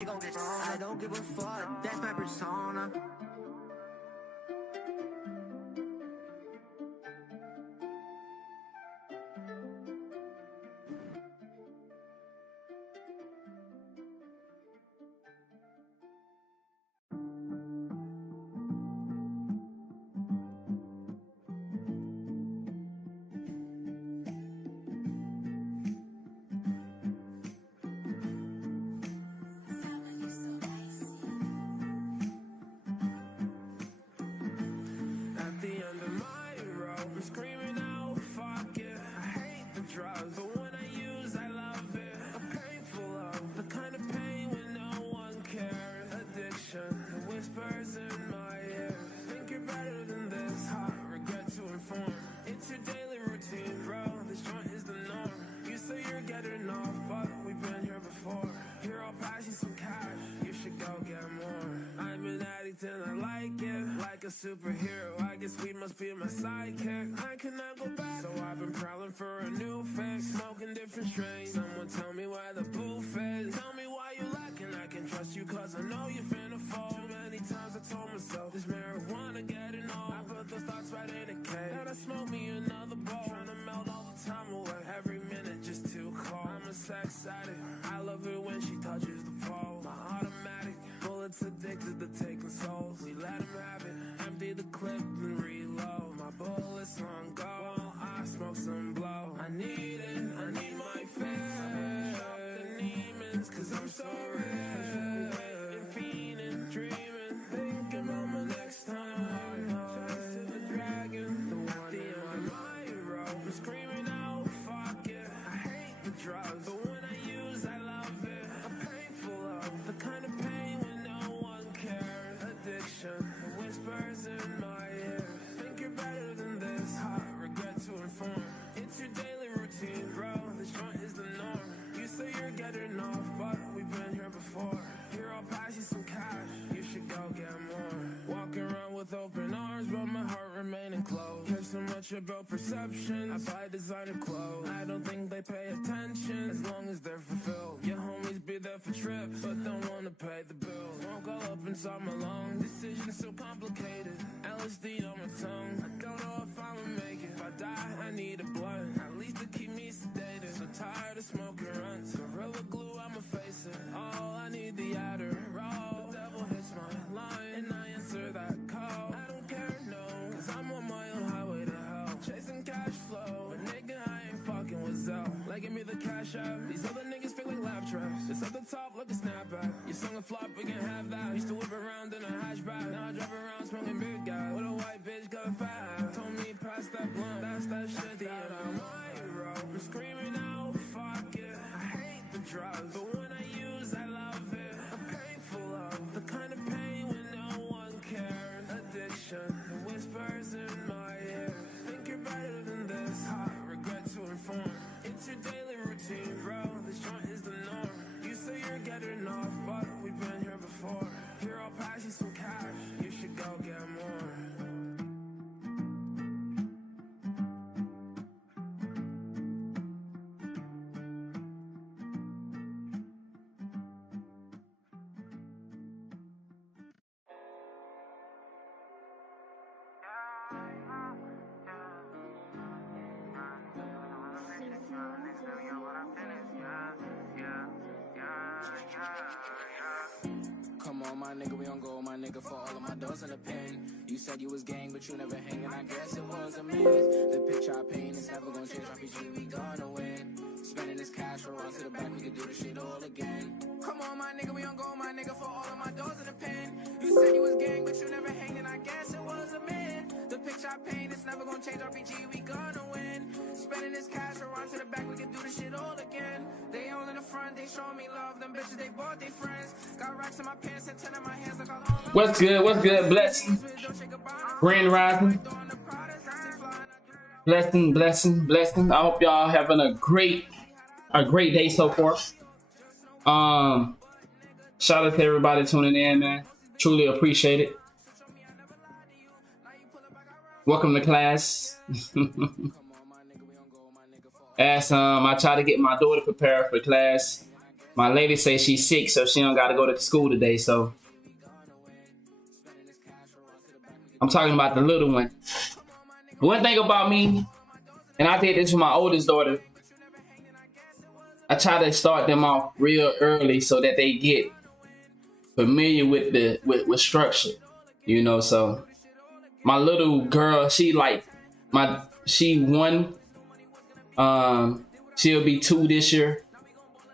I don't give a fuck, that's my persona. Superhero, I guess we must be my sidekick. I cannot go back, so I've been prowling for a new fix, smoking different strains. Someone tell me where the booth is. Tell me why you lacking. I can trust you, cause I know you're finna fall. Too many times I told myself this marijuana getting old. I put those thoughts right in a cave. Gotta smoke me another bowl, trying to melt all the time away. Every minute just too cold. I'm a sex addict. I love it when she touches the pole. My automatic bullets addicted to taking souls. We let them have it. Empty the clip and reload. My bullets on go. I smoke some blow. I need it. I need my fill. The demons, cause I'm so real. And fiending, dreaming, thinking about my next time. Shots to the dragon, the one in my road. I'm screaming out, fuck it. I hate the drugs, but when I use, I love it. A painful love, the kind of pain when no one cares. Addiction. Whispers in my ear. Think you're better than this. Hot regret to inform. It's your daily routine, bro. This joint is the norm. You say you're getting off, but we've been here before. Here, I'll pass you some cash. You should go get more. Walking around with open arms, but my heart remaining closed. Care so much about perception. I buy designer clothes. I don't think they pay attention as long as they're fulfilled. Your homies be there for trips, but don't wanna pay the bills. Won't all up inside my lungs. Decisions so complicated. LSD on my tongue. I don't know if I'ma make it. If I die, I need a blunt. At least to keep me sedated. So tired of smoking runs. Gorilla glue, I'ma face it. Oh, I need the Adderall. The devil hits my line, and I answer that call. I don't care, no, cause I'm on my own highway to hell. Chasing cash flow, but nigga, I ain't fucking with Zell. Like, give me the cash out. These other niggas feel like laugh tracks. It's at the top like a snapback. Your song a flop, we can have that. Used to whip around in a hatchback. Now I drive around smoking big guy. With a white bitch got fat. Told me pass that blunt. That's that shit that I'm my road. I'm screaming out, fuck it. I hate the drugs, but when I use, I love it. A painful love, the kind of pain when no one cares. Addiction, the whispers in my ear. Think you're better than this. Hot regret to inform. It's your daily routine, bro. This joint is the norm. You say you're getting off, but we've been here before. Here, I'll pass you some cash. You should go get more. Come on, my nigga, we on go, my nigga, for all of my doors in the pen. You said you was gang, but you never hang, and I guess it was a myth. The picture I paint is never gonna change. RPG, we gonna win. Spending this cash, roll on to the back, we could do this shit all again. Come on, my nigga, we on go, my nigga, for all of my doors in the pen. You said you was gang, but you never hang, and I guess it was a myth. The picture I paint is never gonna change. RPG, we gonna win. Spending this cash, roll on to the back, we could do this shit all again. They all in the front, they show me love. Them bitches, they bought their friends. Got racks in my pants and 10 in my hands. Like all What's good? What's good? Blessing. Grand rising. Blessing. I hope y'all having a great day so far. Shout out to everybody tuning in, man. Truly appreciate it. Welcome to class. As I try to get my daughter prepared for class My lady says she's sick, so she don't got to go to school today. So I'm talking about the little one. One thing about me, and I did this with my oldest daughter, I try to start them off real early so that they get familiar with with structure, you know. So my little girl, she one, she'll be 2 this year.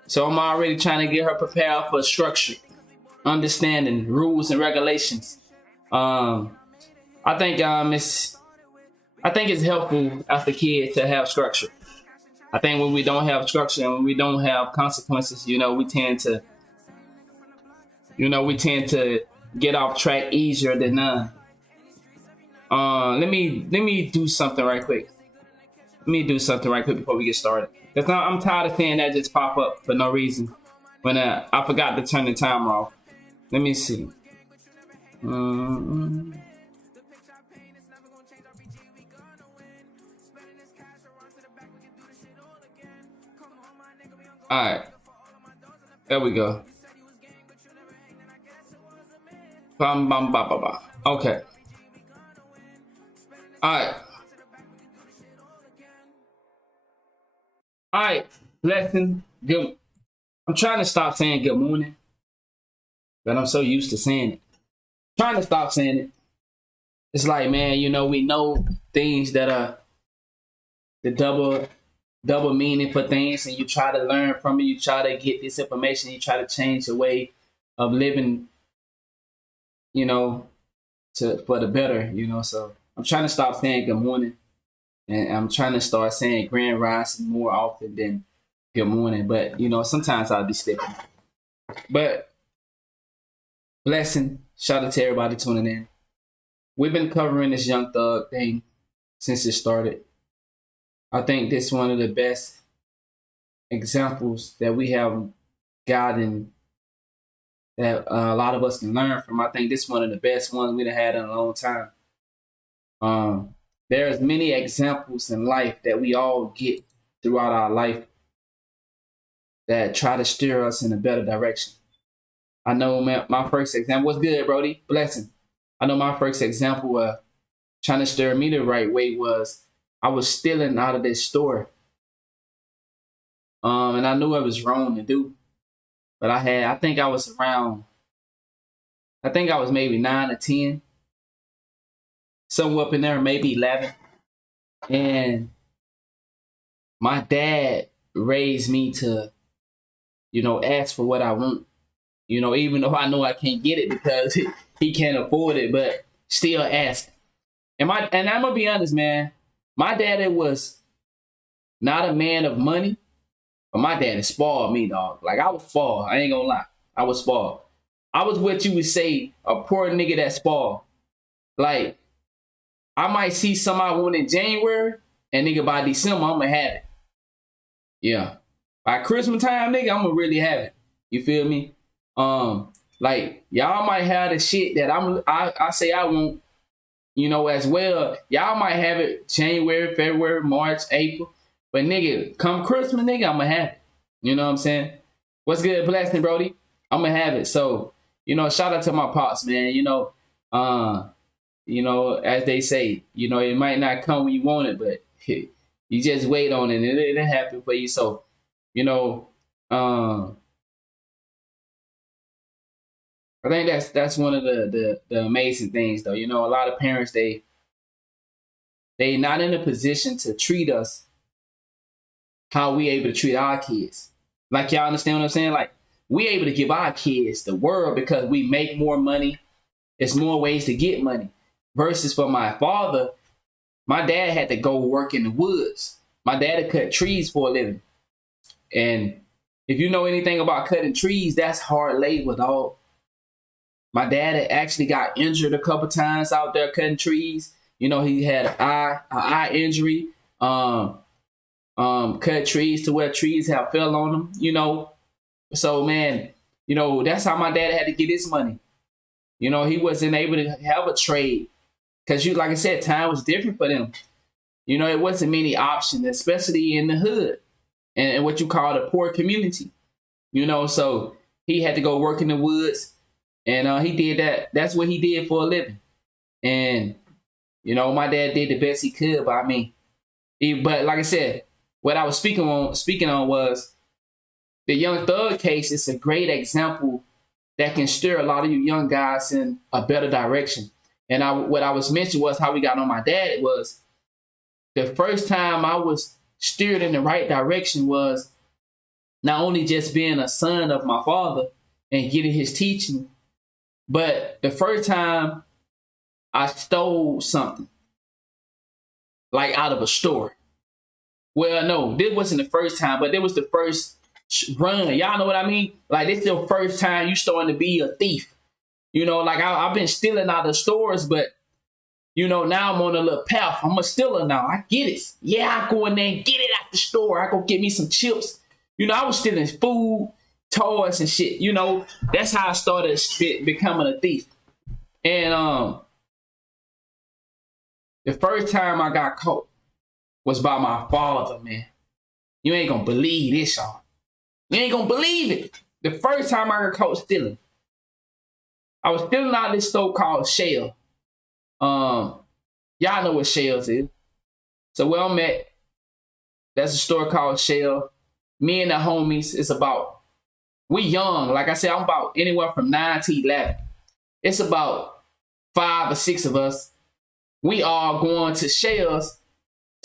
So I'm already trying to get her prepared for structure, understanding rules and regulations. I think it's helpful as a kid to have structure. I think when we don't have structure and when we don't have consequences, you know, we tend to get off track easier than none. Let me do something right quick. Let me do something right quick before we get started. Because I'm tired of seeing that just pop up for no reason when I forgot to turn the timer off. Let me see. Alright. There we go. Okay. Alright. Alright. Lesson. Good. I'm trying to stop saying good morning, but I'm so used to saying it. Trying to stop saying it. It's like, man, you know, we know things that are the double meaning for things, and you try to learn from it. You try to get this information. You try to change the way of living, you know, for the better, you know. So I'm trying to stop saying good morning, and I'm trying to start saying grand rising more often than good morning. But, you know, sometimes I'll be slipping. But blessing, shout out to everybody tuning in. We've been covering this Young Thug thing since it started. I think this is one of the best examples that we have gotten that a lot of us can learn from. I think this is one of the best ones we've had in a long time. There's many examples in life that we all get throughout our life that try to steer us in a better direction. I know my first example was good, Brody. Blessing. I know my first example of trying to steer me the right way was I was stealing out of this store. And I knew it was wrong to do. But I think I was maybe 9 or 10. Somewhere up in there, maybe 11. And my dad raised me to, you know, ask for what I want. You know, even though I know I can't get it because he can't afford it, but still ask. And I'm gonna be honest, man. My daddy was not a man of money, but my daddy spoiled me, dog. Like, I was spoiled. I ain't gonna lie. I was spoiled. I was what you would say a poor nigga that's spoiled. Like, I might see something I want in January, and nigga, by December, I'm gonna have it. Yeah. By Christmas time, nigga, I'm gonna really have it. You feel me? Like, y'all might have the shit that I say I want, you know, as well. Y'all might have it January, February, March, April. But nigga, come Christmas, nigga, I'm gonna have it. You know what I'm saying? What's good, blessing, Brody? I'm gonna have it. So, you know, shout out to my pops, man. You know, as they say, you know, it might not come when you want it, but you just wait on it and it'll happen for you. So, you know, I think that's one of the amazing things, though. You know, a lot of parents, they not in a position to treat us how we able to treat our kids. Like, y'all understand what I'm saying? Like, we able to give our kids the world because we make more money. There's more ways to get money. Versus for my father, my dad had to go work in the woods. My dad had cut trees for a living. And if you know anything about cutting trees, that's hard labor, dog. My dad had actually got injured a couple times out there cutting trees. You know, he had an eye injury. Cut trees to where trees have fell on him, you know. So, man, you know, that's how my dad had to get his money. You know, he wasn't able to have a trade. Because, like I said, time was different for them. You know, it wasn't many options, especially in the hood and what you call the poor community. You know, so he had to go work in the woods, and he did that. That's what he did for a living. And you know, my dad did the best he could by me. But like I said, what I was speaking on was the Young Thug case. Is a great example that can steer a lot of you young guys in a better direction. And what I was mentioning was how we got on my dad. It was the first time I was steered in the right direction was not only just being a son of my father and getting his teaching, but the first time I stole something, like out of a store. Well, no, this wasn't the first time, but it was the first run. Y'all know what I mean? Like, this is your first time you starting to be a thief. You know, like I've been stealing out of stores, but you know, now I'm on a little path. I'm a stealer now. I get it. Yeah, I go in there and get it out the store. I go get me some chips. You know, I was stealing food, toys, and shit. You know, that's how I started becoming a thief. And the first time I got caught was by my father, man. You ain't gonna believe this, y'all. You ain't gonna believe it. The first time I got caught stealing, I was stealing out of this store called Shell. Y'all know what Shell's is. So where I'm at, that's a store called Shell. Me and the homies, we young. Like I said, I'm about anywhere from 9 to 11. It's about 5 or 6 of us. We all going to Shell's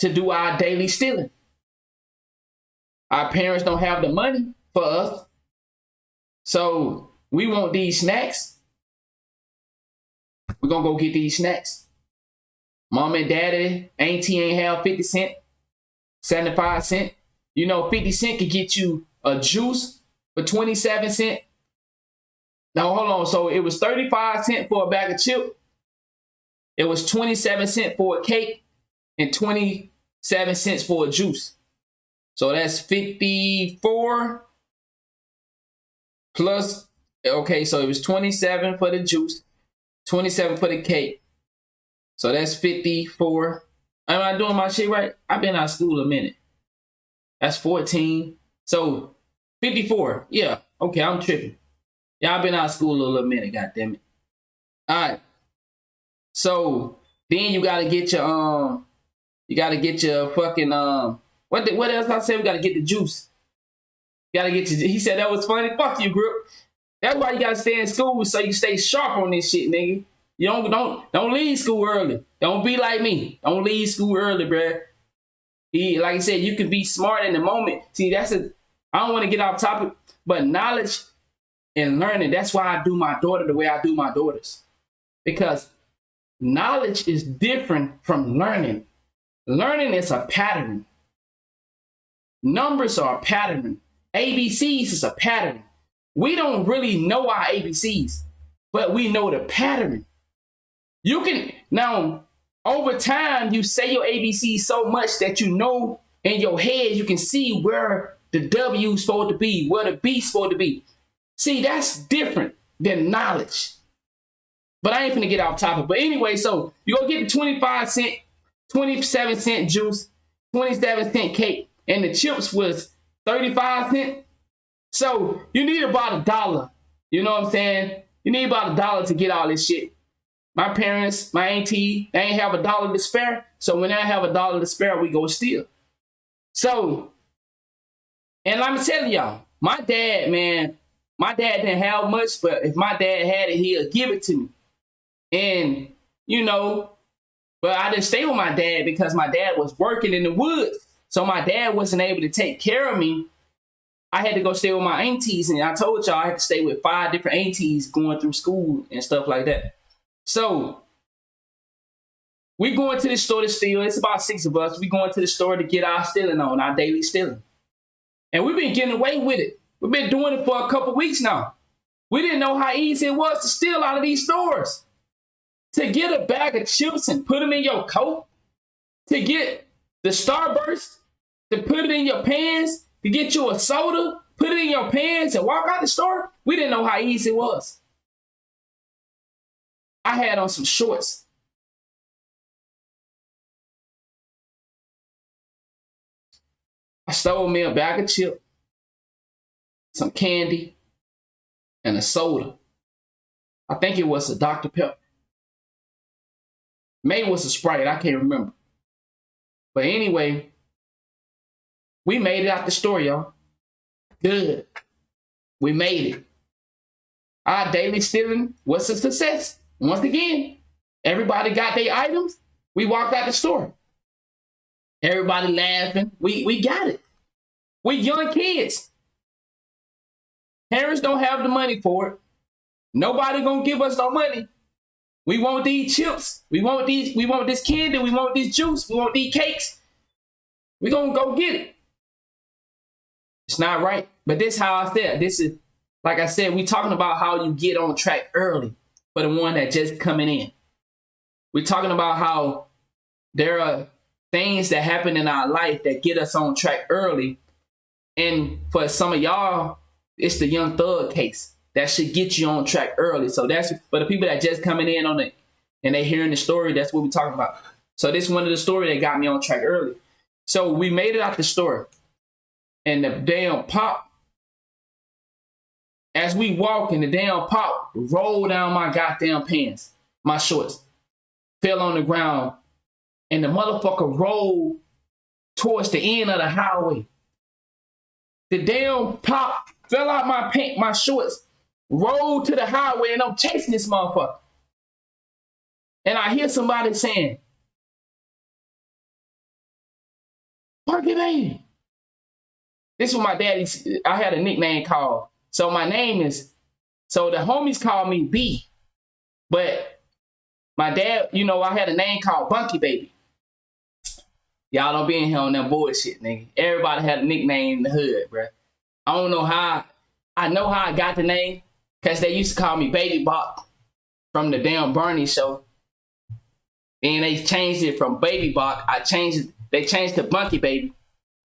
to do our daily stealing. Our parents don't have the money for us. So we want these snacks. We're going to go get these snacks. Mom and daddy, auntie ain't have 50 cents, 75 cents. You know, 50 cents could get you a juice for 27 cents. Now, hold on. So it was 35 cents for a bag of chips. It was 27 cents for a cake and 27 cents for a juice. So that's 54 plus, okay, so it was 27 for the juice, 27 for the cake. So that's 54. Am I doing my shit right? I've been out of school a minute. That's 14. So 54. Yeah. Okay, I'm tripping. Yeah, I've been out of school a little minute, goddammit. Alright. So then you gotta get your fucking what else I said? We gotta get the juice. You gotta get he said that was funny. Fuck you, Grip. That's why you gotta stay in school so you stay sharp on this shit, nigga. You don't leave school early. Don't be like me. Don't leave school early, bruh. Like I said, you can be smart in the moment. See, I don't want to get off topic, but knowledge and learning, that's why I do my daughter the way I do my daughters. Because knowledge is different from learning. Learning is a pattern. Numbers are a pattern. ABCs is a pattern. We don't really know our ABCs, but we know the pattern. You can, now, over time, you say your ABCs so much that you know in your head, you can see where the W is supposed to be, where the B is supposed to be. See, that's different than knowledge. But I ain't finna get off topic. But anyway, so you go get the 25 cent, 27 cent juice, 27 cent cake, and the chips was 35 cents. So you need about $1. You know what I'm saying? You need about $1 to get all this shit. My parents, my auntie, they ain't have $1 to spare. So when I have $1 to spare, we go steal. So, and let me tell y'all, my dad, man, my dad didn't have much, but if my dad had it, he'll give it to me. And, you know, but I didn't stay with my dad because my dad was working in the woods. So my dad wasn't able to take care of me. I had to go stay with my aunties. And I told y'all I had to stay with 5 different aunties going through school and stuff like that. So we going to the store to steal. It's about 6 of us. We going to the store to get our stealing on, our daily stealing. And we've been getting away with it. We've been doing it for a couple weeks now. We didn't know how easy it was to steal out of these stores. To get a bag of chips and put them in your coat. To get the Starburst. To put it in your pants. To get you a soda. Put it in your pants and walk out the store. We didn't know how easy it was. I had on some shorts. I stole me a bag of chips, some candy, and a soda. I think it was a Dr. Pepper. Maybe it was a Sprite. I can't remember. But anyway, we made it out the store, y'all. Good. We made it. Our daily stealing was a success. Once again, everybody got their items. We walked out the store. Everybody laughing. We got it. We young kids. Parents don't have the money for it. Nobody gonna give us no money. We want these chips. We want this candy. We want this juice. We want these cakes. We gonna go get it. It's not right. But this is how I said. This is, like I said, we talking about how you get on track early for the one that just coming in. We're talking about how there are things that happen in our life that get us on track early. And for some of y'all, it's the young thug case that should get you on track early. So that's for the people that just coming in on it and they hearing the story. That's what we're talking about. So this is one of the stories that got me on track early. So we made it out the store, and the damn pop, as we walk, and the damn pop rolled down my goddamn pants, my shorts, fell on the ground, and the motherfucker rolled towards the end of the highway. The damn pop fell out my pants, my shorts, rolled to the highway, and I'm chasing this motherfucker. And I hear somebody saying, "Parky baby." This was my daddy. I had a nickname called. So my name is, so the homies call me B. But my dad, you know, I had a name called Bunky Baby. Y'all don't be in here on that bullshit, nigga. Everybody had a nickname in the hood, bruh. I don't know how. I know how I got the name, because they used to call me Baby Bop from the damn Bernie show. And they changed it from Baby Bop. They changed it to Bunky Baby.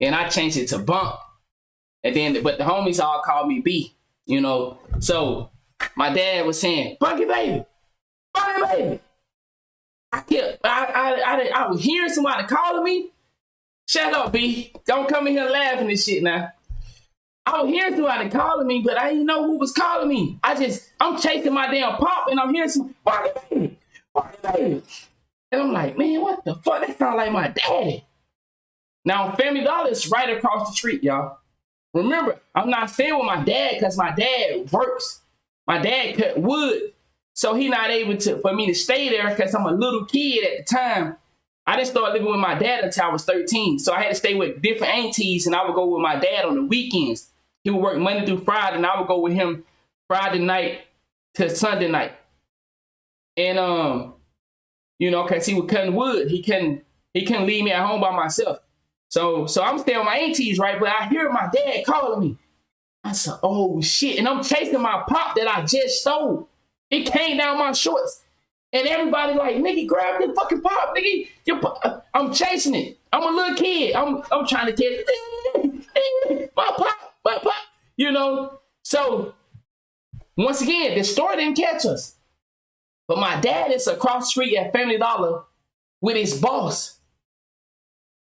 And I changed it to Bunk. And then, but the homies all called me B, you know. So my dad was saying, "Bunky Baby, Bunky Baby." I was hearing somebody calling me. Shut up, B. Don't come in here laughing and shit now. I was hearing somebody calling me, but I didn't know who was calling me. I'm chasing my damn pop, and I'm hearing some Bunky Baby, Bunky Baby. And I'm like, man, what the fuck? That sound like my daddy. Now, Family Dollar is right across the street, y'all. Remember, I'm not staying with my dad because my dad works. My dad cut wood, so he not able for me to stay there because I'm a little kid at the time. I didn't start living with my dad until I was 13, so I had to stay with different aunties, and I would go with my dad on the weekends. He would work Monday through Friday, and I would go with him Friday night to Sunday night. And you know, because he was cutting wood, he couldn't leave me at home by myself. So I'm staying with my aunties, right? But I hear my dad calling me. I said, "Oh shit!" And I'm chasing my pop that I just stole. It came down my shorts, and everybody like, "Nigga, grab your fucking pop, nigga!" I'm chasing it. I'm a little kid. I'm trying to get it. My pop, you know. So once again, the store didn't catch us, but my dad is across the street at Family Dollar with his boss.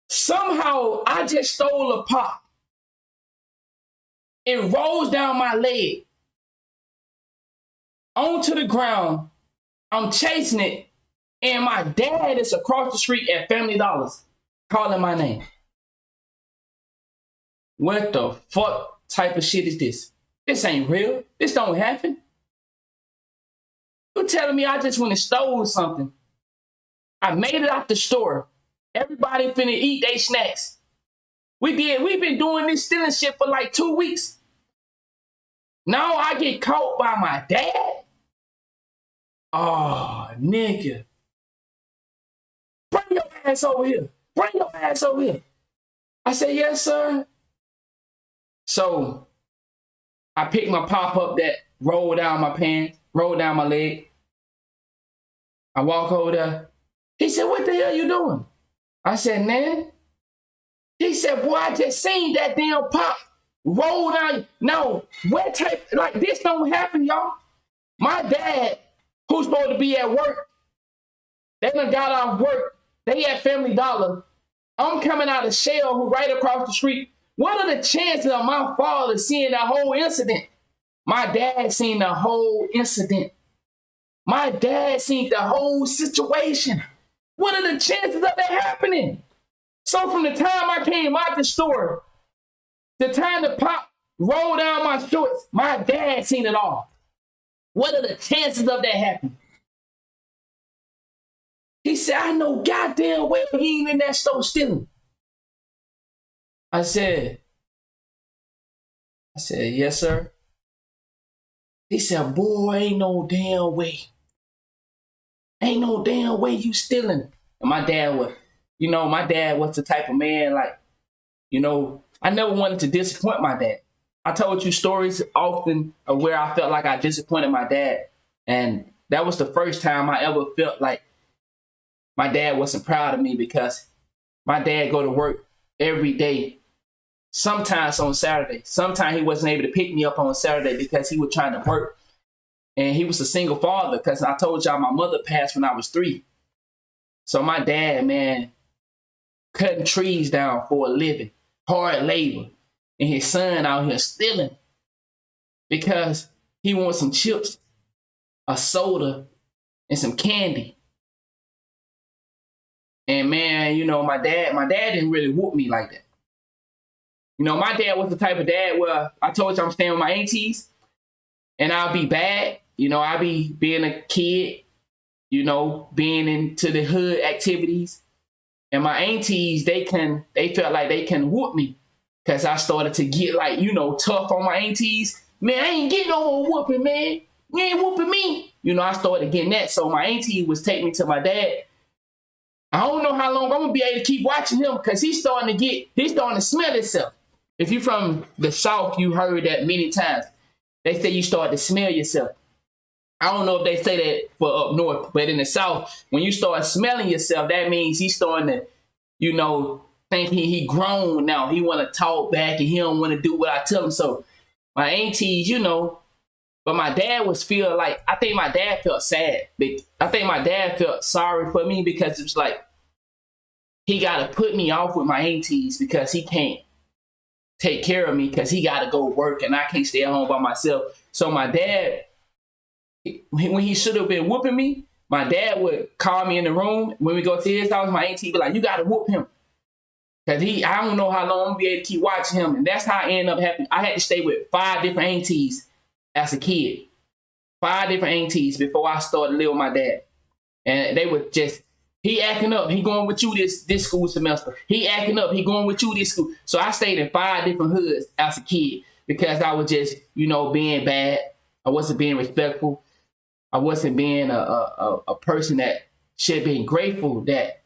Somehow, I just stole a pop. It rolls down my leg onto the ground. I'm chasing it, and my dad is across the street at Family Dollars calling my name. What the fuck type of shit is this? This ain't real. This don't happen. You telling me I just went and stole something? I made it out the store. Everybody finna eat their snacks. We've been doing this stealing shit for like 2 weeks. Now I get caught by my dad? Oh, nigga. Bring your ass over here. Bring your ass over here. I said, "Yes, sir." So I picked my pop up that rolled down my pants, rolled down my leg. I walk over there. He said, "What the hell you doing?" I said, "Man." He said, "Boy, I just seen that damn pop roll down." No, what type, like this don't happen, y'all. My dad, who's supposed to be at work, they done got off work. They at Family Dollar. I'm coming out of Shell, who right across the street What are the chances of my father seeing that whole incident? My dad seen the whole incident. My dad seen the whole situation. What are the chances of that happening? So from the time I came out the store, the time the pop rolled down my shorts, my dad seen it all. What are the chances of that happening? He said, I know goddamn well he ain't in that store stealing. I said, yes, sir. He said, boy, ain't no damn way. Ain't no damn way you stealing. And my dad was the type of man, like, I never wanted to disappoint my dad. I told you stories often of where I felt like I disappointed my dad. And that was the first time I ever felt like my dad wasn't proud of me, because my dad go to work every day, sometimes on Saturday. Sometimes he wasn't able to pick me up on Saturday because he was trying to work. And he was a single father, because I told y'all my mother passed when I was 3. So my dad, man, cutting trees down for a living, hard labor. And his son out here stealing because he wants some chips, a soda, and some candy. And man, my dad didn't really whoop me like that. My dad was the type of dad where I told you I'm staying with my aunties and I'll be bad. I'll be being a kid, being into the hood activities. And my aunties, they felt like they can whoop me because I started to get tough on my aunties. Man, I ain't getting no more whooping, man. You ain't whooping me. I started getting that. So my auntie was taking me to my dad. I don't know how long I'm gonna be able to keep watching him, because he's starting to smell himself. If you're from the South, you heard that many times. They say you start to smell yourself. I don't know if they say that for up north, but in the South, when you start smelling yourself, that means he's starting to, think he grown now. He want to talk back and he don't want to do what I tell him. So my aunties, but my dad I think my dad felt sad. I think my dad felt sorry for me, because it was like, he got to put me off with my aunties because he can't take care of me, because he got to go work and I can't stay at home by myself. So my dad, when he should have been whooping me, my dad would call me in the room. When we go to his house, my auntie be like, you got to whoop him. Because I don't know how long I'm going to be able to keep watching him. And that's how I ended up happening. I had to stay with 5 different aunties as a kid. 5 different aunties before I started living with my dad. And they were just, he acting up. He going with you this school semester. He acting up. He going with you this school. So I stayed in 5 different hoods as a kid because I was just, being bad. I wasn't being respectful. I wasn't being a person that should have been grateful that,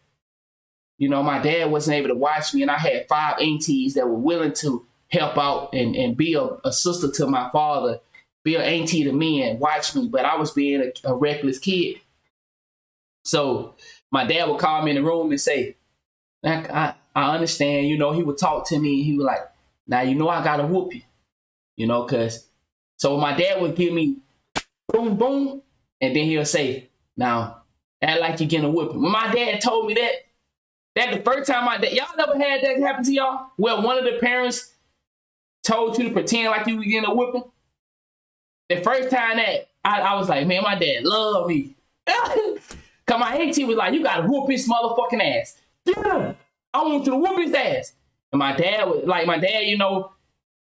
my dad wasn't able to watch me. And I had 5 aunties that were willing to help out and be a sister to my father, be an auntie to me and watch me. But I was being a reckless kid. So my dad would call me in the room and say, I understand, he would talk to me and he was like, now, I got to whoop you, because so my dad would give me boom, boom. And then he'll say, now, act like you're getting a whooping. When my dad told me that the first time y'all never had that happen to y'all? Well, one of the parents told you to pretend like you were getting a whooping. The first time that, I was like, man, my dad loved me. Because my auntie was like, you got to whoop his motherfucking ass. Yeah, I want you to whoop his ass. And my dad,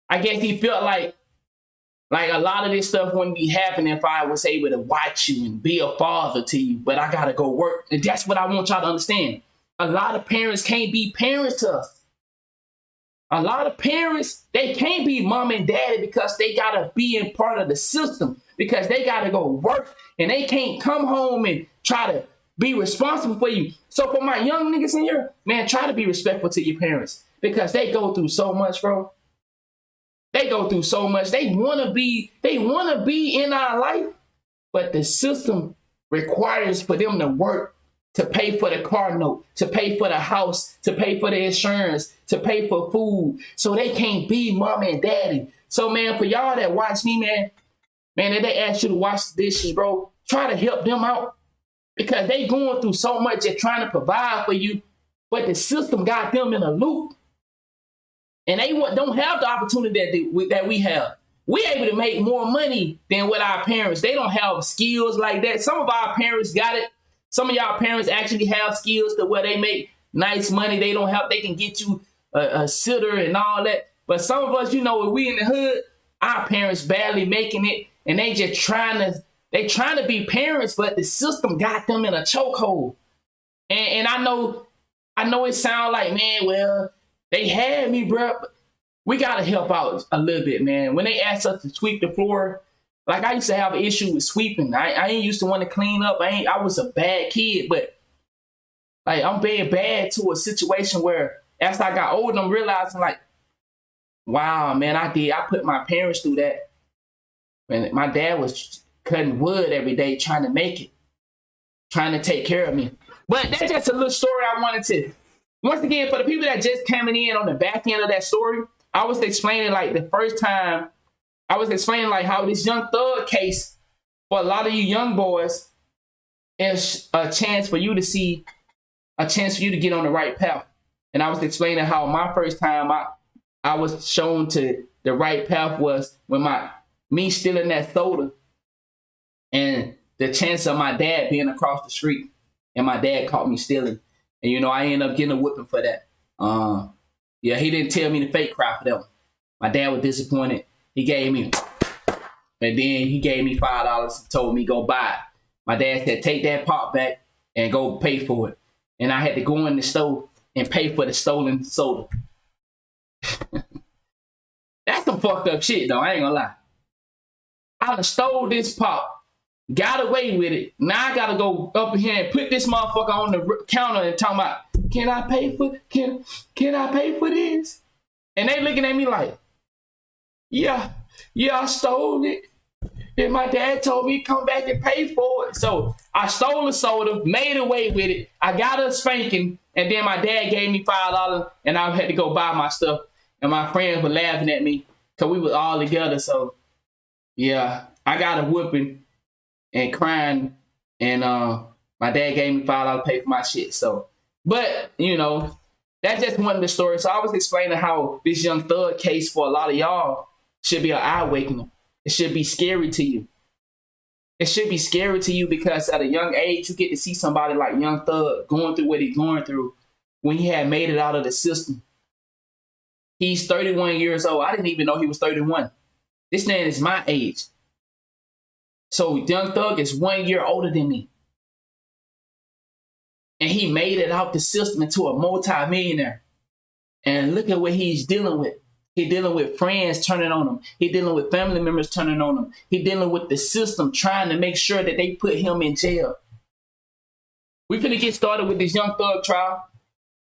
I guess he felt like a lot of this stuff wouldn't be happening if I was able to watch you and be a father to you. But I got to go work. And that's what I want y'all to understand. A lot of parents can't be parents to us. A lot of parents, they can't be mom and daddy because they got to be in part of the system, because they got to go work and they can't come home and try to be responsible for you. So for my young niggas in here, man, try to be respectful to your parents, because they go through so much, bro. They go through so much. They want to be in our life, but the system requires for them to work, to pay for the car note, to pay for the house, to pay for the insurance, to pay for food. So they can't be mom and daddy. So, man, for y'all that watch me, man, if they ask you to wash the dishes, bro, try to help them out, because they going through so much. They're trying to provide for you, but the system got them in a loop. And they don't have the opportunity that we have. We able to make more money than with our parents. They don't have skills like that. Some of our parents got it. Some of y'all parents actually have skills to where they make nice money. They can get you a sitter and all that. But some of us, if we in the hood, our parents barely making it, and they just trying to be parents, but the system got them in a chokehold. And I know it sounds like, man, well, they had me, bro. We gotta help out a little bit, man. When they asked us to sweep the floor, like I used to have an issue with sweeping. I ain't used to want to clean up. I was a bad kid, but like I'm being bad to a situation where as I got older, I'm realizing like, wow, man, I put my parents through that. And my dad was cutting wood every day trying to make it, trying to take care of me. But that's just a little story I wanted to. Once again, for the people that just coming in on the back end of that story, I was explaining like the first time, I was explaining like how this Young Thug case for a lot of you young boys is a chance for you to see, a chance for you to get on the right path. And I was explaining how my first time I was shown to the right path was when me stealing that soda and the chance of my dad being across the street and my dad caught me stealing. And, I ended up getting a whipping for that. Yeah, he didn't tell me to fake cry for that one. My dad was disappointed. He gave me, and then he gave me $5 and told me go buy it. My dad said, take that pop back and go pay for it. And I had to go in the store and pay for the stolen soda. That's some fucked up shit, though. I ain't gonna lie. I done stole this pop, got away with it. Now I gotta go up in here and put this motherfucker on the counter and talk about, can I pay for this? And they looking at me like, yeah, I stole it. And my dad told me come back and pay for it. So I stole the soda, made away with it. I got a spanking, and then my dad gave me $5 and I had to go buy my stuff. And my friends were laughing at me because we were all together. So yeah, I got a whooping and crying, and my dad gave me $5 to pay for my shit. So, but that's just one of the stories. So I was explaining how this Young Thug case for a lot of y'all should be an eye-awakener. It should be scary to you. It should be scary to you because at a young age, you get to see somebody like Young Thug going through what he's going through when he had made it out of the system. He's 31 years old. I didn't even know he was 31. This man is my age. So Young Thug is 1 year older than me. And he made it out the system into a multi-millionaire. And look at what he's dealing with. He's dealing with friends turning on him. He's dealing with family members turning on him. He's dealing with the system trying to make sure that they put him in jail. We're going to get started with this Young Thug trial.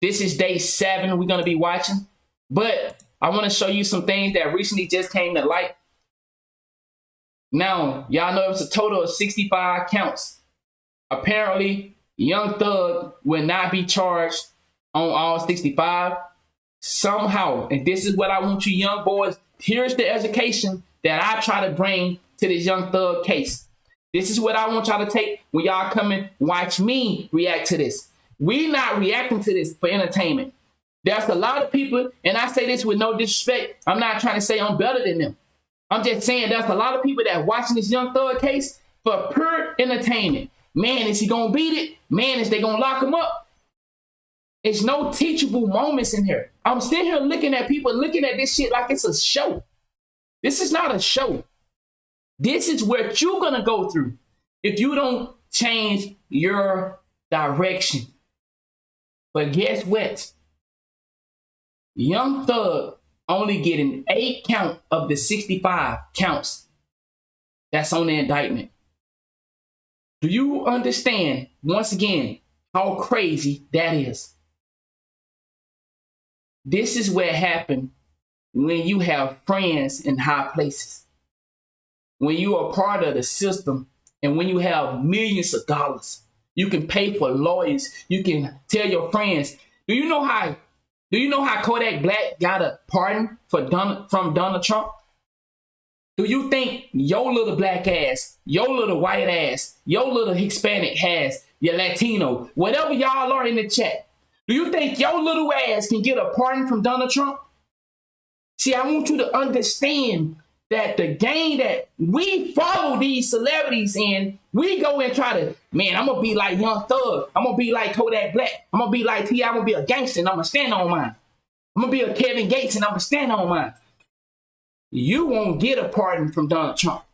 This is day 7 we're going to be watching. But I want to show you some things that recently just came to light. Now, y'all know it's a total of 65 counts. Apparently, Young Thug will not be charged on all 65. Somehow, and this is what I want you young boys, here's the education that I try to bring to this Young Thug case. This is what I want y'all to take when y'all come and watch me react to this. We not reacting to this for entertainment. There's a lot of people, and I say this with no disrespect. I'm not trying to say I'm better than them. I'm just saying there's a lot of people that watching this Young Thug case for pure entertainment. Man, is he going to beat it? Man, is they going to lock him up? It's no teachable moments in here. I'm sitting here looking at people looking at this shit like it's a show. This is not a show. This is what you're going to go through if you don't change your direction. But guess what? Young Thug only getting 8 count of the 65 counts that's on the indictment. Do you understand, once again, how crazy that is? This is what happened when you have friends in high places. When you are part of the system and when you have millions of dollars, you can pay for lawyers. You can tell your friends. Do you know how Kodak Black got a pardon from Donald Trump? Do you think your little black ass, your little white ass, your little Hispanic ass, your Latino, whatever y'all are in the chat, do you think your little ass can get a pardon from Donald Trump? See, I want you to understand that the game that we follow these celebrities in, we go and try to, man, I'm going to be like Young Thug. I'm going to be like Kodak Black. I'm going to be like T.I. I'm going to be a gangster and I'm going to stand on mine. I'm going to be a Kevin Gates and I'm going to stand on mine. You won't get a pardon from Donald Trump.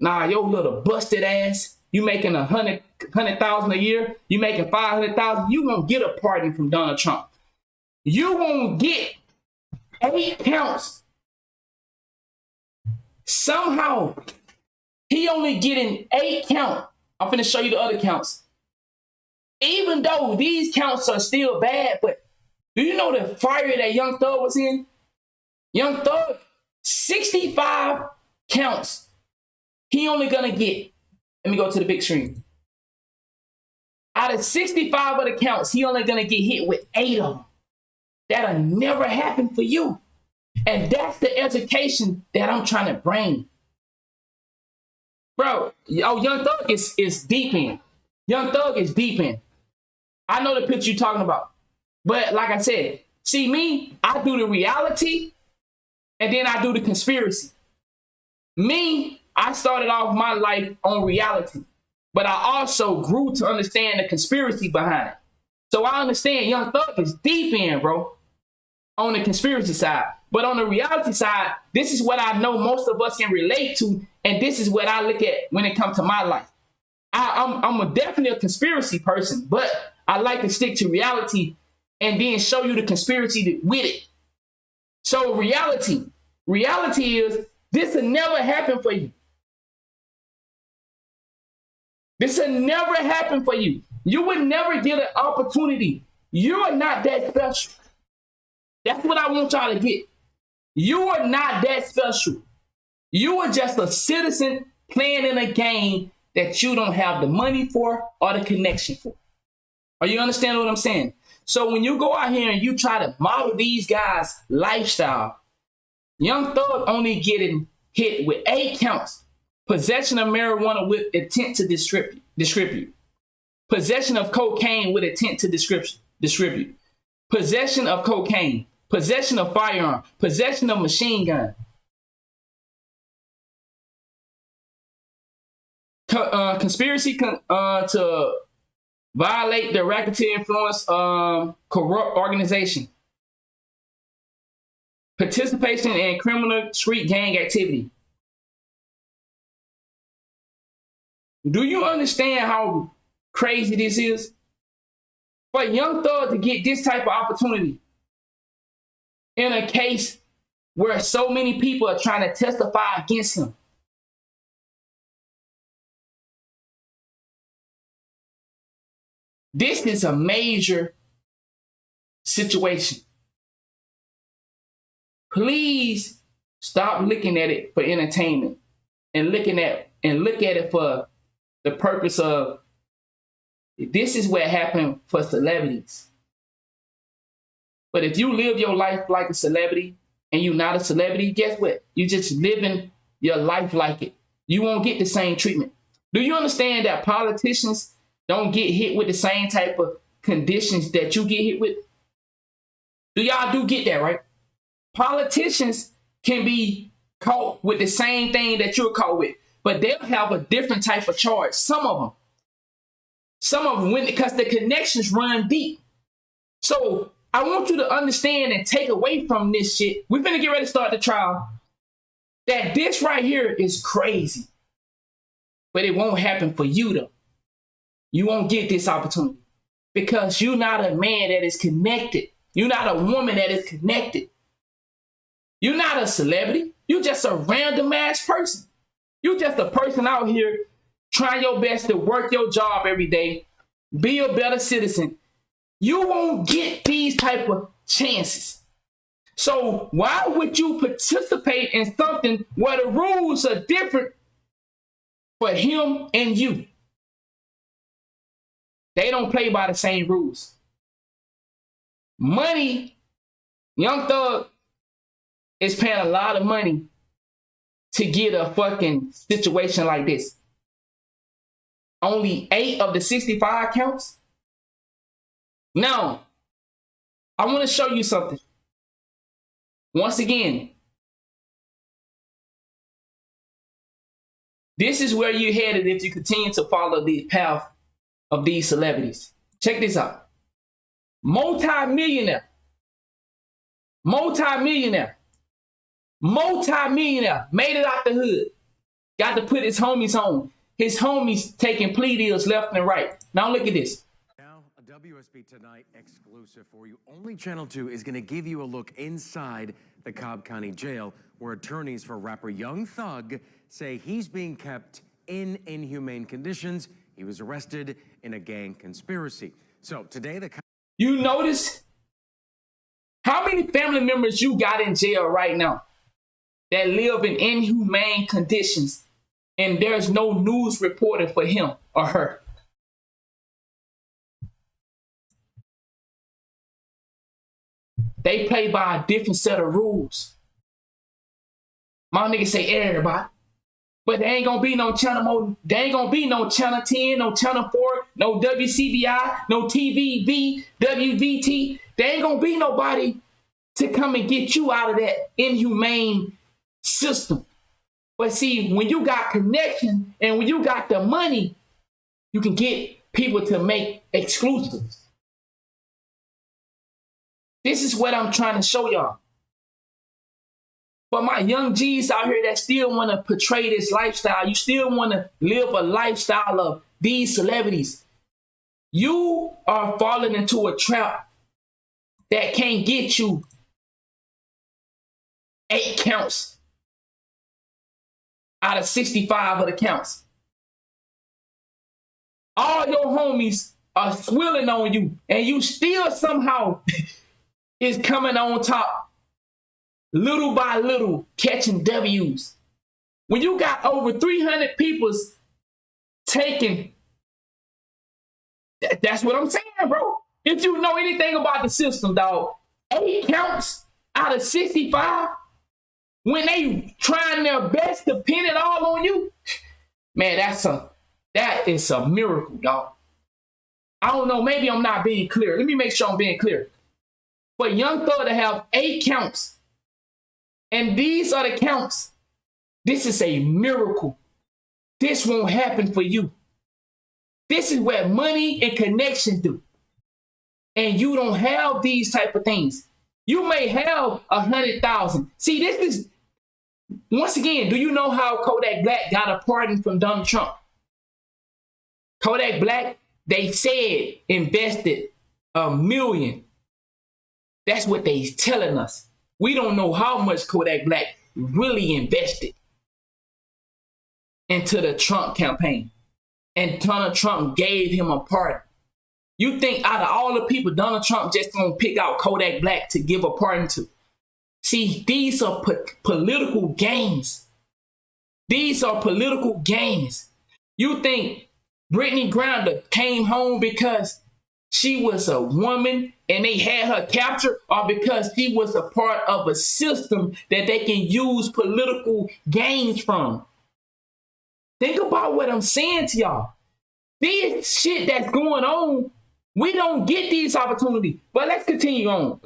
Nah, your little busted ass, you making 100,000 a year, you making 500,000, you won't get a pardon from Donald Trump. You won't get 8 counts. Somehow, he only getting 8 counts. I'm finna show you the other counts. Even though these counts are still bad, but do you know the fire that Young Thug was in? Young Thug, 65 counts. He only gonna get, let me go to the big screen. Out of 65 of the counts, he only gonna get hit with 8 of them. That'll never happen for you. And that's the education that I'm trying to bring. Bro, Young Thug is deep in. Young Thug is deep in. I know the picture you're talking about. But like I said, see me, I do the reality and then I do the conspiracy. Me, I started off my life on reality, but I also grew to understand the conspiracy behind it. So I understand Young Thug is deep in, bro, on the conspiracy side. But on the reality side, this is what I know most of us can relate to, and this is what I look at when it comes to my life. I'm definitely a conspiracy person, but I like to stick to reality and then show you the conspiracy with it. So reality is this will never happen for you. This will never happen for you. You would never get an opportunity. You are not that special. That's what I want y'all to get. You are not that special. You are just a citizen playing in a game that you don't have the money for or the connection for. Are you understand what I'm saying? So when you go out here and you try to model these guys' lifestyle, Young Thug only getting hit with 8 counts. Possession of marijuana with intent to distribute. Possession of cocaine with intent to distribute. Possession of cocaine. Possession of firearm. Possession of machine gun. Conspiracy to violate the racketeer influence corrupt organization. Participation in criminal street gang activity. Do you understand how crazy this is? For Young Thug to get this type of opportunity in a case where so many people are trying to testify against him. This is a major situation. Please stop looking at it for entertainment and look at it for the purpose of this is what happened for celebrities. But if you live your life like a celebrity and you're not a celebrity, guess what? You're just living your life like it. You won't get the same treatment. Do you understand that politicians don't get hit with the same type of conditions that you get hit with? Y'all do get that, right? Politicians can be caught with the same thing that you're caught with, but they'll have a different type of charge. Some of them, because the connections run deep. So I want you to understand and take away from this shit. We're finna get ready to start the trial. That this right here is crazy, but it won't happen for you though. You won't get this opportunity because you're not a man that is connected. You're not a woman that is connected. You're not a celebrity. You're just a random ass person. You're just a person out here trying your best to work your job every day, be a better citizen. You won't get these type of chances. So why would you participate in something where the rules are different for him and you? They don't play by the same rules. Money, Young Thug is paying a lot of money to get a fucking situation like this. Only 8 of the 65 counts. Now, I want to show you something. Once again, this is where you're headed if you continue to follow the path of these celebrities. Check this out. Multi-millionaire, made it out the hood, got to put his homies on. His homies taking plea deals left and right. Now look at this. Now, a WSB Tonight exclusive for you. Only Channel 2 is going to give you a look inside the Cobb County Jail, where attorneys for rapper Young Thug say he's being kept in inhumane conditions. He was arrested in a gang conspiracy. So today, you notice how many family members you got in jail right now that live in inhumane conditions, and there's no news reported for him or her. They play by a different set of rules. My nigga say everybody. But there ain't gonna be no channel, there ain't gonna be no channel 10, no channel 4, no WCBI, no TVV, WVT. There ain't gonna be nobody to come and get you out of that inhumane system. But see, when you got connection and when you got the money, you can get people to make exclusives. This is what I'm trying to show y'all. For my young G's out here that still want to portray this lifestyle, you still want to live a lifestyle of these celebrities, you are falling into a trap that can't get you 8 counts out of 65 of the counts. All your homies are swilling on you, and you still somehow is coming on top. Little by little, catching W's. When you got over 300 people taking, that's what I'm saying, bro. If you know anything about the system, dog, 8 counts out of 65, when they trying their best to pin it all on you, man, that is a miracle, dog. I don't know, maybe I'm not being clear. Let me make sure I'm being clear. For Young Thug to have 8 counts, and these are the counts, this is a miracle. This won't happen for you. This is where money and connection do. And you don't have these type of things. You may have 100,000. See, this is, once again, do you know how Kodak Black got a pardon from Donald Trump? Kodak Black, they said, invested $1 million. That's what they telling us. We don't know how much Kodak Black really invested into the Trump campaign. And Donald Trump gave him a pardon. You think out of all the people, Donald Trump just gonna pick out Kodak Black to give a pardon to? See, these are political games. These are political games. You think Brittany Griner came home because she was a woman and they had her captured, or because she was a part of a system that they can use political gains from? Think about what I'm saying to y'all. This shit that's going on, we don't get these opportunities. But let's continue on.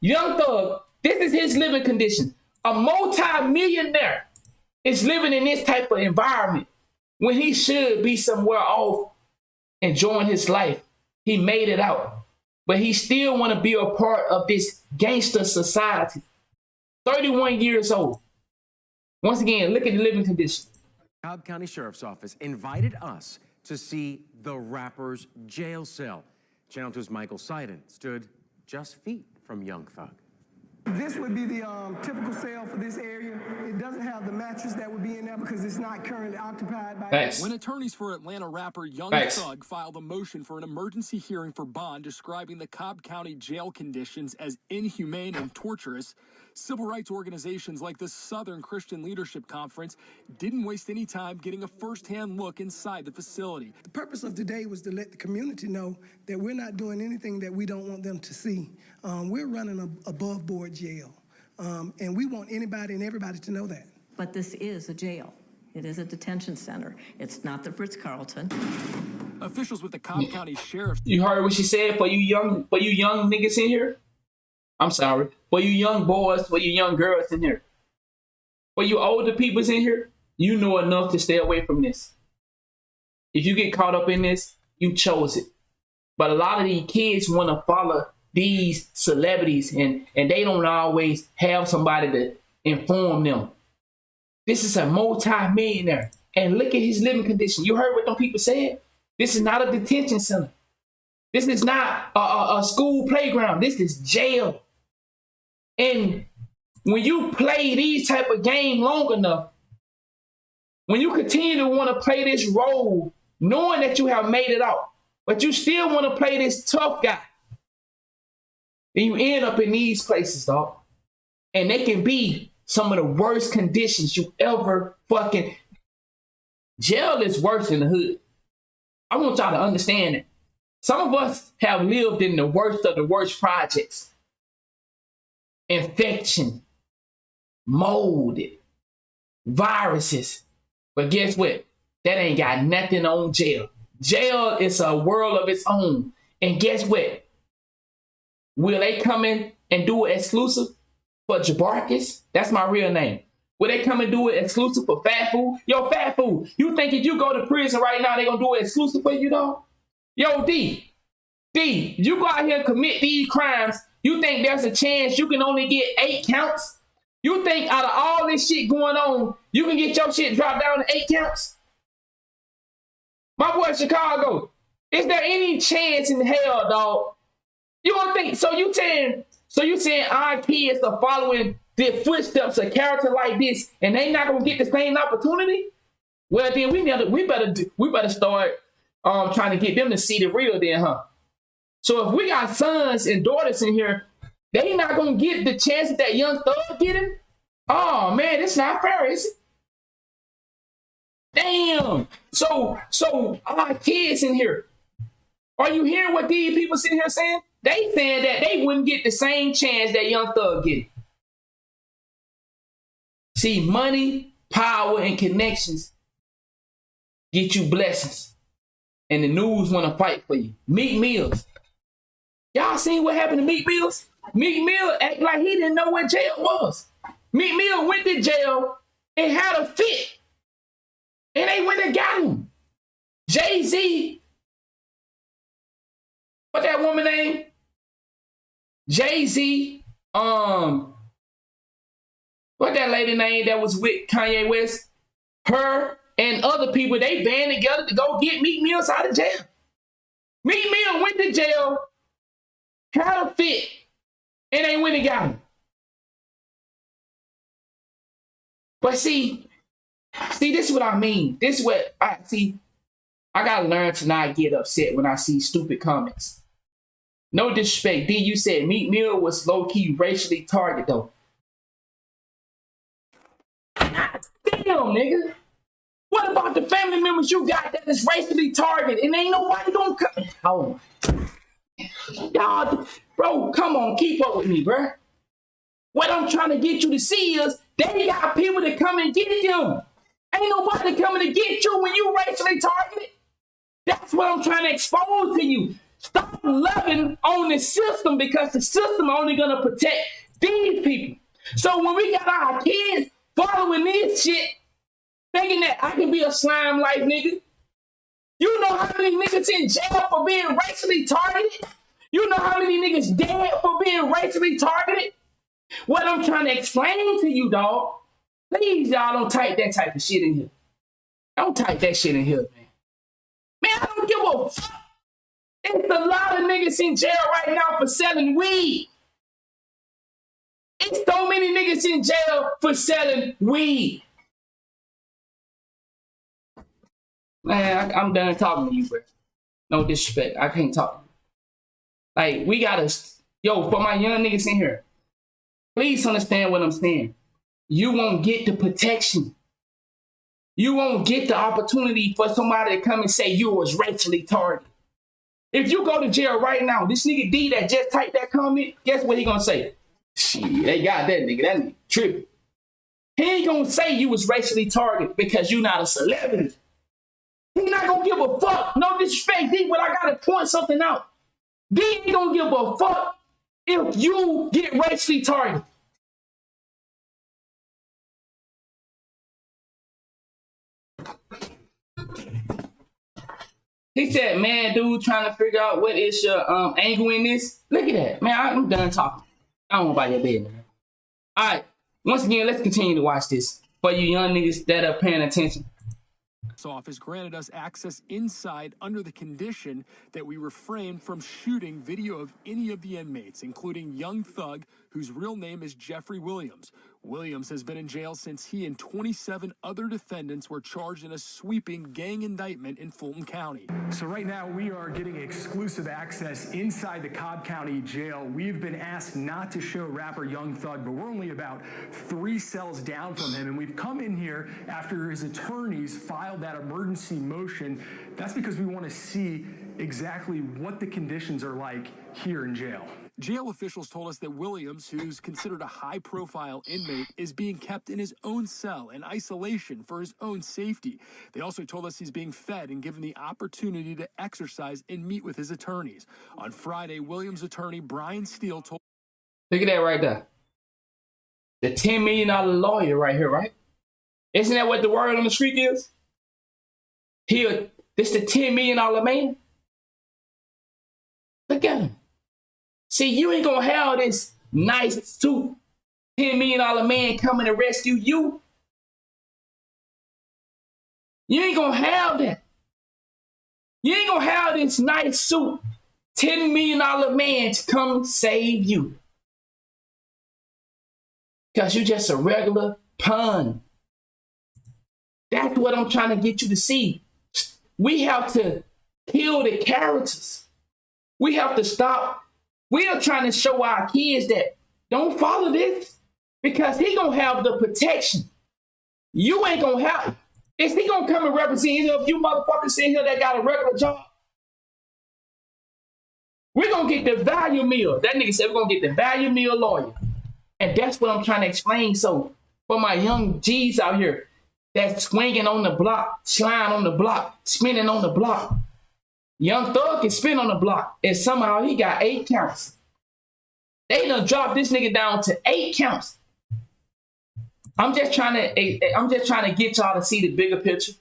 Young Thug, this is his living condition. A multi-millionaire is living in this type of environment when he should be somewhere off enjoying his life. He made it out, but he still want to be a part of this gangster society. 31 years old. Once again, look at the living condition. Cobb County Sheriff's Office invited us to see the rapper's jail cell. Channel 2's Michael Seiden stood just feet from Young Thug. This would be the typical cell for this area. It doesn't have the mattress that would be in there because it's not currently occupied by... Thanks. When attorneys for Atlanta rapper Young Thug filed a motion for an emergency hearing for bond describing the Cobb County jail conditions as inhumane and torturous, civil rights organizations like the Southern Christian Leadership Conference didn't waste any time getting a first-hand look inside the facility. The purpose of today was to let the community know that we're not doing anything that we don't want them to see. We're running an above-board jail, and we want anybody and everybody to know that. But this is a jail. It is a detention center. It's not the Ritz-Carlton. Officials with the Cobb County Sheriff... You heard what she said for you young niggas in here? I'm sorry. For you young boys, for you young girls in here, for you older peoples in here, you know enough to stay away from this. If you get caught up in this, you chose it. But a lot of these kids want to follow these celebrities and they don't always have somebody to inform them. This is a multi-millionaire. And look at his living condition. You heard what them people said? This is not a detention center. This is not a school playground. This is jail. And when you play these type of game long enough, when you continue to want to play this role, knowing that you have made it out, but you still want to play this tough guy, then you end up in these places, dog. And they can be some of the worst conditions you ever fucking... Jail is worse than the hood. I want y'all to understand it. Some of us have lived in the worst of the worst projects. Infection, mold, viruses. But guess what? That ain't got nothing on jail. Jail is a world of its own. And guess what? Will they come in and do it exclusive for Jabarkis? That's my real name. Will they come and do it exclusive for Fat Food? Yo, Fat Food, you think if you go to prison right now, they gonna do it exclusive for you, dog? Yo, D, you go out here and commit these crimes, you think there's a chance you can only get 8 counts? You think out of all this shit going on, you can get your shit dropped down to 8 counts? My boy Chicago, is there any chance in hell, dog? You don't think, so you saying our kids are following the footsteps of character like this and they not gonna get the same opportunity? Well, then we better start trying to get them to see the real then, huh? So if we got sons and daughters in here, they not gonna get the chance that young thug getting? Oh man, it's not fair, is it? Damn. So our kids in here, are you hearing what these people sitting here saying? They saying that they wouldn't get the same chance that young thug get. See, money, power, and connections get you blessings. And the news want to fight for you. Meek Mills. Y'all seen what happened to Meek Mills? Meek Mill act like he didn't know what jail was. Meek Mill went to jail and had a fit. And they went and got him. Jay-Z. What that woman name? Jay-Z. What that lady name that was with Kanye West? Her and other people, they band together to go get Meek Mills out of jail. Meek Mill went to jail, had a fit, and they went and got him. But see, this is what I mean. This is what I see. I gotta learn to not get upset when I see stupid comments. No disrespect. D, you said Meek Mill was low-key racially targeted, though. God damn, nigga. What about the family members you got that is racially targeted and ain't nobody gonna come? Oh, y'all, bro, come on, keep up with me, bro. What I'm trying to get you to see is they got people that come and get them. Ain't nobody coming to get you when you racially targeted. That's what I'm trying to expose to you. Stop loving on the system because the system only gonna protect these people. So when we got our kids following this shit, thinking that I can be a slime life nigga. You know how many niggas in jail for being racially targeted? You know how many niggas dead for being racially targeted? What I'm trying to explain to you, dog, please, y'all don't type that type of shit in here. Don't type that shit in here, man. Man, I don't give a fuck. It's a lot of niggas in jail right now for selling weed. It's so many niggas in jail for selling weed. Man, I'm done talking to you, bro. No disrespect. I can't talk. Like, we gotta... Yo, for my young niggas in here, please understand what I'm saying. You won't get the protection. You won't get the opportunity for somebody to come and say you was racially targeted. If you go to jail right now, this nigga D that just typed that comment, guess what he gonna say? Shit, they got that nigga. That nigga tripping. He ain't gonna say you was racially targeted because you not a celebrity. He not gonna give a fuck. No disrespect, D, but I gotta point something out. D ain't gonna give a fuck if you get racially targeted. He said, man, dude, trying to figure out what is your angle in this. Look at that. Man, I'm done talking. I don't want to buy your business, man. All right. Once again, let's continue to watch this. For you young niggas that are paying attention. Office granted us access inside under the condition that we refrain from shooting video of any of the inmates, including young thug whose real name is Jeffery Williams. Williams has been in jail since he and 27 other defendants were charged in a sweeping gang indictment in Fulton County. So right now we are getting exclusive access inside the Cobb County Jail. We've been asked not to show rapper Young Thug, but we're only about 3 cells down from him, and we've come in here after his attorneys filed that emergency motion. That's because we want to see exactly what the conditions are like here in jail. Jail officials told us that Williams, who's considered a high-profile inmate, is being kept in his own cell in isolation for his own safety. They also told us he's being fed and given the opportunity to exercise and meet with his attorneys. On Friday, Williams' attorney Brian Steele told... Look at that right there. The $10 million lawyer right here, right? Isn't that what the word on the street is? This the $10 million man? Look at him. See, you ain't gonna have this nice suit $10 million man coming to rescue you. You ain't gonna have that. You ain't gonna have this nice suit $10 million man to come save you. Because you're just a regular pun. That's what I'm trying to get you to see. We have to kill the characters. We have to stop. We are trying to show our kids that don't follow this because he gonna have the protection. You ain't gonna have it. Is he gonna come and represent any of you motherfuckers sitting here that got a regular job? We're gonna get the value meal. That nigga said we're gonna get the value meal lawyer. And that's what I'm trying to explain. So for my young G's out here that's swinging on the block, sliding on the block, spinning on the block. Young Thug can spin on the block, and somehow he got 8 counts. They done dropped this nigga down to 8 counts. I'm just trying to get y'all to see the bigger picture.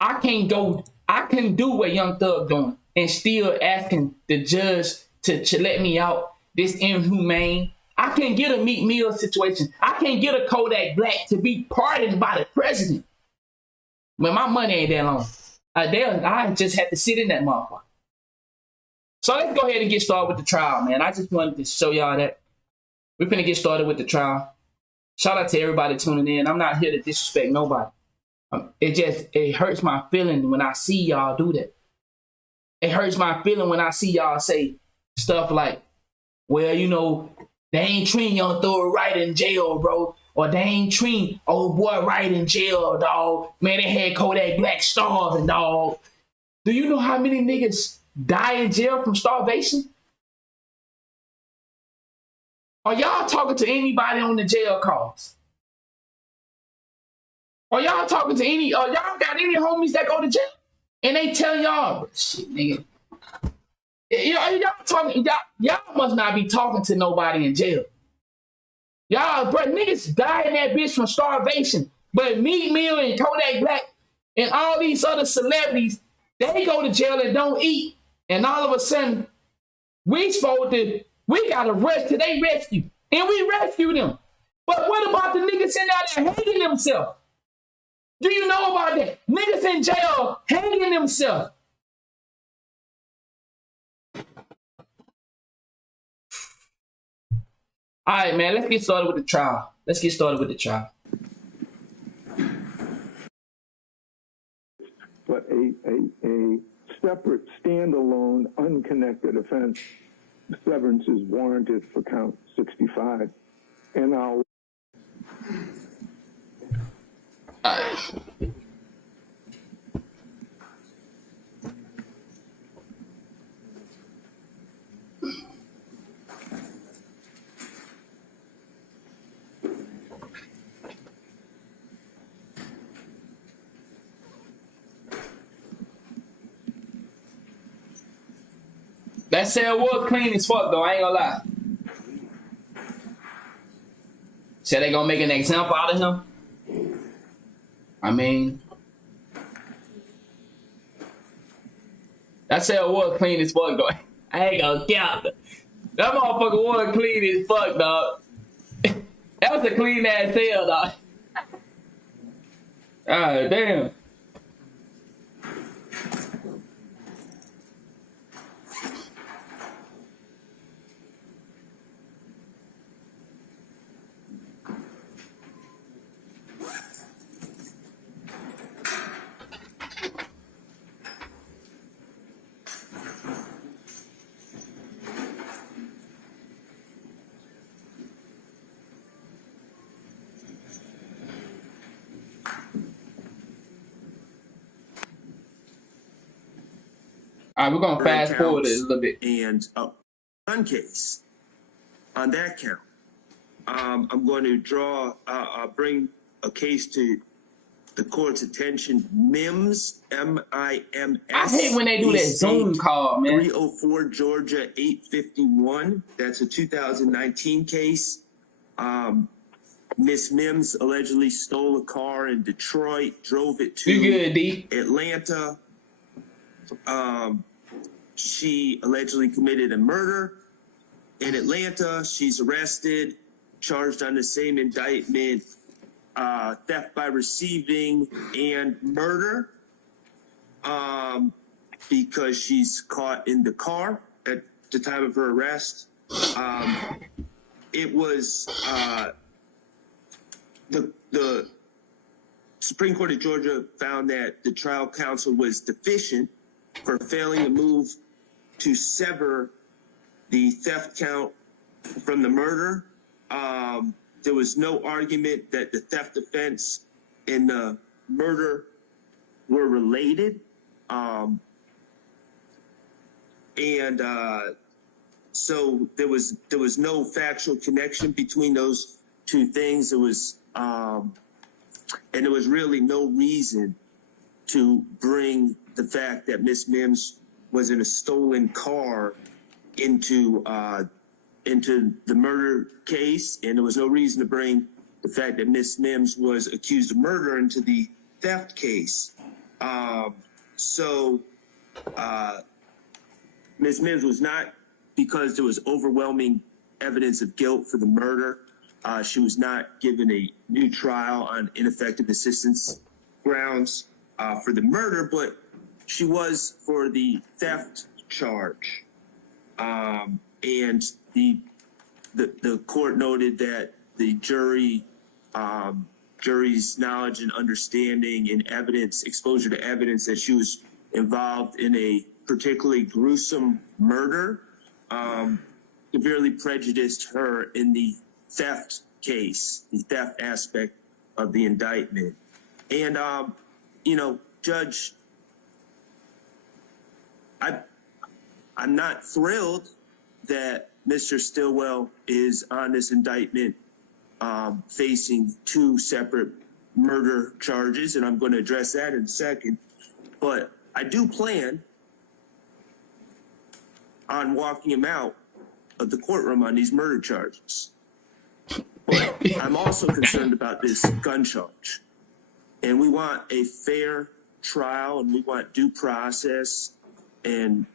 I can do what Young Thug doing and still asking the judge to let me out. This inhumane. I can get a Meek Mill situation. I can get a Kodak Black to be pardoned by the president. But my money ain't that long. I just had to sit in that motherfucker. So let's go ahead and get started with the trial, man. I just wanted to show y'all that we're finna get started with the trial. Shout out to everybody tuning in. I'm not here to disrespect nobody. It hurts my feeling when I see y'all do that. It hurts my feeling when I see y'all say stuff like, well, you know, they ain't treating Young Thug right in jail, bro. Or they ain't treating old boy right in jail, dog. Man, they had Kodak Black starving, dog. Do you know how many niggas die in jail from starvation? Are y'all talking to anybody on the jail calls? Are y'all talking to y'all got any homies that go to jail? And they tell y'all, shit, nigga. Y'all must not be talking to nobody in jail. Y'all, bro, niggas die in that bitch from starvation. But Meek Mill and Kodak Black and all these other celebrities, they go to jail and don't eat. And all of a sudden, we got to rush to they rescue. And we rescue them. But what about the niggas in there hanging themselves? Do you know about that? Niggas in jail hanging themselves. All right, man, let's get started with the trial. But a separate, standalone, unconnected offense, severance is warranted for count 65. And I'll... All right. That cell was clean as fuck, though. I ain't gonna lie. Said they gonna make an example out of him. I mean, that cell was clean as fuck, though. I ain't gonna count. That motherfucker was clean as fuck, dog. That was a clean ass cell, dog. God damn. All right, we're gonna fast forward it a little bit. And gun case on that count. I'm going to bring a case to the court's attention. MIMS, M-I-M-S. I hate when they do that Zoom call, man. 304 Georgia 851. That's a 2019 case. Miss Mims allegedly stole a car in Detroit, drove it to Atlanta. She allegedly committed a murder in Atlanta. She's arrested, charged on the same indictment, theft by receiving and murder, because she's caught in the car at the time of her arrest. It was the Supreme Court of Georgia found that the trial counsel was deficient for failing to move to sever the theft count from the murder. There was no argument that the theft offense and the murder were related. So there was no factual connection between those two things. There was, and there was really no reason to bring the fact that Miss Mims was in a stolen car into the murder case, and there was no reason to bring the fact that Miss Mims was accused of murder into the theft case. Miss Mims was not, because there was overwhelming evidence of guilt for the murder, she was not given a new trial on ineffective assistance grounds for the murder, but she was for the theft charge. And the court noted that the jury's knowledge and understanding and evidence, exposure to evidence that she was involved in a particularly gruesome murder, severely prejudiced her in the theft case, the theft aspect of the indictment. And, Judge, I'm not thrilled that Mr. Stillwell is on this indictment facing two separate murder charges, and I'm going to address that in a second. But I do plan on walking him out of the courtroom on these murder charges. But I'm also concerned about this gun charge. And we want a fair trial, and we want due process, and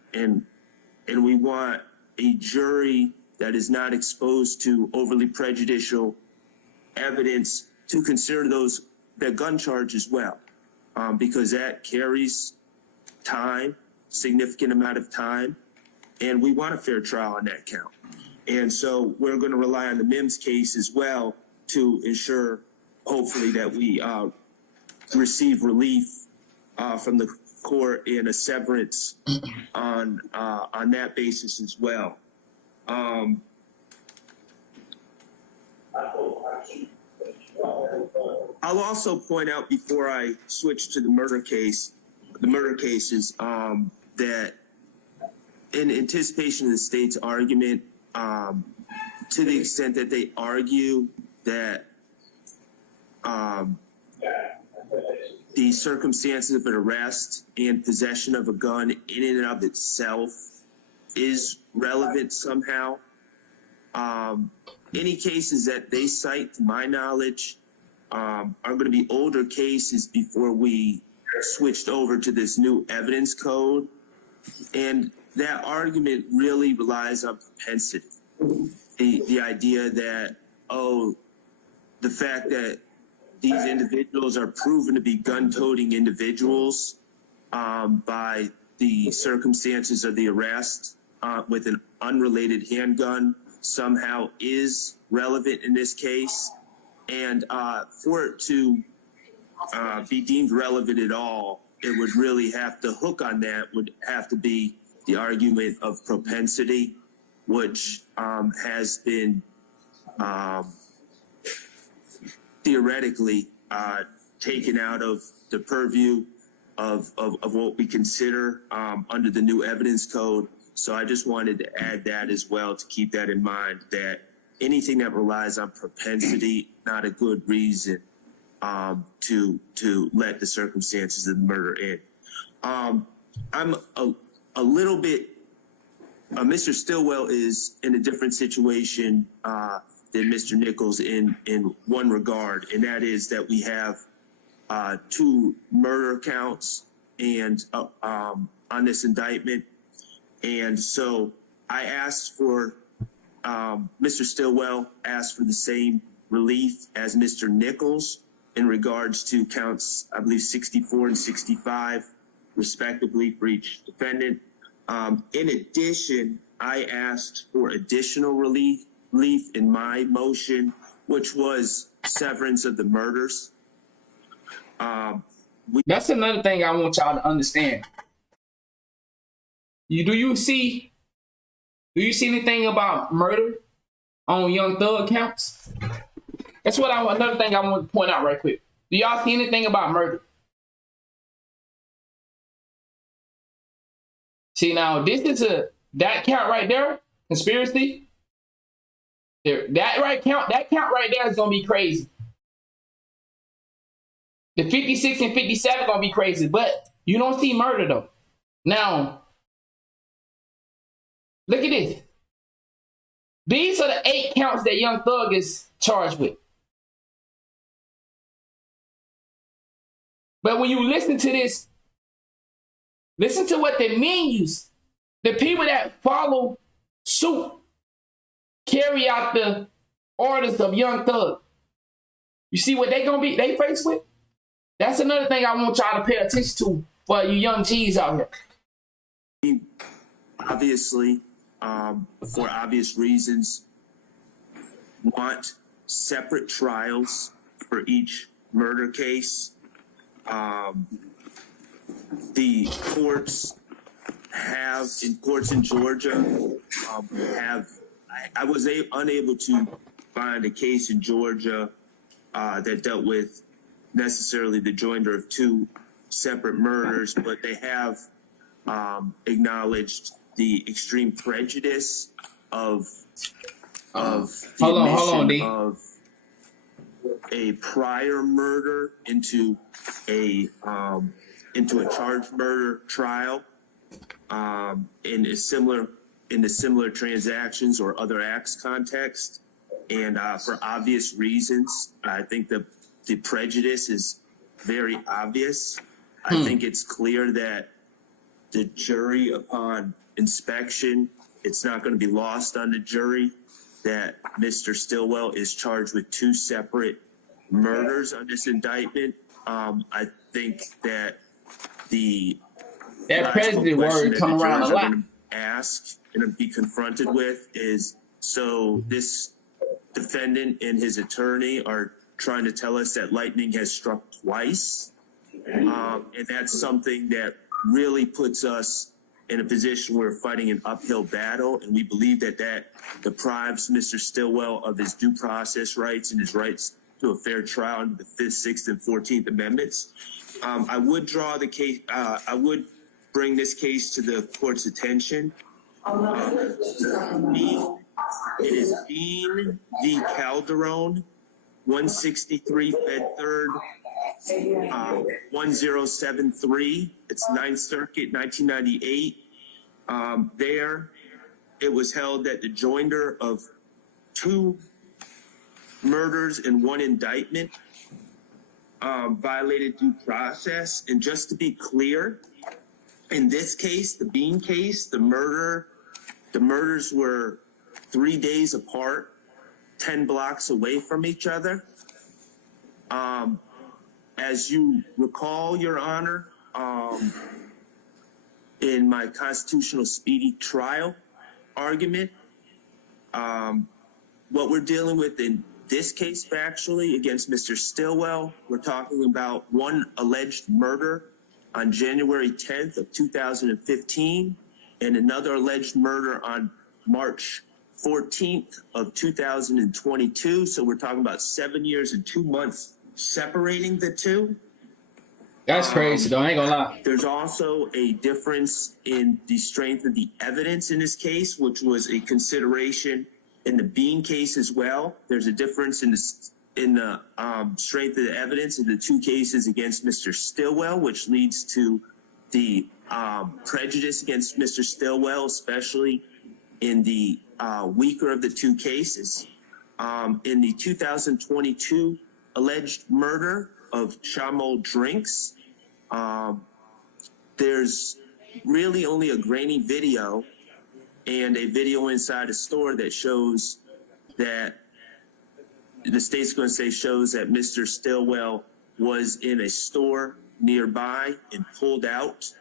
we want a jury that is not exposed to overly prejudicial evidence to consider that gun charge as well, because that carries time, significant amount of time, and we want a fair trial on that count. And so we're going to rely on the Mims case as well to ensure, hopefully, that we receive relief from the court and a severance on that basis as well. I'll also point out, before I switch to the murder cases, that in anticipation of the state's argument, to the extent that they argue that the circumstances of an arrest and possession of a gun in and of itself is relevant somehow. Any cases that they cite, to my knowledge, are going to be older cases before we switched over to this new evidence code. And that argument really relies on propensity. The idea that, oh, the fact that these individuals are proven to be gun-toting individuals by the circumstances of the arrest with an unrelated handgun somehow is relevant in this case. And for it to be deemed relevant at all, it would really have to hook on that would have to be the argument of propensity, which has been theoretically taken out of the purview of what we consider under the new evidence code. So I just wanted to add that as well, to keep that in mind, that anything that relies on propensity, not a good reason to let the circumstances of the murder in. I'm a little bit, Mr. Stillwell is in a different situation than Mr. Nichols in one regard, and that is that we have 2 murder counts and on this indictment. And so I asked for, Mr. Stillwell asked for the same relief as Mr. Nichols in regards to counts, I believe 64 and 65, respectively, for each defendant. In addition, I asked for additional relief in my motion, which was severance of the murders. That's another thing I want y'all to understand. Do you see anything about murder on Young Thug counts? That's what another thing I want to point out right quick. Do y'all see anything about murder? See, now this is that count right there, conspiracy. That count right there is gonna be crazy. The 56 and 57 gonna be crazy, but you don't see murder though. Now, look at this. These are the 8 counts that Young Thug is charged with. But when you listen to this, listen to what the menus, the people that follow suit, carry out the orders of Young Thug. You see what they faced with? That's another thing I want y'all to pay attention to for you young G's out here. Obviously, for obvious reasons, want separate trials for each murder case. The courts in Georgia I was unable to find a case in Georgia that dealt with necessarily the joinder of 2 separate murders, but they have acknowledged the extreme prejudice of a prior murder into a charged murder trial in the similar transactions or other acts context. And for obvious reasons, I think the prejudice is very obvious. I think it's clear that the jury, upon inspection, it's not going to be lost on the jury that Mr. Stillwell is charged with 2 separate murders on this indictment. I think that that prejudice word come around a lot. Ask and be confronted with is, so this defendant and his attorney are trying to tell us that lightning has struck twice, and that's something that really puts us in a position where we're fighting an uphill battle, and we believe that deprives Mr. Stillwell of his due process rights and his rights to a fair trial under the 5th, 6th, and 14th Amendments. I would draw the case. I would bring this case to the court's attention. It is Dean v. Calderon, 163 Fed 3rd, 1073. It's 9th Circuit, 1998. There, it was held that the joinder of 2 murders and 1 indictment violated due process. And just to be clear, in this case, the Bean case, the murders were 3 days apart, 10 blocks away from each other. As you recall, Your Honor, in my constitutional speedy trial argument, what we're dealing with in this case factually against Mr. Stillwell, we're talking about 1 alleged murder on January 10th of 2015 and another alleged murder on March 14th of 2022. So we're talking about 7 years and 2 months separating the 2. That's crazy, though. I ain't gonna lie. There's also a difference in the strength of the evidence in this case, which was a consideration in the Bean case as well. There's a difference in the strength of the evidence in the 2 cases against Mr. Stillwell, which leads to the prejudice against Mr. Stillwell, especially in the weaker of the 2 cases. In the 2022 alleged murder of Shamol Drinks, there's really only a grainy video and a video inside a store that shows that the state's going to say shows that Mr. Stillwell was in a store nearby and pulled out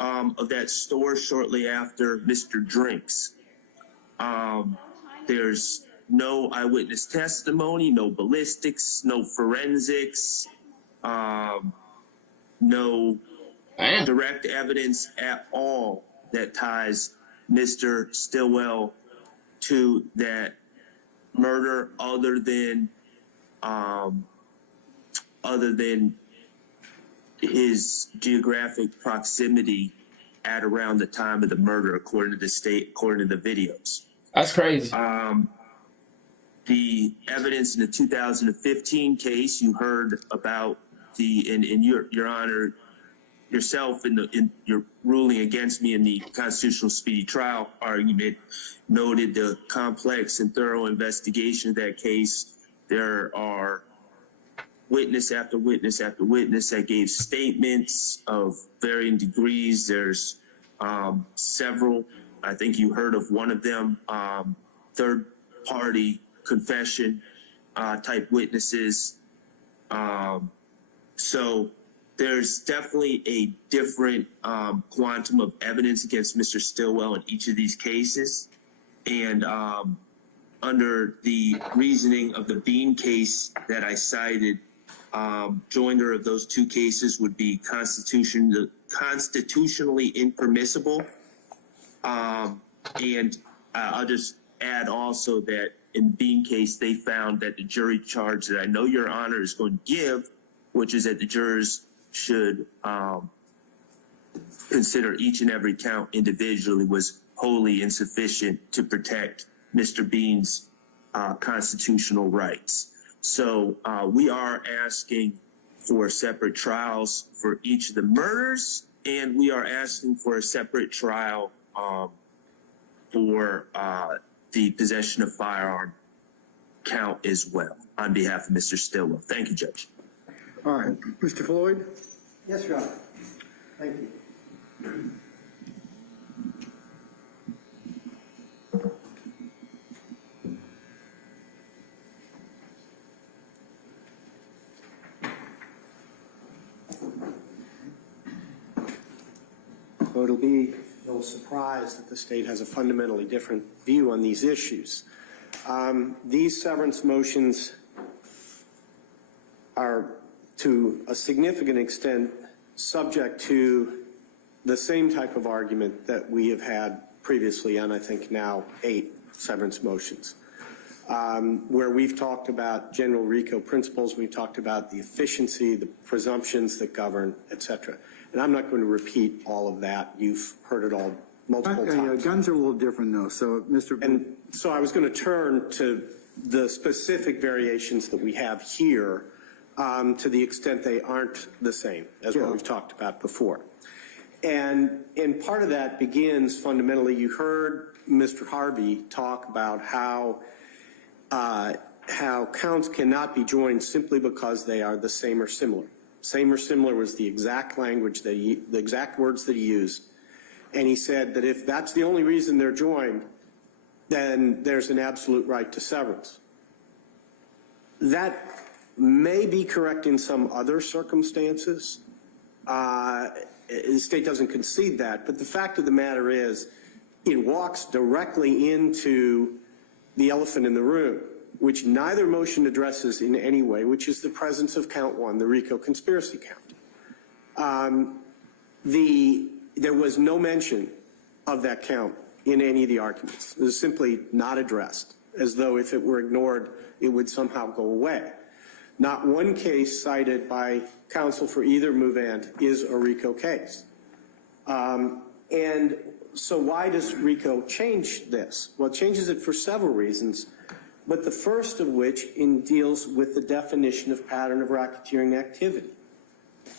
of that store shortly after Mr. Drinks. There's no eyewitness testimony, no ballistics, no forensics, no direct evidence at all that ties Mr. Stillwell to that murder other than his geographic proximity at around the time of the murder, according to the state, according to the videos. That's crazy. The evidence in the 2015 case, you heard about in your Honor, yourself in your ruling against me in the constitutional speedy trial argument, noted the complex and thorough investigation of that case. There are witness after witness after witness that gave statements of varying degrees. There's several, I think you heard of one of them, third-party confession type witnesses. So there's definitely a different quantum of evidence against Mr. Stillwell in each of these cases. And under the reasoning of the Bean case that I cited, joinder of those 2 cases would be constitutionally impermissible. And I'll just add also that in Bean case, they found that the jury charge that I know Your Honor is going to give, which is that the jurors should consider each and every count individually, was wholly insufficient to protect Mr. Bean's constitutional rights. So we are asking for separate trials for each of the murders, and we are asking for a separate trial for the possession of firearm count as well on behalf of Mr. Stillwell. Thank you, Judge. All right. Mr. Floyd? Yes, Your Honor. Thank you. So it'll be no surprise that the state has a fundamentally different view on these issues. These severance motions are, to a significant extent, subject to the same type of argument that we have had previously on, I think, now 8 severance motions, where we've talked about general RICO principles, we've talked about the efficiency, the presumptions that govern, et cetera. And I'm not going to repeat all of that. You've heard it all multiple times. Guns are a little different, though. So, And so I was going to turn to the specific variations that we have here, to the extent they aren't the same as what we've talked about before. And part of that begins fundamentally, you heard Mr. Harvey talk about how counts cannot be joined simply because they are the same or similar. Same or similar was the exact language, the exact words that he used. And he said that if that's the only reason they're joined, then there's an absolute right to severance. That may be correct in some other circumstances. The state doesn't concede that, but the fact of the matter is it walks directly into the elephant in the room, which neither motion addresses in any way, which is the presence of count one, the RICO conspiracy count. There was no mention of that count in any of the arguments. It was simply not addressed, as though if it were ignored, it would somehow go away. Not one case cited by counsel for either movant is a RICO case. And so why does RICO change this? Well, it changes it for several reasons, but the first of which deals with the definition of pattern of racketeering activity.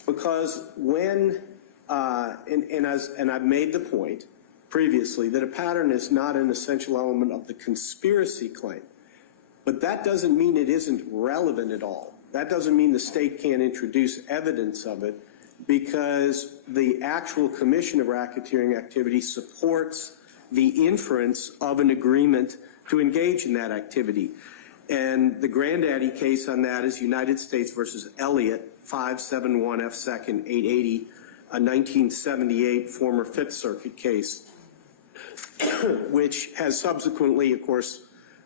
Because when, and I've made the point previously that a pattern is not an essential element of the conspiracy claim, but that doesn't mean it isn't relevant at all. That doesn't mean the state can't introduce evidence of it, because the actual commission of racketeering activity supports the inference of an agreement to engage in that activity. And the granddaddy case on that is United States versus Elliott, 571 F. 2nd, 880, a 1978 former Fifth Circuit case, which has subsequently, of course,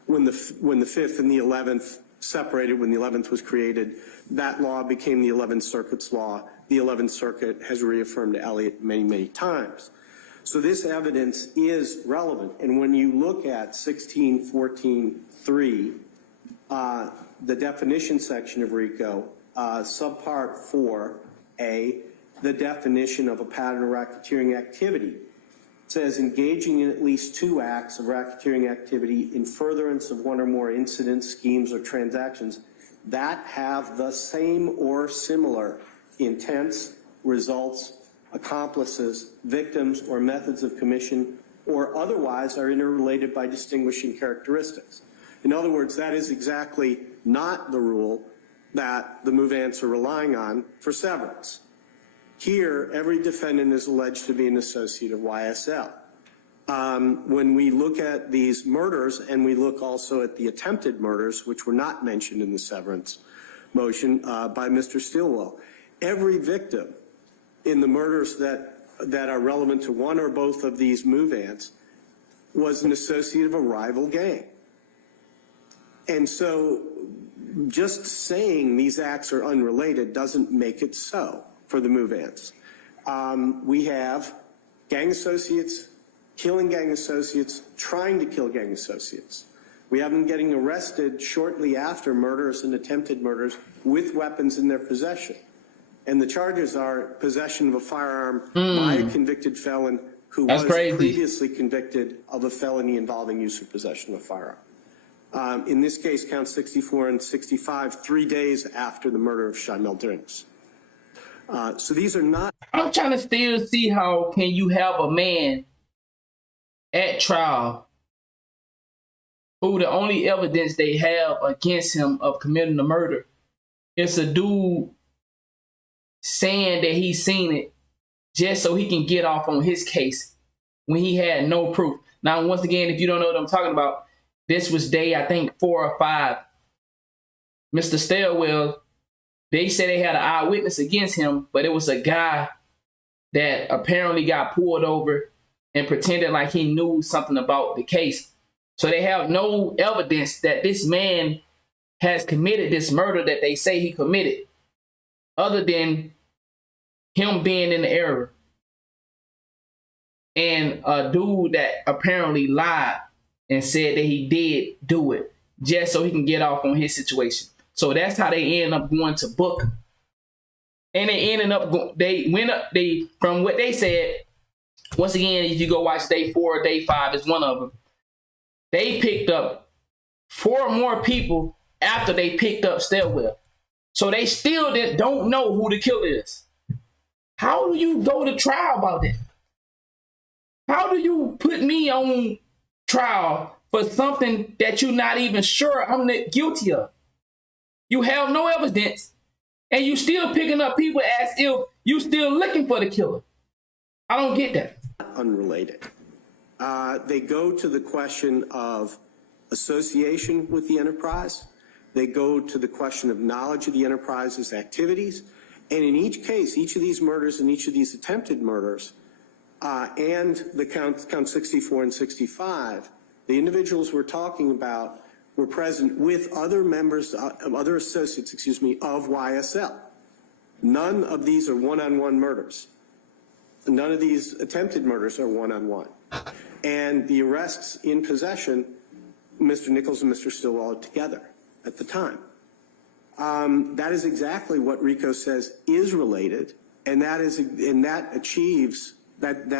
when the Fifth and the 11th separated, when the 11th was created, that law became the 11th Circuit's law. The 11th Circuit has reaffirmed Elliott many, many times. So this evidence is relevant. And when you look at 1614.3, the definition section of RICO, subpart 4A, the definition of a pattern of racketeering activity, says engaging in at least two acts of racketeering activity in furtherance of one or more incidents, schemes, or transactions that have the same or similar intents, results, accomplices, victims, or methods of commission, or otherwise are interrelated by distinguishing characteristics. In other words, that is exactly not the rule that the movants are relying on for severance. Here, every defendant is alleged to be an associate of YSL. When we look at these murders, and we look also at the attempted murders, which were not mentioned in the severance motion by Mr. Stilwell, every victim in the murders that are relevant to one or both of these movants was an associate of a rival gang. And so just saying these acts are unrelated doesn't make it so for the movants. We have gang associates killing gang associates, trying to kill gang associates. We have them getting arrested shortly after murders and attempted murders with weapons in their possession. And the charges are possession of a firearm by a convicted felon who was previously convicted of a felony involving use or possession of a firearm. In this case, counts 64 and 65, 3 days after the murder of Shimel Drinks. So these are not... I'm trying to still see how can you have a man at trial who the only evidence they have against him of committing the murder is a dude saying that he's seen it just so he can get off on his case when he had no proof. Now, once again, if you don't know what I'm talking about, this was day, I think, 4 or 5. Mr. Stilwell, they said they had an eyewitness against him, but it was a guy that apparently got pulled over and pretended like he knew something about the case. So they have no evidence that this man has committed this murder that they say he committed, other than him being in the error. And a dude that apparently lied and said that he did do it just so he can get off on his situation. So that's how they end up going to book. And they ended up, from what they said, once again, if you go watch day 4 or day 5, it's one of them. They picked up 4 more people after they picked up Stilwell. So they still don't know who the killer is. How do you go to trial about that? How do you put me on trial for something that you're not even sure I'm guilty of? You have no evidence, and you still picking up people as if you still looking for the killer. I don't get that. Unrelated. They go to the question of association with the enterprise. They go to the question of knowledge of the enterprise's activities. And in each case, each of these murders and each of these attempted murders, and the count 64 and 65, the individuals we're talking about were present with other members, other associates, of YSL. None of these are one-on-one murders. None of these attempted murders are one-on-one. And the arrests in possession, Mr. Nichols and Mr. Stillwell are together at the time. That is exactly what RICO says is related, and that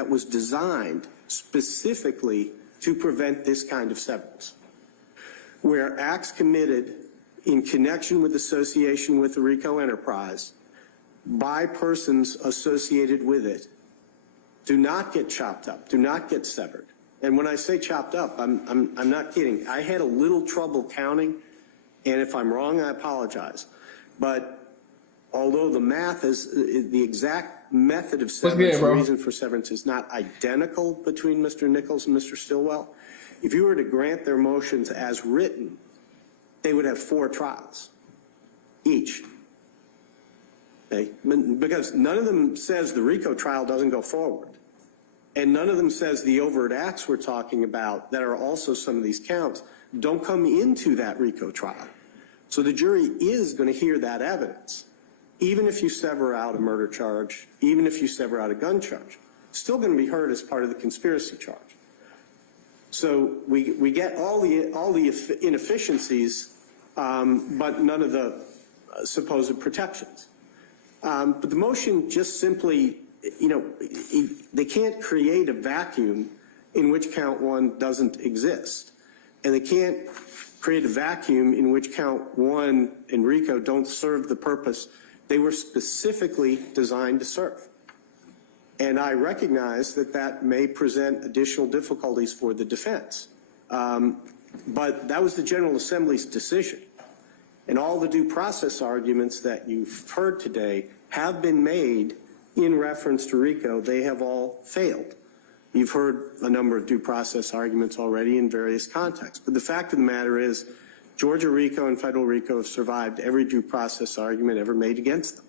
was designed specifically to prevent this kind of severance, where acts committed in connection with association with the RICO enterprise by persons associated with it do not get chopped up, do not get severed. And when I say chopped up, I'm not kidding. I had a little trouble counting, and if I'm wrong, I apologize. But although the math is, the exact method of severance, the reason for severance is not identical between Mr. Nichols and Mr. Stillwell, if you were to grant their motions as written, they would have 4 trials each. Okay? Because none of them says the RICO trial doesn't go forward. And none of them says the overt acts we're talking about that are also some of these counts don't come into that RICO trial. So the jury is going to hear that evidence. Even if you sever out a murder charge, even if you sever out a gun charge, it's still going to be heard as part of the conspiracy charge. So we get all the inefficiencies, but none of the supposed protections. But the motion just simply, they can't create a vacuum in which count 1 doesn't exist. And they can't create a vacuum in which count 1 and RICO don't serve the purpose they were specifically designed to serve. And I recognize that that may present additional difficulties for the defense. But that was the General Assembly's decision. And all the due process arguments that you've heard today have been made in reference to RICO. They have all failed. You've heard a number of due process arguments already in various contexts. But the fact of the matter is, Georgia RICO and federal RICO have survived every due process argument ever made against them.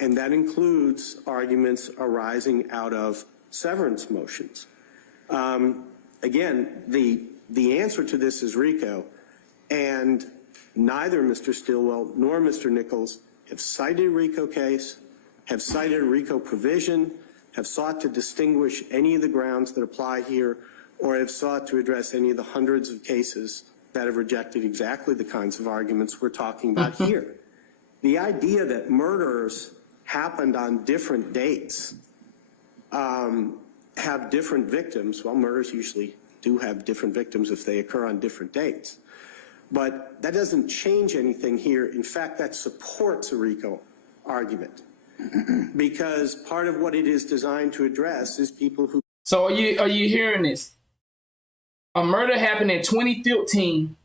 And that includes arguments arising out of severance motions. Again, the answer to this is RICO, and neither Mr. Stillwell nor Mr. Nichols have cited a RICO case, have cited a RICO provision, have sought to distinguish any of the grounds that apply here, or have sought to address any of the hundreds of cases that have rejected exactly the kinds of arguments we're talking about here. The idea that murders happened on different dates, have different victims, well, murders usually do have different victims if they occur on different dates. But that doesn't change anything here. In fact, that supports a RICO argument. Because part of what it is designed to address is people who... So are you hearing this? A murder happened in 2015.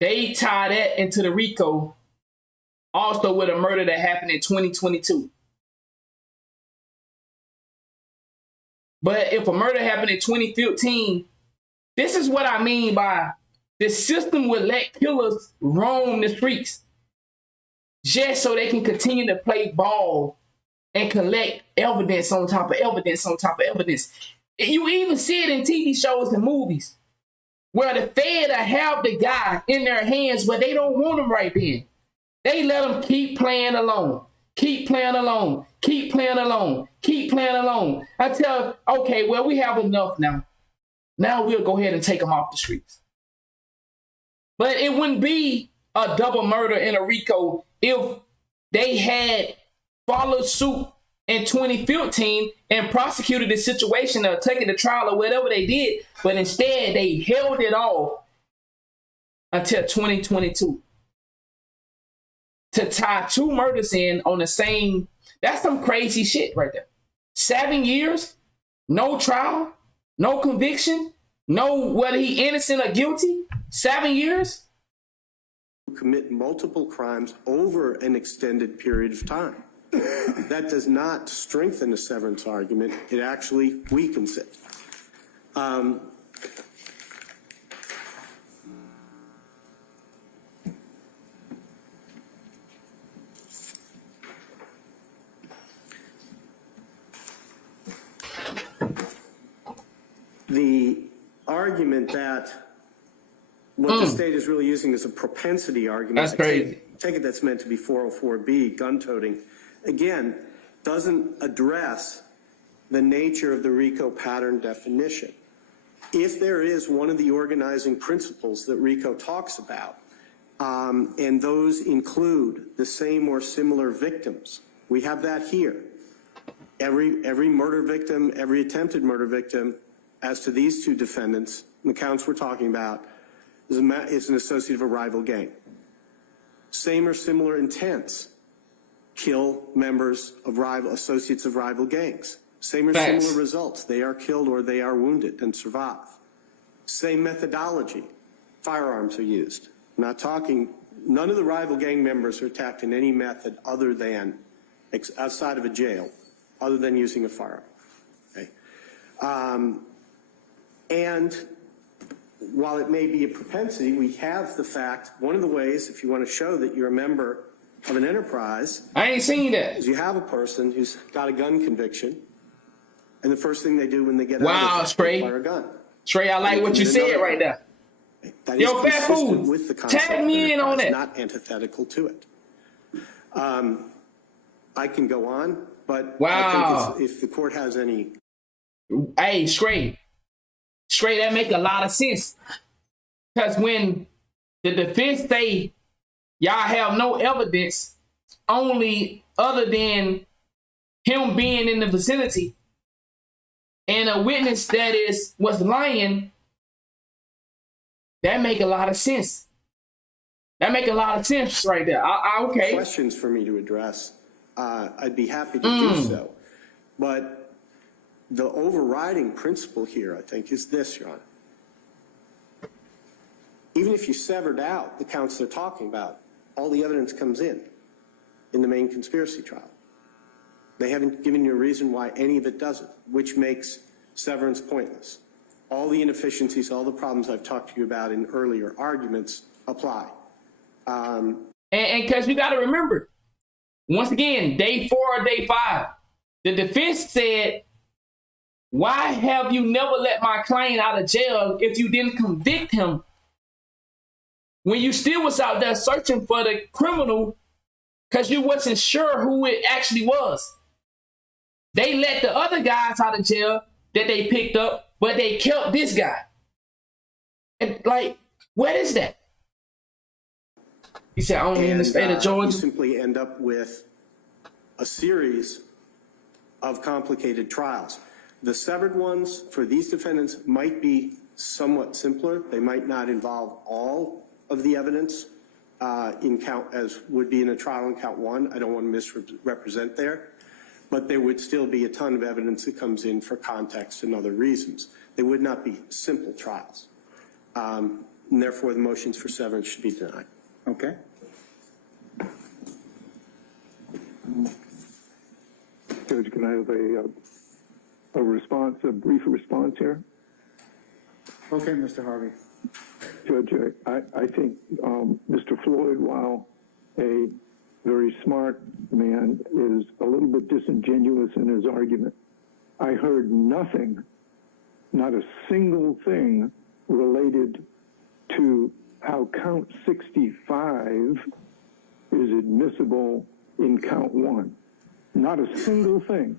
They tie that into the RICO also with a murder that happened in 2022. But if a murder happened in 2015, this is what I mean by the system would let killers roam the streets just so they can continue to play ball and collect evidence on top of evidence on top of evidence. You even see it in TV shows and movies where the Fed have the guy in their hands where they don't want him right then. They let him keep playing alone, keep playing alone, keep playing alone, keep playing alone. Until, okay, well, we have enough now. Now we'll go ahead and take him off the streets. But it wouldn't be a double murder in a RICO if they had followed suit in 2015 and prosecuted the situation or taken the trial or whatever they did, but instead they held it off until 2022 to tie 2 murders in on the same. That's some crazy shit right there. 7 years, no trial, no conviction, no whether he innocent or guilty. 7 years. Commit multiple crimes over an extended period of time. That does not strengthen a severance argument. It actually weakens it. The argument that what the state is really using is a propensity argument. That's crazy. Take it that's meant to be 404B, gun toting, again, doesn't address the nature of the RICO pattern definition. If there is one of the organizing principles that RICO talks about, and those include the same or similar victims, we have that here. Every murder victim, every attempted murder victim, as to these 2 defendants, the counts we're talking about, is an associate of a rival gang. Same or similar intents kill members of associates of rival gangs. Same or similar results. They are killed or they are wounded and survive. Same methodology. Firearms are used. I'm not talking, none of the rival gang members are attacked in any method other than, outside of a jail, other than using a firearm. Okay? And while it may be a propensity, we have the fact, one of the ways, if you want to show that you're a member of an enterprise, I ain't seen that, is you have a person who's got a gun conviction, and the first thing they do when they get out is fire a gun. Trey, I like what you said right there. That Yo, is Fat consistent Foods, with the concept tag me in on it's it. not antithetical to it. I can go on, but wow. I think if the court has any... Hey, Trey, that make a lot of sense. Because when the defense say y'all have no evidence only other than him being in the vicinity and a witness that was lying, that make a lot of sense. That make a lot of sense right there. Okay. Questions for me to address. I'd be happy to do so. But the overriding principle here, I think, is this, Your Honor. Even if you severed out the counts they're talking about, all the evidence comes in the main conspiracy trial. They haven't given you a reason why any of it doesn't, which makes severance pointless. All the inefficiencies, all the problems I've talked to you about in earlier arguments apply. And because you got to remember, once again, day 4 or day 5, the defense said, why have you never let my client out of jail if you didn't convict him when you still was out there searching for the criminal because you wasn't sure who it actually was? They let the other guys out of jail that they picked up, but they kept this guy. And like, what is that? He said, only in the state of Georgia. You simply end up with a series of complicated trials. The severed ones for these defendants might be somewhat simpler. They might not involve all of the evidence in count as would be in a trial in count 1. I don't want to misrepresent there. But there would still be a ton of evidence that comes in for context and other reasons. They would not be simple trials. And therefore, the motions for severance should be denied. Okay. Judge, can I have a response, a brief response here? Okay, Mr. Harvey. Judge, I think Mr. Floyd, while a very smart man, is a little bit disingenuous in his argument. I heard nothing, not a single thing related to how count 65 is admissible in count 1. Not a single thing.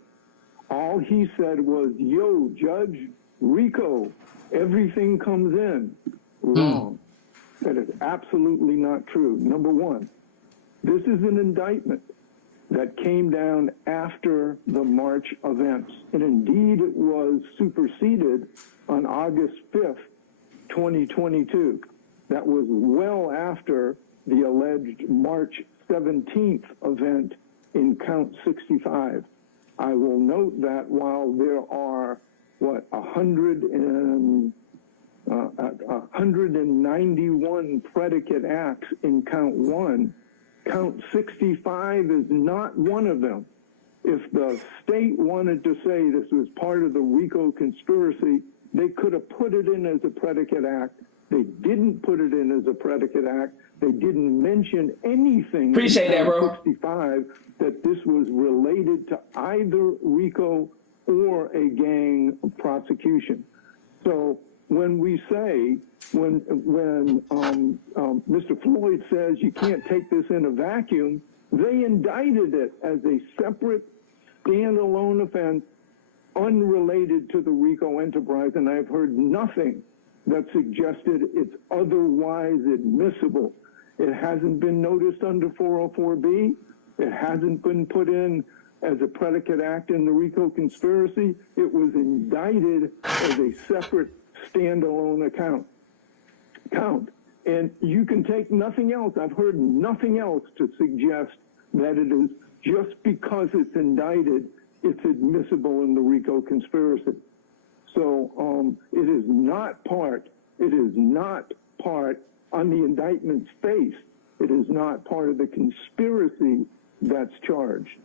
All he said was, yo, Judge, RICO, everything comes in. Wrong. That is absolutely not true. Number 1, this is an indictment that came down after the March events. And indeed, it was superseded on August 5th, 2022. That was well after the alleged March 17th event in count 65. I will note that while there are, 191 predicate acts in count 1, count 65 is not one of them. If the state wanted to say this was part of the RICO conspiracy, they could have put it in as a predicate act. They didn't put it in as a predicate act. They didn't mention anything. Appreciate that, bro. 65 that this was related to either RICO or a gang prosecution. So when we say, when Mr. Floyd says you can't take this in a vacuum, they indicted it as a separate standalone offense unrelated to the RICO enterprise, and I've heard nothing that suggested it's otherwise admissible. It hasn't been noticed under 404B. It hasn't been put in as a predicate act in the RICO conspiracy. It was indicted as a separate standalone account. And you can take nothing else. I've heard nothing else to suggest that it is just because it's indicted, it's admissible in the RICO conspiracy. So it is not part on the indictment's face. It is not part of the conspiracy that's charged.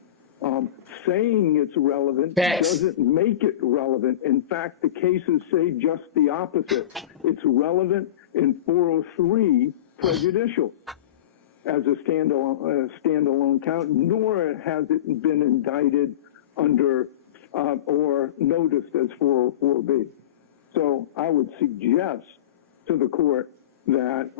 Saying it's relevant doesn't make it relevant. In fact, the cases say just the opposite. It's relevant in 403 prejudicial as a standalone count, nor has it been indicted under or noticed as 404B. So I would suggest to the court that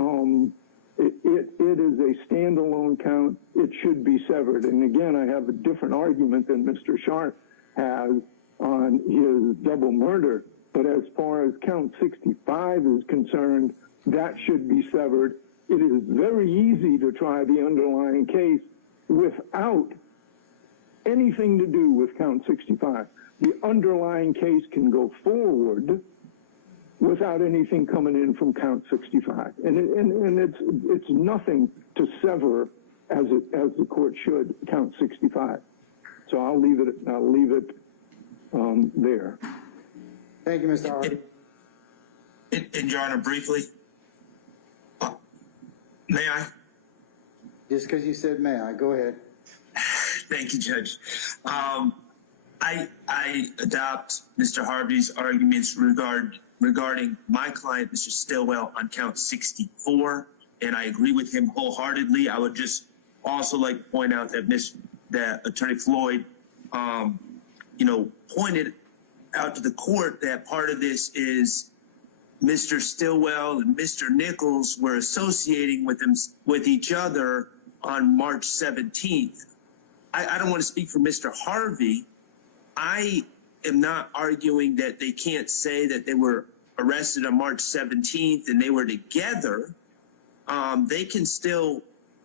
it is a standalone count. It should be severed. And again, I have a different argument than Mr. Sharp has on his double murder. But as far as count 65 is concerned, that should be severed. It is very easy to try the underlying case without anything to do with count 65. The underlying case can go forward without anything coming in from count 65, and it's nothing to sever as the court should count 65. So I'll leave it there. Thank you, Mr. Harvey. And Your Honor, briefly, may I? Just because you said may I, go ahead. Thank you, Judge. I adopt Mr. Harvey's arguments regarding my client, Mr. Stillwell, on count 64, and I agree with him wholeheartedly. I would just also like to point out that Attorney Floyd, pointed out to the court that part of this is Mr. Stillwell and Mr. Nichols were associating with each other on March 17th. I don't want to speak for Mr. Harvey. I am not arguing that they can't say that they were arrested on March 17th and they were together. They can still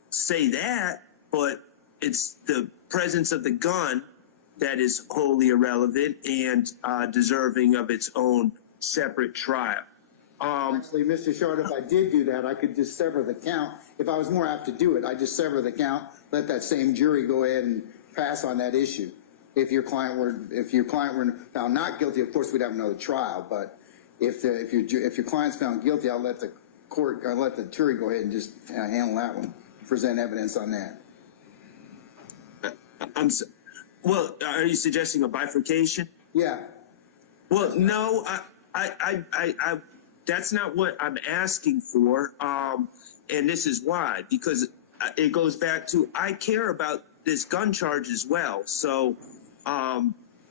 say that, but it's the presence of the gun that is wholly irrelevant and deserving of its own separate trial. Actually, Mr. Short, if I did do that, I could just sever the count. If I was more apt to do it, I'd just sever the count, let that same jury go ahead and pass on that issue. If your client were found not guilty, of course we'd have another trial. But if your client's found guilty, I'll let the jury go ahead and just handle that one, present evidence on that. Well, are you suggesting a bifurcation? Yeah. Well, no, I that's not what I'm asking for. And this is why, because it goes back to, I care about this gun charge as well. So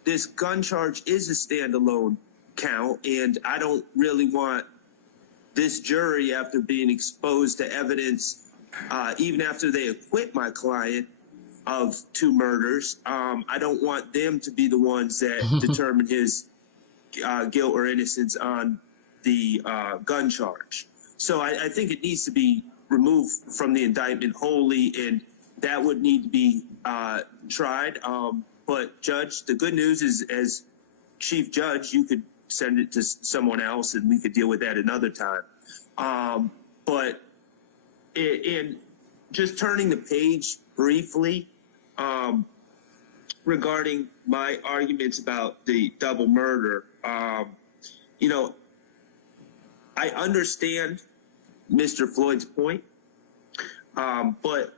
this gun charge is a standalone count, and I don't really want this jury, after being exposed to evidence, even after they acquit my client of 2 murders, I don't want them to be the ones that determine his guilt or innocence on the gun charge. So I think it needs to be removed from the indictment wholly, and that would need to be tried. But Judge, the good news is, as Chief Judge, you could send it to someone else and we could deal with that another time. But just turning the page briefly, regarding my arguments about the double murder. You know, I understand Mr. Floyd's point, but,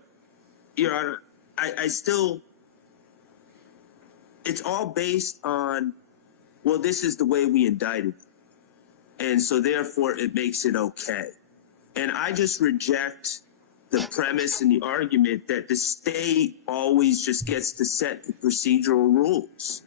Your Honor, I still, it's all based on, well, this is the way we indicted, and so therefore it makes it okay. And I just reject the premise and the argument that the state always just gets to set the procedural rules.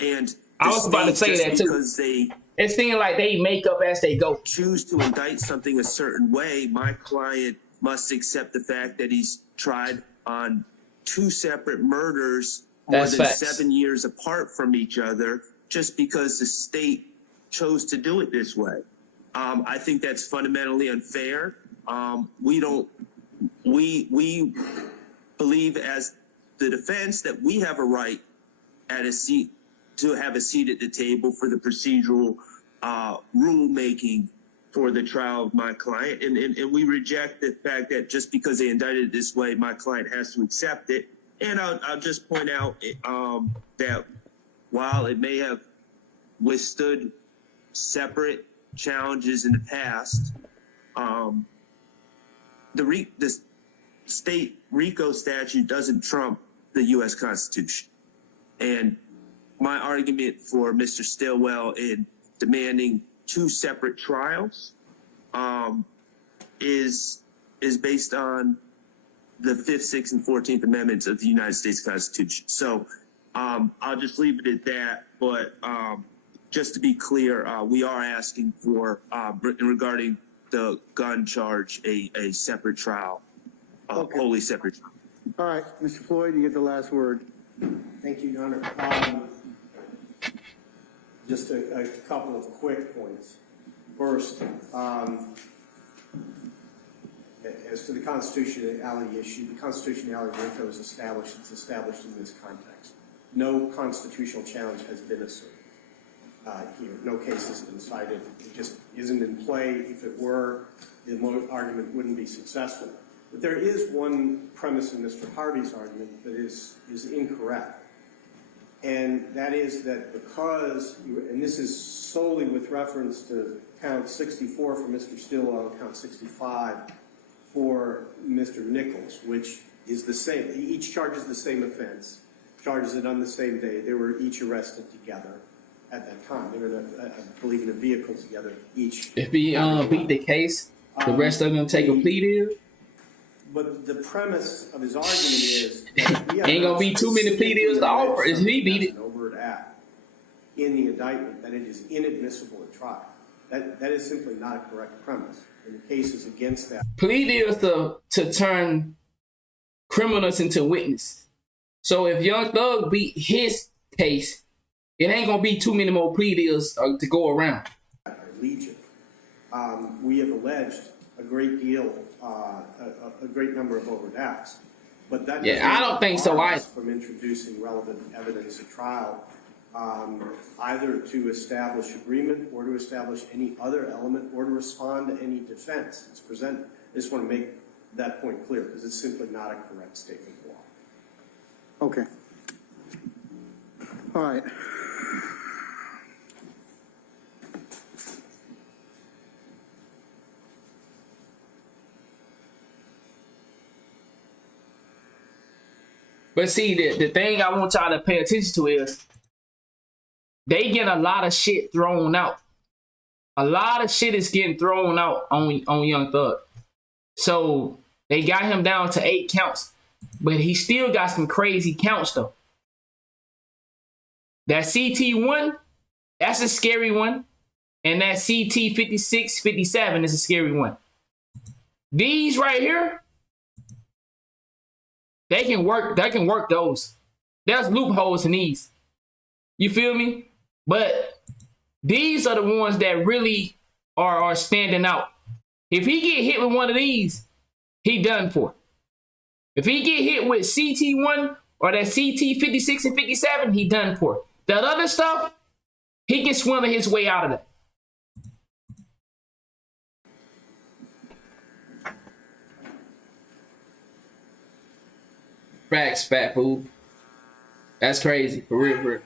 And I was about to say that too. Because it seems like they make up as they go. Choose to indict something a certain way, my client must accept the fact that he's tried on 2 separate murders more than facts. 7 years apart from each other, just because the state chose to do it this way. I think that's fundamentally unfair. We believe as the defense that we have a right at a seat to have a seat at the table for the procedural rulemaking for the trial of my client. And we reject the fact that just because they indicted it this way, my client has to accept it. And I'll just point out that while it may have withstood separate challenges in the past, the state RICO statute doesn't trump the U.S. Constitution. And my argument for Mr. Stilwell in demanding 2 separate trials is based on the 5th, 6th, and 14th Amendments of the United States Constitution. So I'll just leave it at that. But just to be clear, we are asking for, regarding the gun charge, a separate trial, wholly separate trial. All right, Mr. Floyd, you get the last word. Thank you, Your Honor. Just a couple of quick points. First, as to the constitutionality issue, the constitutionality of RICO is established. It's established in this context. No constitutional challenge has been asserted here. No case has been cited. It just isn't in play. If it were, the argument wouldn't be successful. But there is one premise in Mr. Harvey's argument that is incorrect. And that is that because, and this is solely with reference to count 64 for Mr. Stilwell and count 65 for Mr. Nichols, which is the same, each charges the same offense, charges it on the same day. They were each arrested together at that time. They were, I believe, in a vehicle together each. If he beat the case, the rest of them take a plea deal. But the premise of his argument is that we ain't gonna be too many plea deals to offer if he beat it. An overt act in the indictment that it is inadmissible at trial. That is simply not a correct premise. And the case is against that. Plea deals to turn criminals into witness. So if Young Thug beat his case, it ain't gonna be too many more plea deals to go around. Legion. We have alleged a great deal, a great number of overt acts, but that I don't think so. From introducing relevant evidence at trial, either to establish agreement or to establish any other element or to respond to any defense that's presented. I just want to make that point clear because it's simply not a correct statement of law. Okay. All right. But see, the thing I want y'all to pay attention to is they get a lot of shit thrown out. A lot of shit is getting thrown out on Young Thug. So they got him down to 8 counts, but he still got some crazy counts though. That CT1, that's a scary one. And that CT 56, 57 is a scary one. These right here, they can work those. There's loopholes in these. You feel me? But these are the ones that really are standing out. If he get hit with one of these, he done for. If he get hit with CT1 or that CT 56 and 57, he done for. That other stuff, he can swindle his way out of that. Facts, fat fool. That's crazy. For real, for real.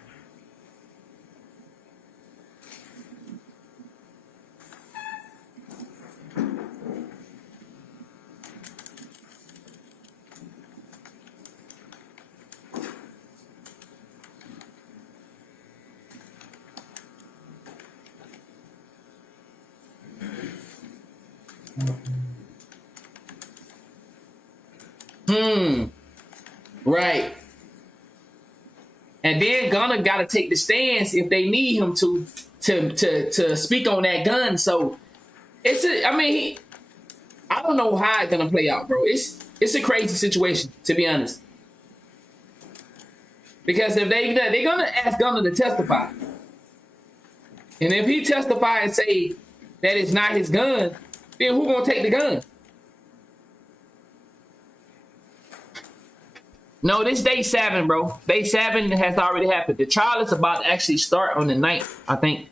Right. And then Gunner got to take the stance if they need him to speak on that gun. So I don't know how it's gonna play out, bro. It's a crazy situation, to be honest. Because if they're gonna ask Gunner to testify, and if he testify and say that it's not his gun, then who gonna take the gun? No, this day 7, bro. Day 7 has already happened. The trial is about to actually start on the 9th, I think.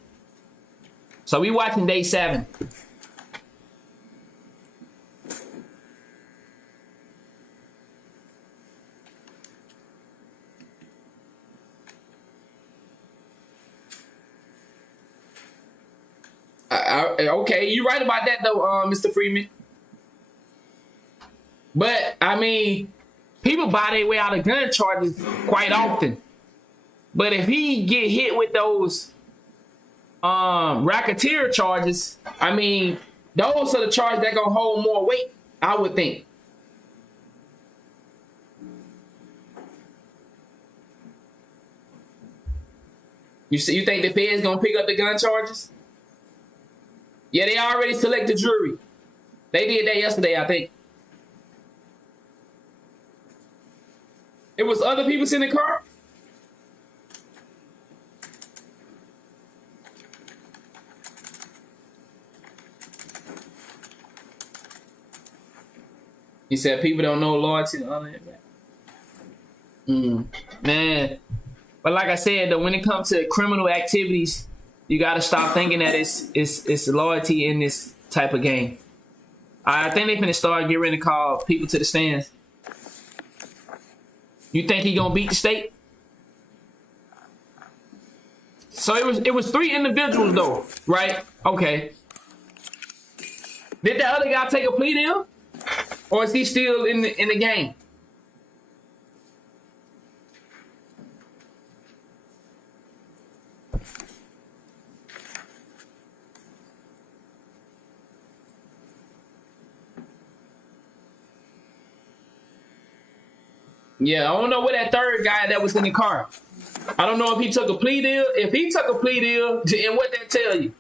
So we watching day 7. Okay, you're right about that though, Mr. Freeman. But I mean, people buy their way out of gun charges quite often. But if he get hit with those racketeer charges, I mean, those are the charges that gonna hold more weight, I would think. You think the Fed's gonna pick up the gun charges? Yeah, they already selected jury. They did that yesterday, I think. It was other people in the car? He said people don't know loyalty to other. Man. But like I said, though, when it comes to criminal activities, you got to stop thinking that it's loyalty in this type of game. I think they're finna start getting ready to call people to the stands. You think he gonna beat the state? So it was 3 individuals though, right? Okay. Did the other guy take a plea deal, or is he still in the game? Yeah, I don't know where that third guy that was in the car. I don't know if he took a plea deal. If he took a plea deal, and what that tell you?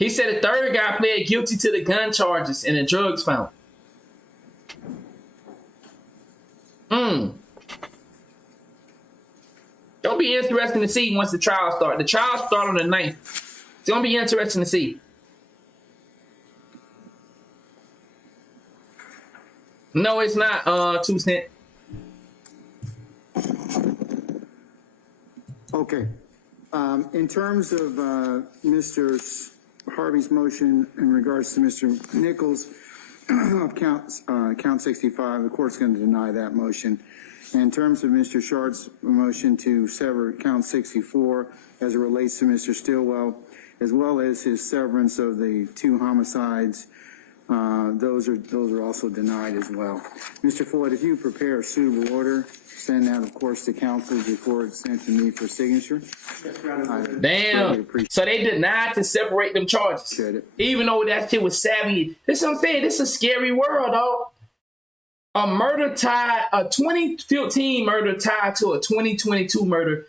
He said the third guy pled guilty to the gun charges and the drugs found. It'll be interesting to see once the trial starts. The trial starts on the 9th. It's going to be interesting to see. No, it's not 2 cents. Okay. In terms of Mr. Harvey's motion in regards to Mr. Nichols of count 65, the court's going to deny that motion. In terms of Mr. Shard's motion to sever count 64 as it relates to Mr. Stillwell, as well as his severance of the 2 homicides, those are also denied as well. Mr. Floyd, if you prepare a suitable order, send that, of course, to counsel before it's sent to me for signature. Damn. So they denied to separate them charges. Even though that shit was savvy. This is what I'm saying. This is a scary world, dog. A murder tied, a 2015 murder tied to a 2022 murder.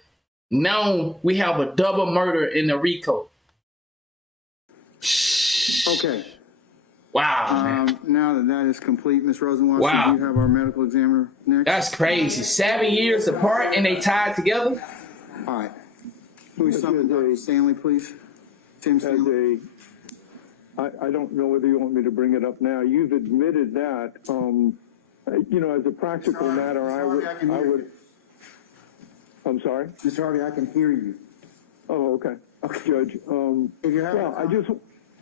Now we have a double murder in the RICO. Okay. Wow. Now that is complete, Ms. Rosenwasser, wow. Do you have our medical examiner next? That's crazy. 7 years apart and they tied together? All right. Can we summon Dr. Stanley, please? Tim Stanley. I don't know whether you want me to bring it up now. You've admitted that. You know, as a practical matter, I would. I'm sorry? Mr. Harvey, I can hear you. Oh, okay. Judge, If you're having well, I just,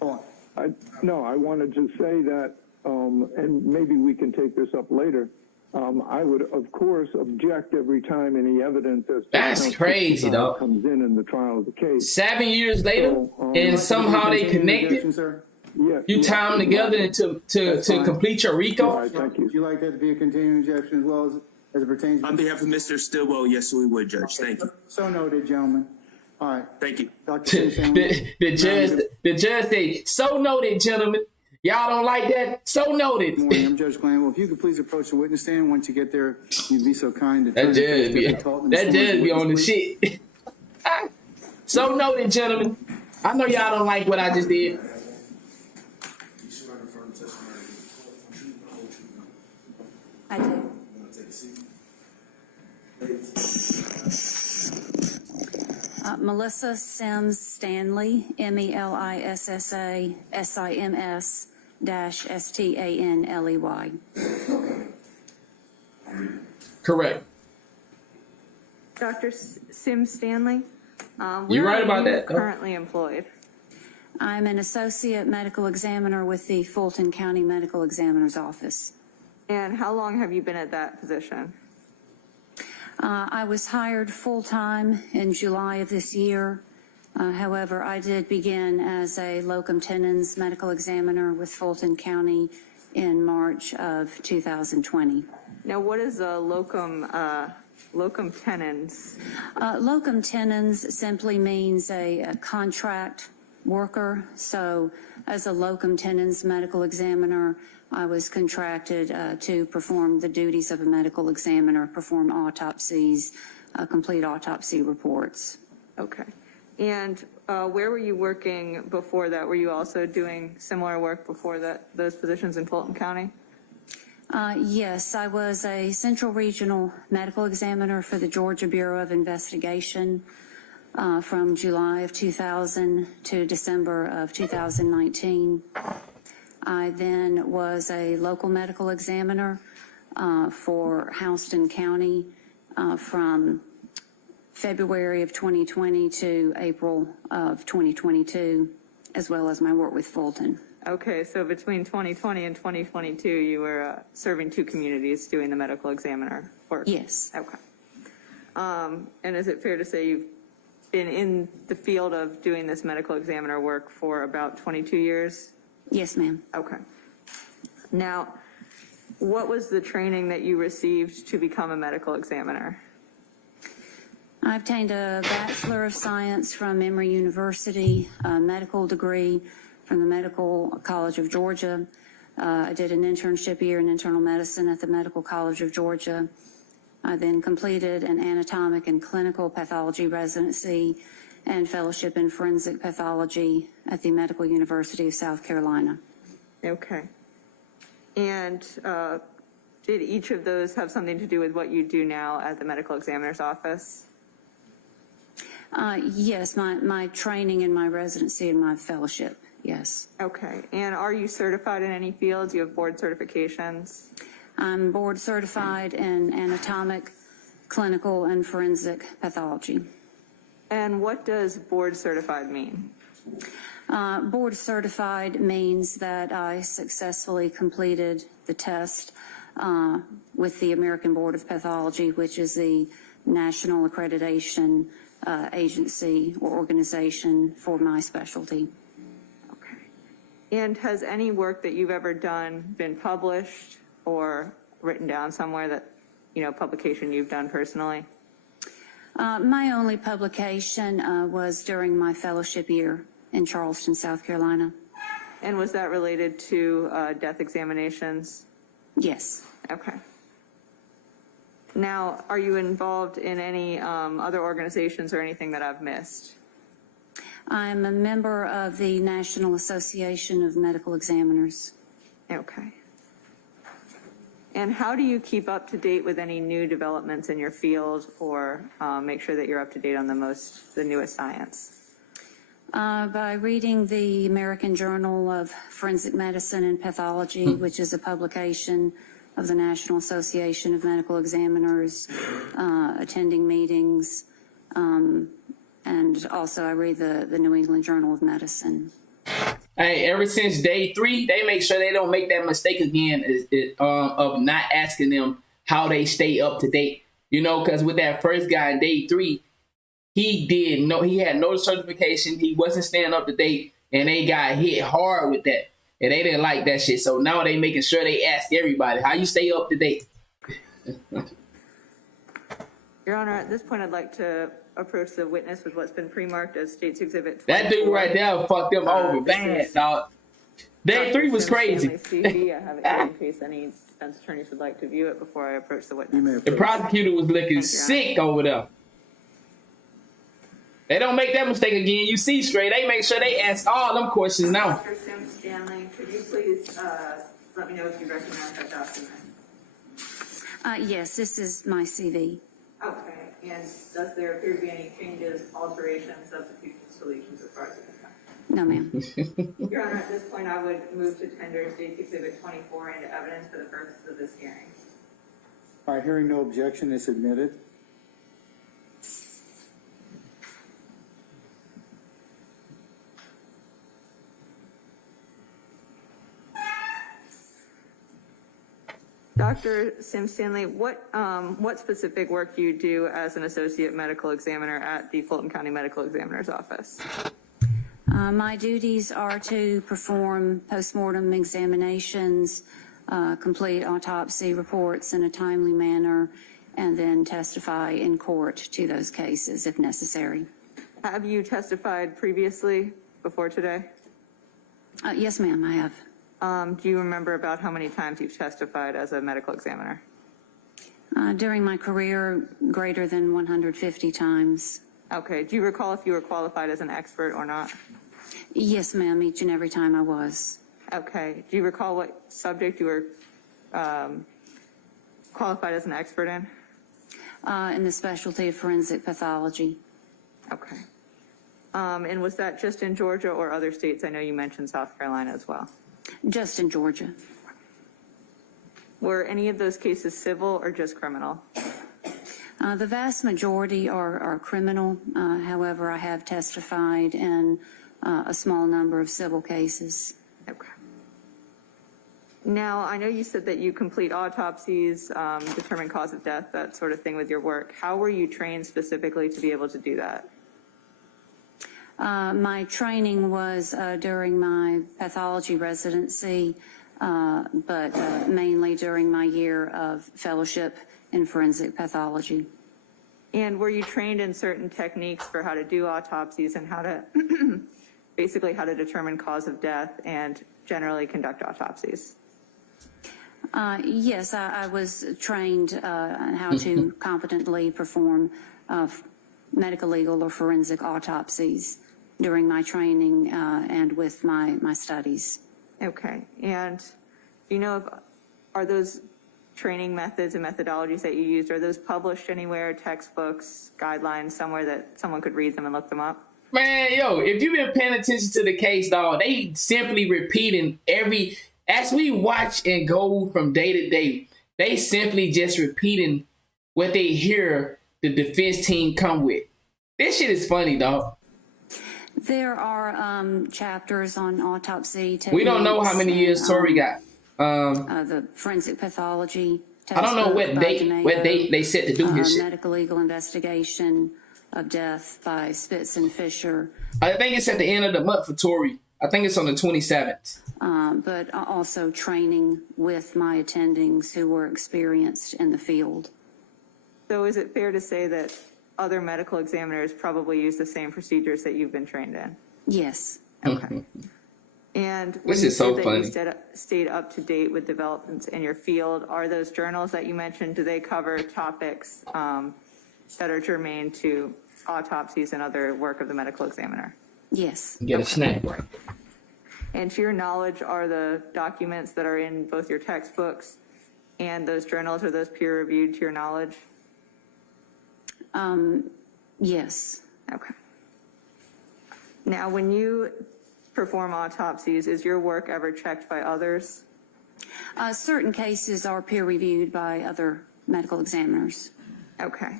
hold on. I wanted to say that, and maybe we can take this up later. I would, of course, object every time any evidence as to That's crazy, though. comes in the trial of the case. 7 years later, and somehow they connected. Yes. You tie them together to complete your RICO. All right, thank you. Would you like that to be a continuing objection as well as it pertains to... On behalf of Mr. Stillwell, yes, we would, Judge. Thank you. So noted, gentlemen. All right. Thank you. Dr. The judge said, so noted, gentlemen. Y'all don't like that? So noted. Good morning, I'm Judge Glenn. Well, if you could please approach the witness stand once you get there, you'd be so kind to That judge be on the shit. So noted, gentlemen. I know y'all don't like what I just did. I do. Melissa Sims Stanley, MELISSA-SIMS-STANLEY. Correct. Dr. Sims Stanley, You're right about that. Currently employed. I'm an associate medical examiner with the Fulton County Medical Examiner's Office. And how long have you been at that position? I was hired full-time in July of this year. However, I did begin as a locum tenens medical examiner with Fulton County in March of 2020. Now, what is a locum tenens? Locum tenens simply means a contract worker. So as a locum tenens medical examiner, I was contracted to perform the duties of a medical examiner, perform autopsies, complete autopsy reports. Okay. And where were you working before that? Were you also doing similar work before those positions in Fulton County? Yes, I was a Central Regional Medical Examiner for the Georgia Bureau of Investigation from July of 2000 to December of 2019. I then was a local medical examiner for Houston County from February of 2020 to April of 2022, as well as my work with Fulton. Okay, so between 2020 and 2022, you were serving two communities doing the medical examiner work? Yes. Okay. And is it fair to say you've been in the field of doing this medical examiner work for about 22 years? Yes, ma'am. Okay. Now, what was the training that you received to become a medical examiner? I obtained a Bachelor of Science from Emory University, a medical degree from the Medical College of Georgia. I did an internship year in internal medicine at the Medical College of Georgia. I then completed an anatomic and clinical pathology residency and fellowship in forensic pathology at the Medical University of South Carolina. Okay. And did each of those have something to do with what you do now at the medical examiner's office? Yes, my training and my residency and my fellowship, yes. Okay. And are you certified in any fields? You have board certifications? I'm board certified in anatomic, clinical, and forensic pathology. And what does board certified mean? Board certified means that I successfully completed the test with the American Board of Pathology, which is the national accreditation agency or organization for my specialty. Okay. And has any work that you've ever done been published or written down somewhere that, publication you've done personally? My only publication was during my fellowship year in Charleston, South Carolina. And was that related to death examinations? Yes. Okay. Now, are you involved in any other organizations or anything that I've missed? I'm a member of the National Association of Medical Examiners. Okay. And how do you keep up to date with any new developments in your field or make sure that you're up to date on the newest science? By reading the American Journal of Forensic Medicine and Pathology, which is a publication of the National Association of Medical Examiners, attending meetings, And also I read the New England Journal of Medicine. Hey, ever since day 3, they make sure they don't make that mistake again of not asking them how they stay up to date. You know, because with that first guy in day 3, he had no certification, he wasn't staying up to date, and they got hit hard with that. And they didn't like that shit. So now they making sure they ask everybody, how you stay up to date? Your Honor, at this point, I'd like to approach the witness with what's been pre-marked as State's Exhibit 24. That dude right there fucked them over bad, dog. Day 3 was crazy. CV. I have it here in case any defense attorneys would like to view it before I approach the witness. The prosecutor was looking sick over there. They don't make that mistake again. You see straight. They make sure they ask all them questions now. Dr. Sim Stanley, could you please let me know if you recognize that document? Yes, this is my CV. Okay. And does there appear to be any changes, alterations, substitutions, deletions as far as you can tell? No, ma'am. Your Honor, at this point, I would move to tender State's Exhibit 24 into evidence for the purposes of this hearing. All right, hearing no objection, it's admitted. Dr. Sim Stanley, what specific work do you do as an associate medical examiner at the Fulton County Medical Examiner's Office? My duties are to perform postmortem examinations, complete autopsy reports in a timely manner, and then testify in court to those cases if necessary. Have you testified previously before today? Yes, ma'am, I have. Do you remember about how many times you've testified as a medical examiner? During my career, greater than 150 times. Okay. Do you recall if you were qualified as an expert or not? Yes, ma'am, each and every time I was. Okay. Do you recall what subject you were qualified as an expert in? In the specialty of forensic pathology. Okay. And was that just in Georgia or other states? I know you mentioned South Carolina as well. Just in Georgia. Were any of those cases civil or just criminal? The vast majority are criminal. However, I have testified in a small number of civil cases. Okay. Now, I know you said that you complete autopsies, determine cause of death, that sort of thing with your work. How were you trained specifically to be able to do that? My training was during my pathology residency, but mainly during my year of fellowship in forensic pathology. And were you trained in certain techniques for how to do autopsies and how to, basically how to determine cause of death and generally conduct autopsies? Yes, I was trained on how to competently perform medical, legal, or forensic autopsies during my training and with my studies. Okay. And you know, are those training methods and methodologies that you used, are those published anywhere, textbooks, guidelines, somewhere that someone could read them and look them up? Man, yo, if you've been paying attention to the case, dog, they simply repeating as we watch and go from day to day, they simply just repeating what they hear the defense team come with. This shit is funny, dog. There are chapters on autopsy techniques. We don't know how many years Tori got. The forensic pathology. I don't know what date they set to do this shit. Medical legal investigation of death by Spitz and Fisher. I think it's at the end of the month for Tori. I think it's on the 27th. But also training with my attendings who were experienced in the field. So is it fair to say that other medical examiners probably use the same procedures that you've been trained in? Yes. Okay. And this is so funny. You stayed up to date with developments in your field. Are those journals that you mentioned, do they cover topics that are germane to autopsies and other work of the medical examiner? Yes. Get a snack. And to your knowledge, are the documents that are in both your textbooks and those journals, are those peer reviewed to your knowledge? Yes. Okay. Now, when you perform autopsies, is your work ever checked by others? Certain cases are peer reviewed by other medical examiners. Okay.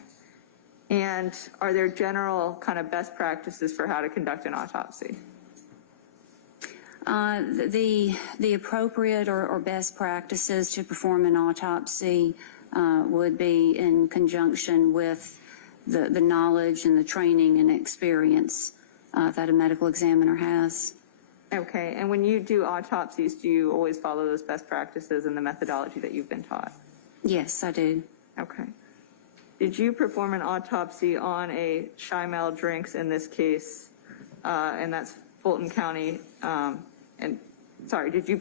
And are there general kind of best practices for how to conduct an autopsy? The appropriate or best practices to perform an autopsy would be in conjunction with the knowledge and the training and experience that a medical examiner has. Okay, and when you do autopsies, do you always follow those best practices and the methodology that you've been taught? Yes, I do. Okay. Did you perform an autopsy on a Shymel Drinks in this case, and that's Fulton County, did you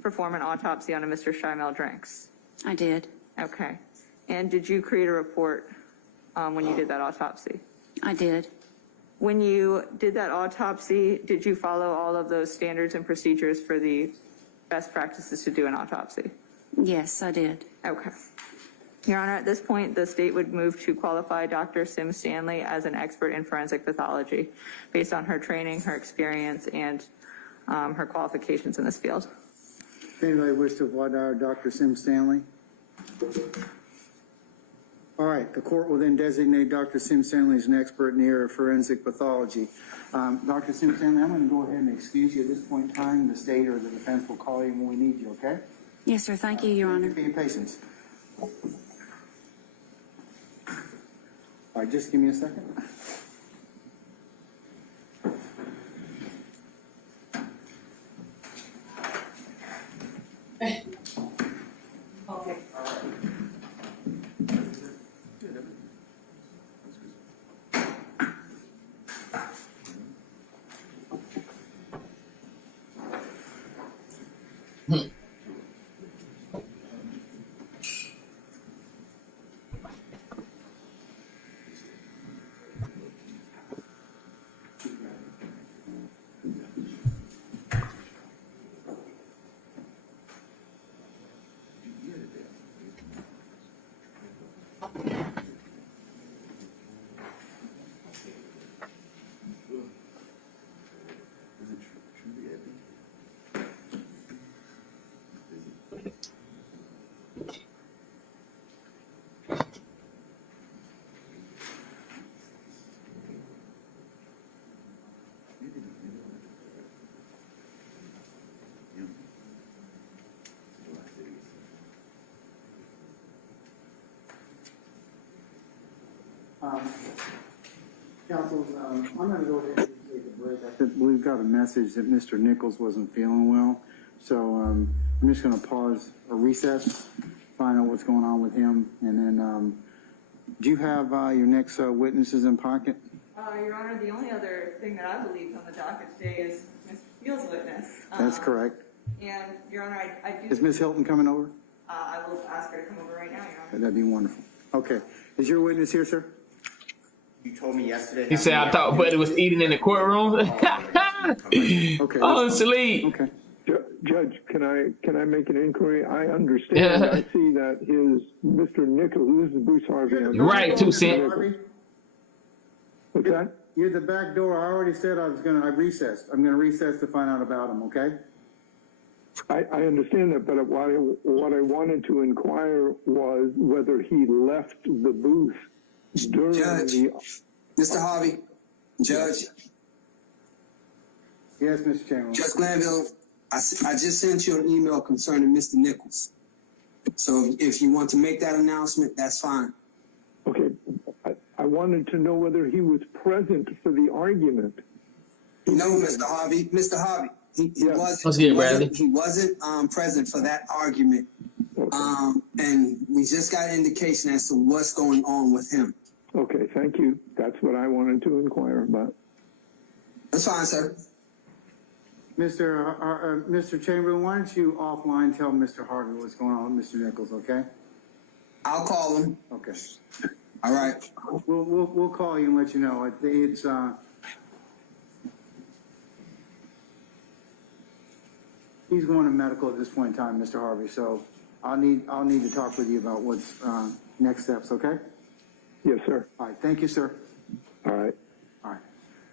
perform an autopsy on a Mr. Shymel Drinks? I did. Okay. And did you create a report when you did that autopsy? I did. When you did that autopsy, did you follow all of those standards and procedures for the best practices to do an autopsy? Yes, I did. Okay. Your Honor, at this point, the state would move to qualify Dr. Sim Stanley as an expert in forensic pathology based on her training, her experience, and her qualifications in this field. Anybody wish to applaud Dr. Sim Stanley? All right, the court will then designate Dr. Sim Stanley as an expert in the area of forensic pathology. Dr. Sim Stanley, I'm going to go ahead and excuse you at this point in time. The state or the defense will call you when we need you, okay? Yes, sir. Thank you, Your Honor. Thank you for your patience. All right, just give me a second. Okay. Counsel, I'm going to go ahead and take a break. We've got a message that Mr. Nichols wasn't feeling well, so I'm just going to pause or recess, find out what's going on with him, and then do you have your next witnesses in pocket? Your Honor, the only other thing that I believe on the docket today is Ms. Fields' witness. That's correct. And, Your Honor, I do... Is Ms. Hilton coming over? I will ask her to come over right now, Your Honor. That'd be wonderful. Okay. Is your witness here, sir? You told me yesterday. He said, I thought Buddy was eating in the courtroom. Okay. Oh, sleep. Okay. Judge, can I make an inquiry? I understand. I see that Mr. Nichols, this is Bruce Harvey. Right, 2 cents. What's that? You're at the back door. I already said I recessed. I'm going to recess to find out about him, okay? I understand that, but what I wanted to inquire was whether he left the booth during Mr. Harvey, Judge. Yes, Mr. Chamberlain. Judge Glanville, I just sent you an email concerning Mr. Nichols. So if you want to make that announcement, that's fine. Okay. I wanted to know whether he was present for the argument. No, Mr. Harvey. Mr. Harvey, he wasn't present for that argument. Okay. And we just got indication as to what's going on with him. Okay, thank you. That's what I wanted to inquire about. That's fine, sir. Mr. Chamberlain, why don't you offline tell Mr. Harvey what's going on with Mr. Nichols, okay? I'll call him. Okay. All right. We'll call you and let you know. It's he's going to medical at this point in time, Mr. Harvey. So I'll need to talk with you about what's next steps. Okay? Yes, sir. All right. Thank you, sir. All right. All right.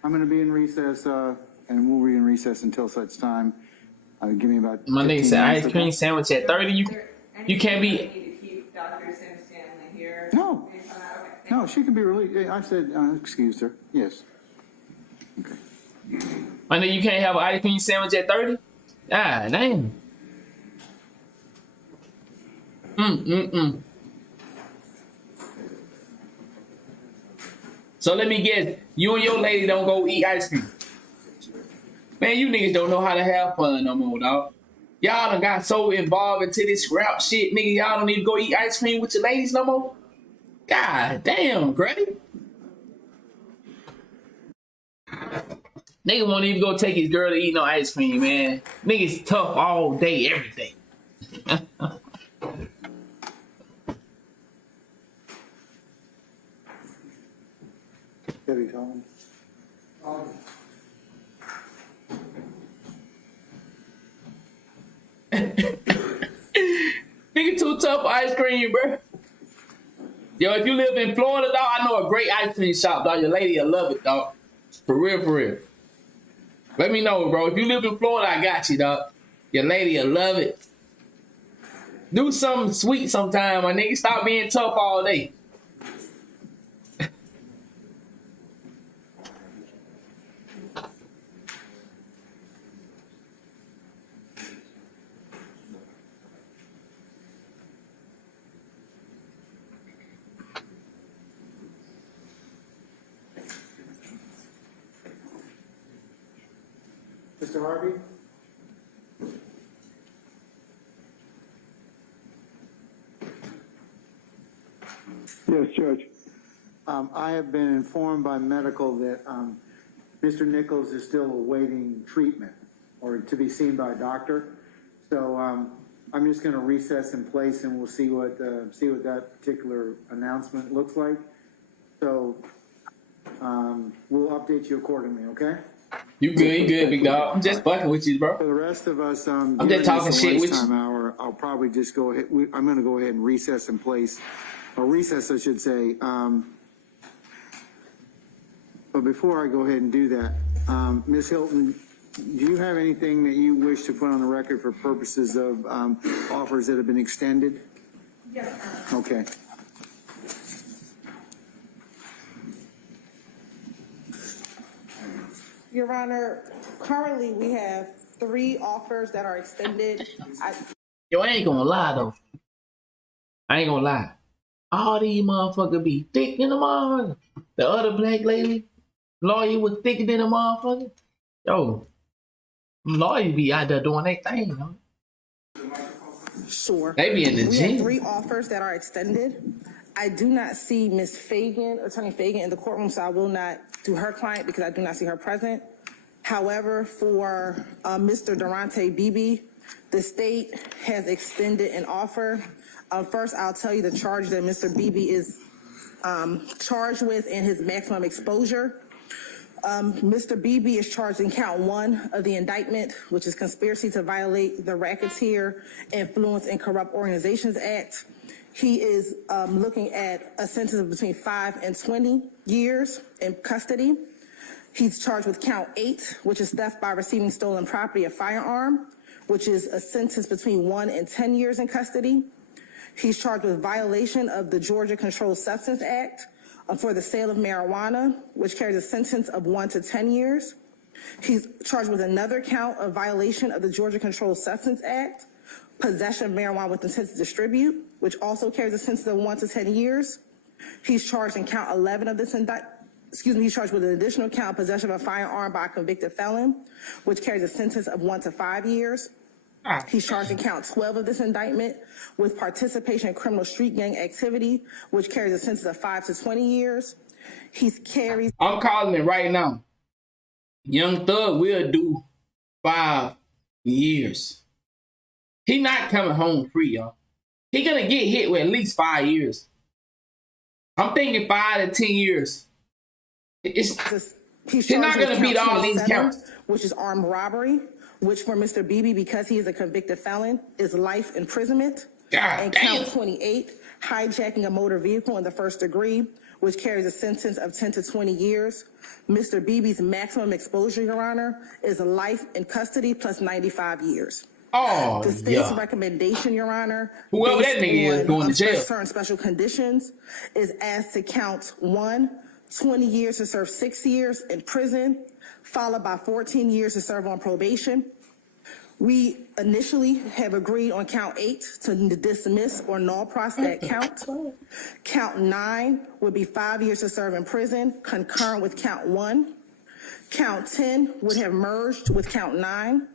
I'm going to be in recess, and we'll be in recess until such time. Give me about. My nigga said ice cream sandwich at 30. You can't be. No, No, she can be released. I said, excuse her. Yes. Okay. I know you can't have an ice cream sandwich at 30? Ah, damn. So let me guess, you and your lady don't go eat ice cream. Man, you niggas don't know how to have fun no more, dog. Y'all done got so involved into this scrap shit, nigga. Y'all don't even go eat ice cream with your ladies no more. God damn, Grady. Nigga won't even go take his girl to eat no ice cream, man. Niggas tough all day, every day. Debbie Collins. Nigga too tough for ice cream, bro. Yo, if you live in Florida, dog, I know a great ice cream shop, dog. Your lady will love it, dog. For real, for real. Let me know, bro. If you live in Florida, I got you, dog. Your lady will love it. Do something sweet sometime, my nigga. Stop being tough all day. Mr. Harvey? Yes, Judge. I have been informed by medical that Mr. Nichols is still awaiting treatment or to be seen by a doctor. So I'm just going to recess in place and we'll see what that particular announcement looks like. So we'll update you accordingly, okay? You good, big dog. I'm just fucking with you, bro. For the rest of us, I'm just talking shit with you. Hour, I'll probably just go ahead. I'm going to go ahead and recess in place, or recess, I should say. But before I go ahead and do that, Ms. Hilton, do you have anything that you wish to put on the record for purposes of offers that have been extended? Yes. Okay. Your Honor, currently we have 3 offers that are extended. Yo, I ain't gonna lie, though. I ain't gonna lie. All these motherfuckers be thick in the motherfucker. The other black lady, lawyer was thicker than a motherfucker. Yo, lawyers be out there doing their thing, huh? Sure. They be in the We gym. have 3 offers that are extended. I do not see Ms. Fagan, Attorney Fagan, in the courtroom, so I will not do her client because I do not see her present. However, for Mr. Durante Beebe, the state has extended an offer. First, I'll tell you the charge that Mr. Beebe is charged with and his maximum exposure. Mr. Beebe is charged in count 1 of the indictment, which is conspiracy to violate the Racketeer, Influence, and Corrupt Organizations Act. He is looking at a sentence of between 5 and 20 years in custody. He's charged with count 8, which is theft by receiving stolen property, a firearm, which is a sentence between 1 and 10 years in custody. He's charged with violation of the Georgia Controlled Substance Act for the sale of marijuana, which carries a sentence of 1 to 10 years. He's charged with another count of violation of the Georgia Controlled Substance Act, possession of marijuana with intent to distribute, which also carries a sentence of 1 to 10 years. He's charged in count 11 of this he's charged with an additional count of possession of a firearm by a convicted felon, which carries a sentence of 1 to 5 years. He's charged in count 12 of this indictment with participation in criminal street gang activity, which carries a sentence of 5 to 20 years. I'm calling it right now. Young Thug will do 5 years. He not coming home free, y'all. He gonna get hit with at least 5 years. I'm thinking 5 to 10 years. He's not gonna beat all these counts. Which is armed robbery, which for Mr. Beebe, because he is a convicted felon, is life imprisonment. And count 28, hijacking a motor vehicle in the first degree, which carries a sentence of 10 to 20 years. Mr. Beebe's maximum exposure, Your Honor, is life in custody plus 95 years. Oh, the state's yeah. recommendation, Your Honor, Whoever that nigga is going to jail. Certain special conditions is as to count 1, 20 years to serve 6 years in prison, followed by 14 years to serve on probation. We initially have agreed on count 8 to dismiss or null pros that count. Count 9 would be 5 years to serve in prison, concurrent with count 1. Count 10 would have merged with count 9.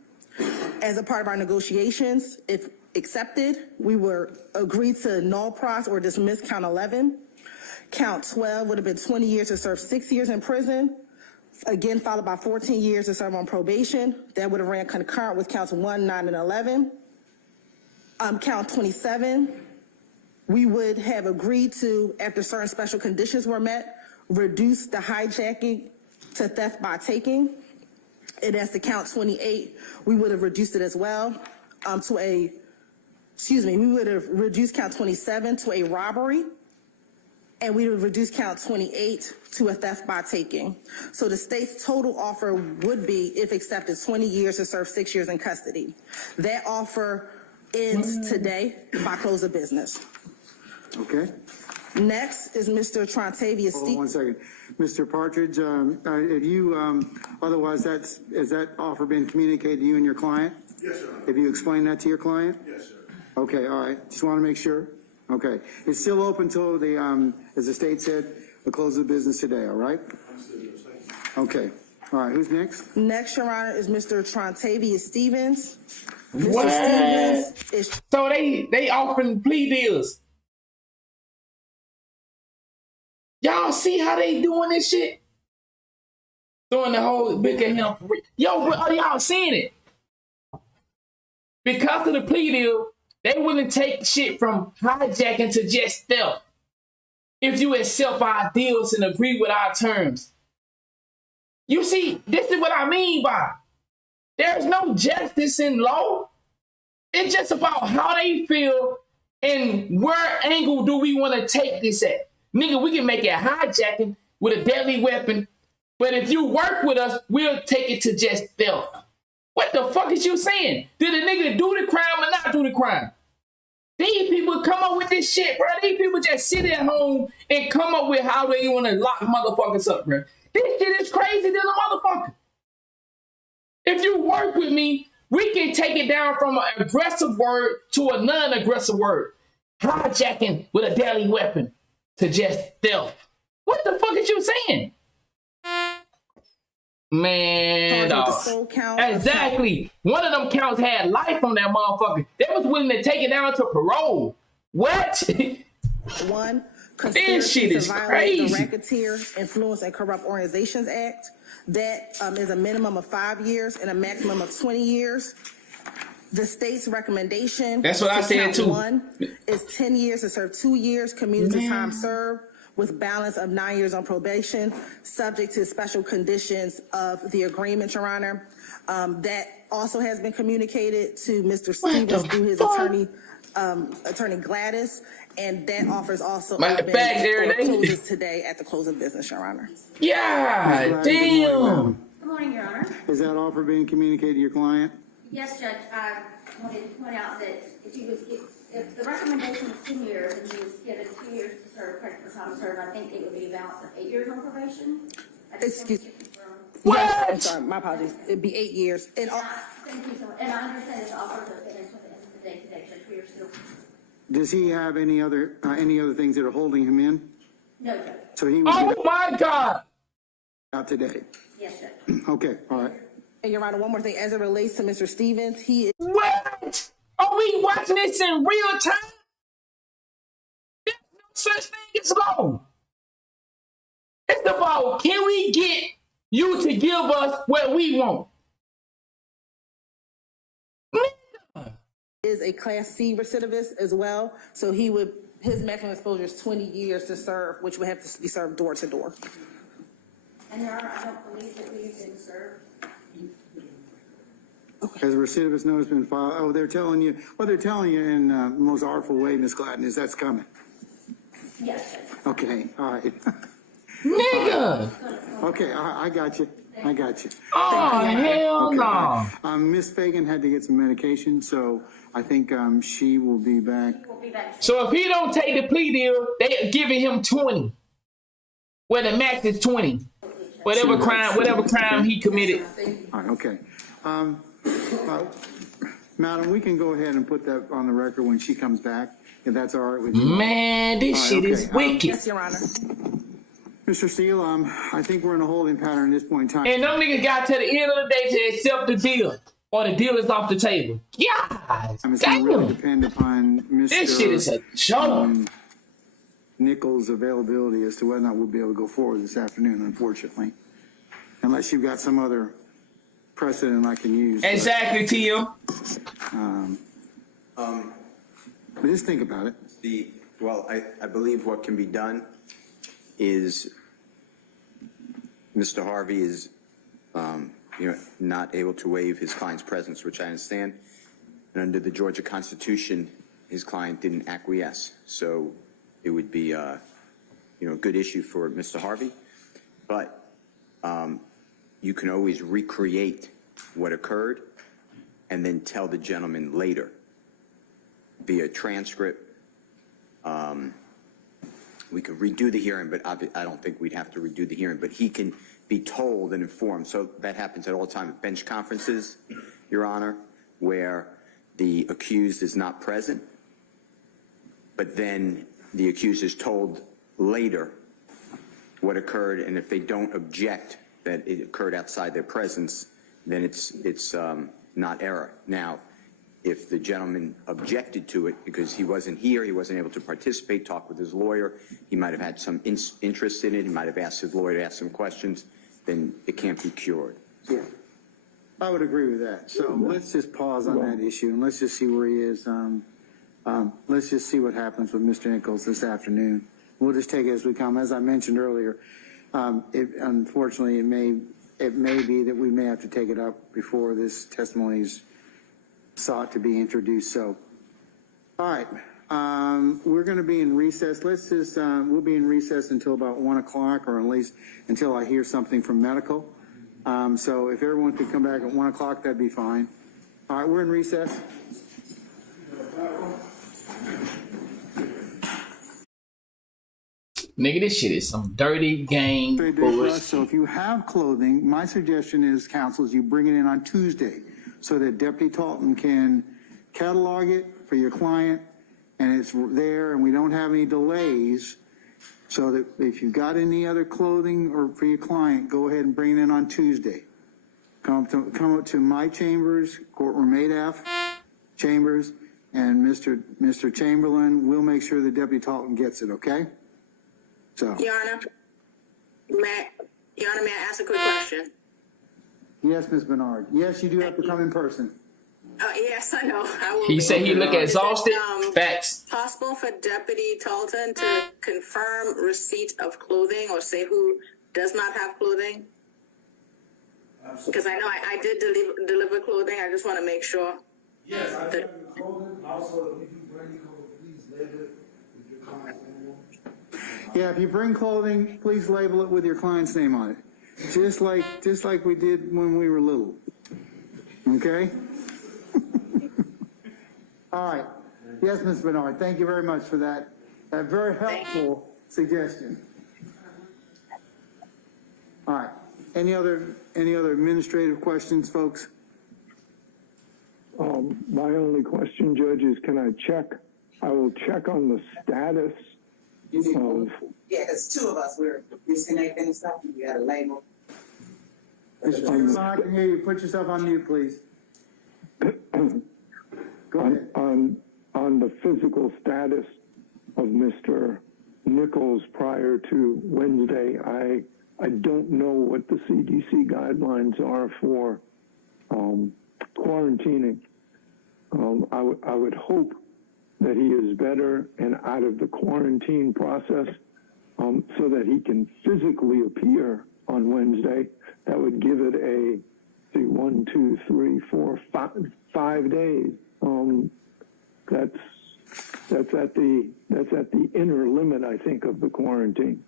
As a part of our negotiations, if accepted, we were agreed to null pros or dismiss count 11. Count 12 would have been 20 years to serve 6 years in prison, again followed by 14 years to serve on probation. That would have ran concurrent with counts 1, 9, and 11. Count 27, we would have agreed to, after certain special conditions were met, reduce the hijacking to theft by taking. And as to count 28, we would have reduced it as well we would have reduced count 27 to a robbery, and we would reduce count 28 to a theft by taking. So the state's total offer would be, if accepted, 20 years to serve 6 years in custody. That offer ends today by close of business. Okay. Next is Mr. Trontavious. Hold on 1 second. Mr. Partridge, have you, otherwise has that offer been communicated to you and your client? Yes, sir. Have you explained that to your client? Yes, sir. Okay, all right. Just want to make sure. Okay. It's still open till the, as the state said, the close of business today, all right? Okay. All right. Who's next? Next, Your Honor, is Mr. Trontavious Stevens. What? Mr. Stevens is... So they offering plea deals. Y'all see how they doing this shit? Throwing the whole big at him. Yo, are y'all seeing it? Because of the plea deal, they wouldn't take shit from hijacking to just theft. If you accept our deals and agree with our terms. You see, this is what I mean by there's no justice in law. It's just about how they feel and where angle do we want to take this at. Nigga, we can make it hijacking with a deadly weapon, but if you work with us, we'll take it to just theft. What the fuck is you saying? Did a nigga do the crime or not do the crime? These people come up with this shit, bro. These people just sit at home and come up with how they want to lock motherfuckers up, bro. This shit is crazy than a motherfucker. If you work with me, we can take it down from an aggressive word to a non-aggressive word. Hijacking with a deadly weapon to just theft. What the fuck is you saying? Man, exactly. One of them counts had life on that motherfucker. They was willing to take it down to parole. What? One, this shit is crazy. The Racketeer, Influence, and Corrupt Organizations Act. That is a minimum of 5 years and a maximum of 20 years. The state's recommendation. That's what I said too. One is 10 years to serve 2 years community time served, with balance of 9 years on probation, subject to special conditions of the agreement, Your Honor. That also has been communicated to Mr. Stevens through his attorney Gladys, and that offers also closes today at the close of business, Your Honor. Yeah, damn. Good morning, Your Honor. Is that offer being communicated to your client? Yes, Judge. I wanted to point out that if the recommendation was 10 years and he was given 2 years to serve credit for time served, I think it would be a balance of 8 years on probation. Excuse me. What? Yes, I'm sorry, my apologies. It'd be 8 years. Thank you so much. And I understand his offer to finish with the end of the day today, Judge. We are still. Does he have any other things that are holding him in? No, Judge. So he would oh my God! Out today. Yes, Judge. Okay, all right. And Your Honor, one more thing as it relates to Mr. Stevens, he is. What? Are we watching this in real time? There's no such thing as law. It's about, can we get you to give us what we want? Is a Class C recidivist as well, so his maximum exposure is 20 years to serve, which would have to be served door to door. And Your Honor, I don't believe that we've been served. Has a recidivist notice been filed? Oh, they're telling you, what they're telling you in the most artful way, Ms. Gladden, is that's coming. Yes, Judge. Okay, all right. Nigga! Okay, I got you. I got you. Oh, hell no. All right. Miss Fagan had to get some medication, so I think she will be back. So if he don't take the plea deal, they giving him 20. Well, the max is 20. Whatever crime he committed. All right, okay. Madam, we can go ahead and put that on the record when she comes back, if that's all right with you. Man, this shit is wicked. Yes, Your Honor. Mr. Steele, I think we're in a holding pattern at this point in time. And them niggas got to the end of the day to accept the deal, or the deal is off the table. Yeah, It's going to really depend upon Mr. This shit is a joke. Nichols' availability as to whether or not we'll be able to go forward this afternoon, unfortunately. Unless you've got some other precedent I can use. Exactly, Tim. But just think about it. I believe what can be done is Mr. Harvey is, not able to waive his client's presence, which I understand. And under the Georgia Constitution, his client didn't acquiesce. So it would be, a good issue for Mr. Harvey. But you can always recreate what occurred and then tell the gentleman later via transcript. We could redo the hearing, but I don't think we'd have to redo the hearing, but he can be told and informed. So that happens at all time at bench conferences, Your Honor, where the accused is not present, but then the accused is told later what occurred, and if they don't object that it occurred outside their presence, then it's not error. Now, if the gentleman objected to it because he wasn't here, he wasn't able to participate, talk with his lawyer, he might have had some interest in it, he might have asked his lawyer to ask some questions, then it can't be cured. Yeah, I would agree with that. So let's just pause on that issue and let's just see where he is. Let's just see what happens with Mr. Nichols this afternoon. We'll just take it as we come. As I mentioned earlier, unfortunately, it may be that we may have to take it up before this testimony is sought to be introduced. So, all right, we're going to be in recess. Let's just, we'll be in recess until about 1 o'clock, or at least until I hear something from medical. So if everyone could come back at 1 o'clock, that'd be fine. All right, we're in recess. Nigga, this shit is some dirty gang bullshit. So if you have clothing, my suggestion is, counsel, is you bring it in on Tuesday so that Deputy Talton can catalog it for your client and it's there and we don't have any delays, so that if you've got any other clothing or for your client, go ahead and bring it in on Tuesday. Come up to my chambers, Courtroom 8F chambers, and Mr. Chamberlain, we'll make sure the Deputy Talton gets it, okay? So. Your Honor, may I ask a quick question? Yes, Ms. Bernard. Yes, you do have to come in person. Yes, I know. I will. He said he look exhausted. Facts. Possible for Deputy Talton to confirm receipt of clothing or say who does not have clothing? Because I know I did deliver clothing. I just want to make sure. Yes, I have clothing. Also, if you bring clothing, please label it with your client's name on it. Yeah, if you bring clothing, please label it with your client's name on it. Just like we did when we were little. Okay? All right. Yes, Ms. Bernard, thank you very much for that very helpful suggestion. All right. Any other administrative questions, folks? My only question, Judge, is I will check on the status of... Yeah, because two of us, we're disconnecting stuff. We got a label. Mr. Chairman, I can hear you. Put yourself on mute, please. Go ahead. On the physical status of Mr. Nichols prior to Wednesday, I don't know what the CDC guidelines are for quarantining. I would hope that he is better and out of the quarantine process so that he can physically appear on Wednesday. That would give it a 1, 2, 3, 4, 5 days. That's at the inner limit, I think, of the quarantine.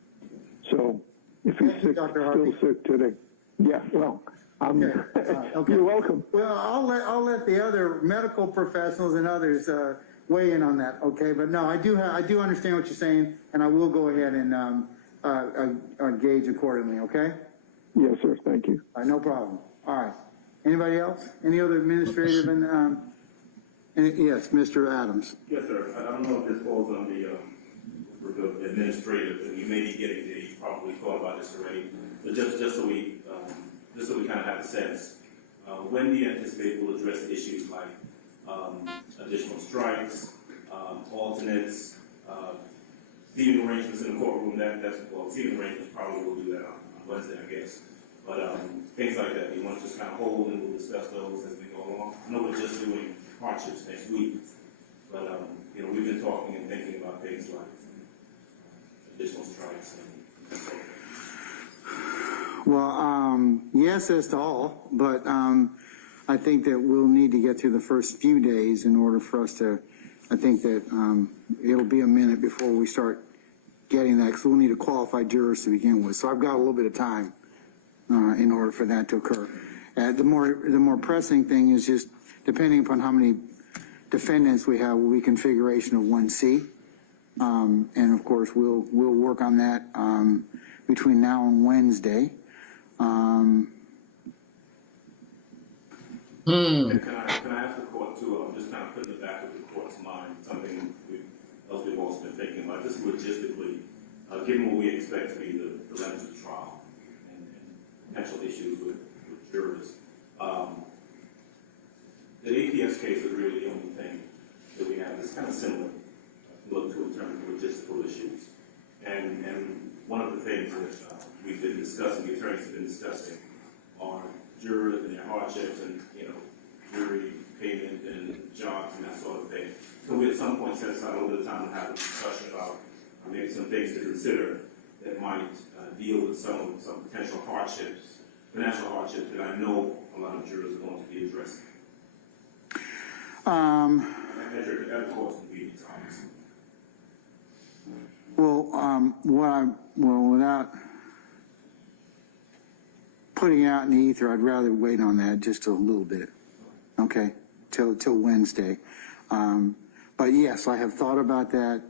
So if he's still sick today, Yeah, well, Okay. you're welcome. Well, I'll let the other medical professionals and others weigh in on that. Okay, but no, I do understand what you're saying, and I will go ahead and gauge accordingly. Okay. Yes, sir. Thank you. All right, no problem. All right. Anybody else? Any other administrative and yes, Mr. Adams. Yes, sir. I don't know if this falls on the administrative, and you may be getting there. You probably thought about this already, but just so we kind of have a sense, when do you anticipate we'll address issues like additional strikes, alternates, seating arrangements in the courtroom? Seating arrangements probably will do that on Wednesday, I guess. But things like that, you want to just kind of hold and we'll discuss those as we go along. I know we're just doing hardships next week, but we've been talking and thinking about things like additional strikes and so forth. Well, yes as to all, but I think that we'll need to get through the first few days in order for us to, I think that it'll be a minute before we start getting that, because we'll need to qualify jurors to begin with. So I've got a little bit of time in order for that to occur. The more pressing thing is just depending upon how many defendants we have, will be configuration of 1C. And of course, we'll work on that between now and Wednesday. And can I ask the court to just kind of put in the back of the court's mind something else we've also been thinking about, just logistically, given what we expect to be the length of the trial and potential issues with jurors. The APS case is really the only thing that we have that's kind of similar to look to in terms of logistical issues. And one of the things that we've been discussing, the attorneys have been discussing, are jurors and their hardships and, jury payment and jobs and that sort of thing. So we at some point set aside a little bit of time to have a discussion about maybe some things to consider that might deal with some potential hardships, financial hardships that I know a lot of jurors are going to be addressing. At of course, convenience, obviously. Without putting it out in the ether, I'd rather wait on that just a little bit. Okay, till Wednesday. But yes, I have thought about that,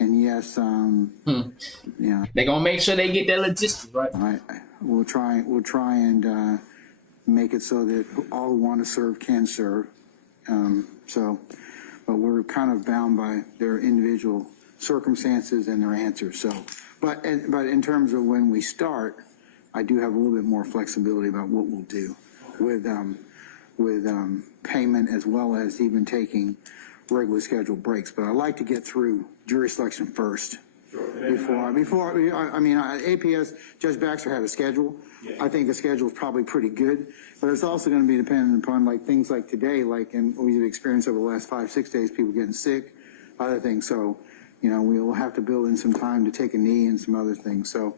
and yes, yeah. They're gonna make sure they get their logistics right. We'll try and make it so that all who want to serve can serve. But we're kind of bound by their individual circumstances and their answers. So, but in terms of when we start, I do have a little bit more flexibility about what we'll do with payment, as well as even taking regularly scheduled breaks. But I like to get through jury selection first. Before APS, Judge Baxter had a schedule. Yeah. I think the schedule is probably pretty good, but it's also going to be dependent upon things like today, and we've experienced over the last 5-6 days, people getting sick, other things. So, we will have to build in some time to take a knee and some other things. So,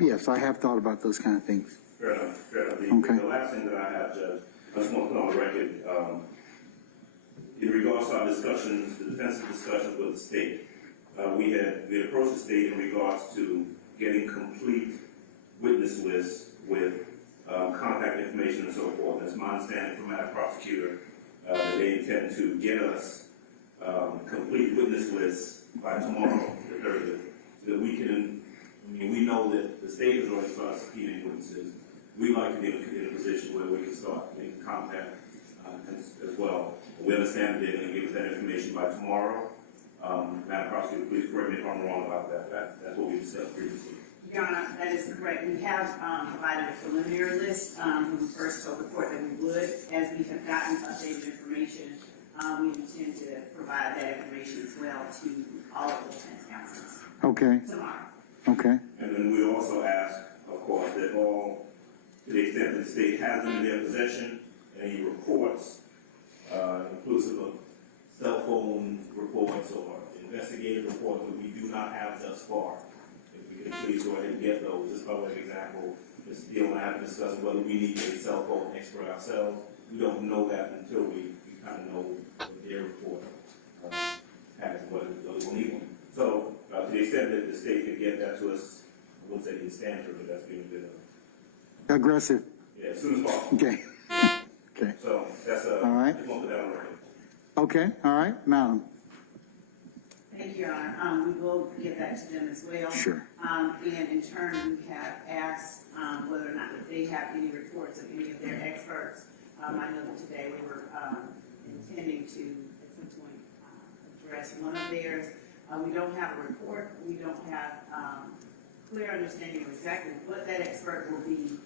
yes, I have thought about those kind of things. Fair enough. Okay. The last thing that I have, Judge, I just want to put on the record, in regards to our discussions, the defensive discussions with the state, we approached the state in regards to getting complete witness lists with contact information and so forth. It's my understanding from our prosecutor that they intend to get us complete witness lists by tomorrow, the 30th, so that we can, we know that the state has already started subpoenaing witnesses. We'd like to be in a position where we can start making contact as well. We understand that they're going to give us that information by tomorrow. Madam Prosecutor, please correct me if I'm wrong about that. That's what we discussed previously. Your Honor, that is correct. We have provided a preliminary list when we first told the court that we would. As we have gotten updated information, we intend to provide that information as well to all of the defense counsels. Okay. Tomorrow. Okay. And then we also ask, of course, that all, to the extent that the state has them in their possession, any reports, inclusive of cell phone reports or investigative reports that we do not have thus far. If we can please go ahead and get those. Just by way of example, Ms. Steele and I have discussed whether we need a cell phone expert ourselves. We don't know that until we kind of know what their report has, whether we'll need one. So, to the extent that the state can get that to us, I wouldn't say the standard, but that's being a bit of Aggressive. Yeah, as soon as possible. Okay. Okay. So that's All right. just want to put that on record. Okay, all right, Madam. Thank you, Your Honor. We will get that to them as well. Sure. And in turn, we have asked whether or not they have any reports of any of their experts. I know that today we were intending to, at some point, address one of theirs. We don't have a report. We don't have clear understanding of exactly what that expert will be,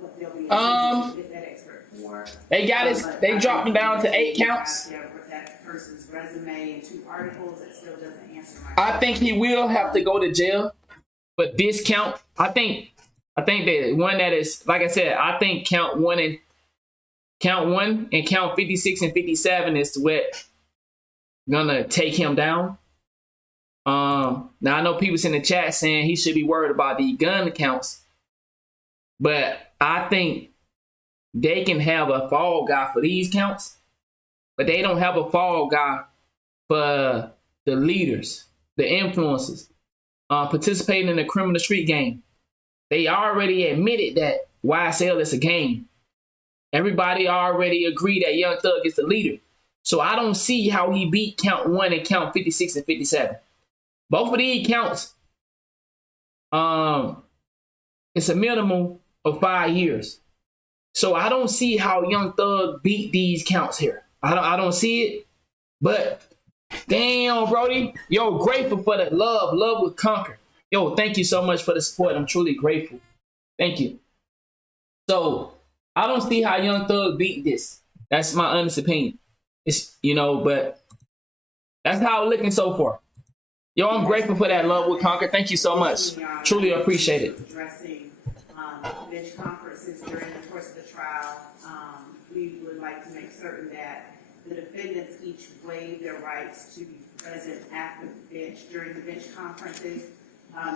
what they'll be with that expert for. They got it. They dropped him down to 8 counts. That person's resume and 2 articles, that still doesn't answer my question. I think he will have to go to jail, but this count, I think that one that is, like I said, I think count one and count 56 and 57 is what gonna take him down. Now I know people's in the chat saying he should be worried about the gun counts, but I think they can have a fall guy for these counts, but they don't have a fall guy for the leaders, the influencers, participating in the criminal street game. They already admitted that YSL is a game. Everybody already agreed that Young Thug is the leader. So I don't see how he beat count 1 and count 56 and 57. Both of these counts, it's a minimum of 5 years. So I don't see how Young Thug beat these counts here. I don't see it. But damn, Brody, yo, grateful for the love. Love will conquer. Yo, thank you so much for the support. I'm truly grateful. Thank you. So I don't see how Young Thug beat this. That's my honest opinion. It's, but that's how it's looking so far. Yo, I'm grateful for that. Love will conquer. Thank you so much. Truly appreciate it. Addressing bench conferences during the course of the trial, we would like to make certain that the defendants each waive their rights to be present at the bench during the bench conferences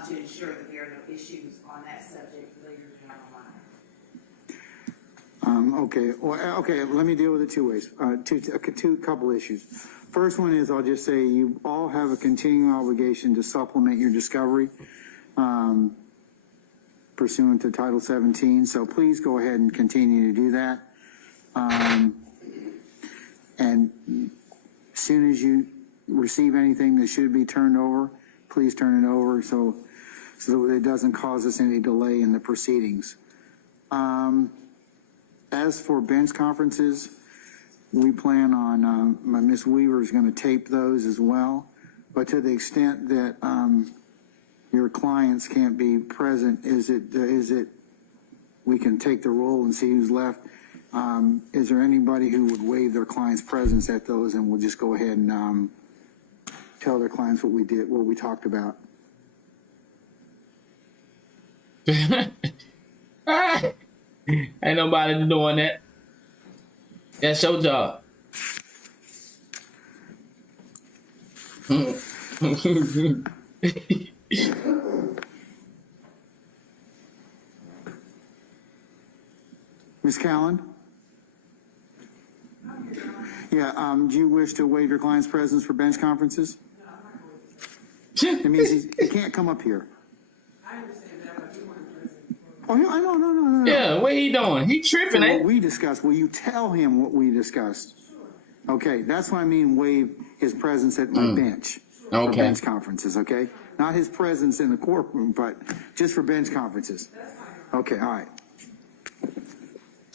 to ensure that there are no issues on that subject later down the line. Okay. Well, okay. Let me deal with it 2 ways. Couple issues. First one is I'll just say you all have a continuing obligation to supplement your discovery pursuant to Title 17. So please go ahead and continue to do that. And as soon as you receive anything that should be turned over, please turn it over so that it doesn't cause us any delay in the proceedings. As for bench conferences, we plan on, Ms. Weaver is going to tape those as well. But to the extent that your clients can't be present, is it we can take the roll and see who's left? Is there anybody who would waive their client's presence at those, and we'll just go ahead and tell their clients what we did, what we talked about? Ain't nobody doing that. That's your job. Ms. Callan? Yeah, do you wish to waive your client's presence for bench conferences? It means he can't come up here. Oh, no. Yeah, what he doing? He tripping, What we discussed, will you tell him what we discussed? Okay, that's what I mean, waive his presence at my bench. For bench conferences, okay? Not his presence in the courtroom, but just for bench conferences. Okay, all right.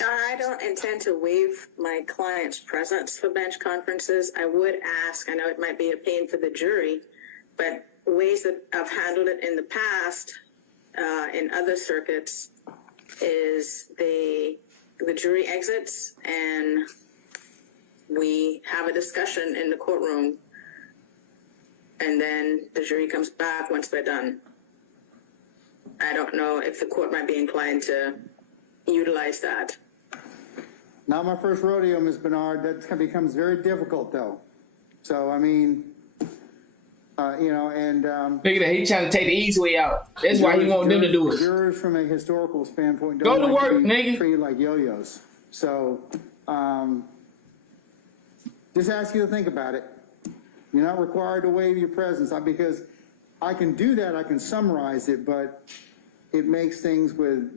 I don't intend to waive my client's presence for bench conferences. I would ask, I know it might be a pain for the jury, but ways that I've handled it in the past in other circuits is the jury exits and we have a discussion in the courtroom and then the jury comes back once they're done. I don't know if the court might be inclined to utilize that. Not my first rodeo, Ms. Bernard. That becomes very difficult, though. So, I mean, and... Look at that. He's trying to take the easy way out. That's why he want them to do it. Jurors, from a historical standpoint, go don't to work, nigga. Treated like yo-yos. So, just ask you to think about it. You're not required to waive your presence because I can do that. I can summarize it, but it makes things with,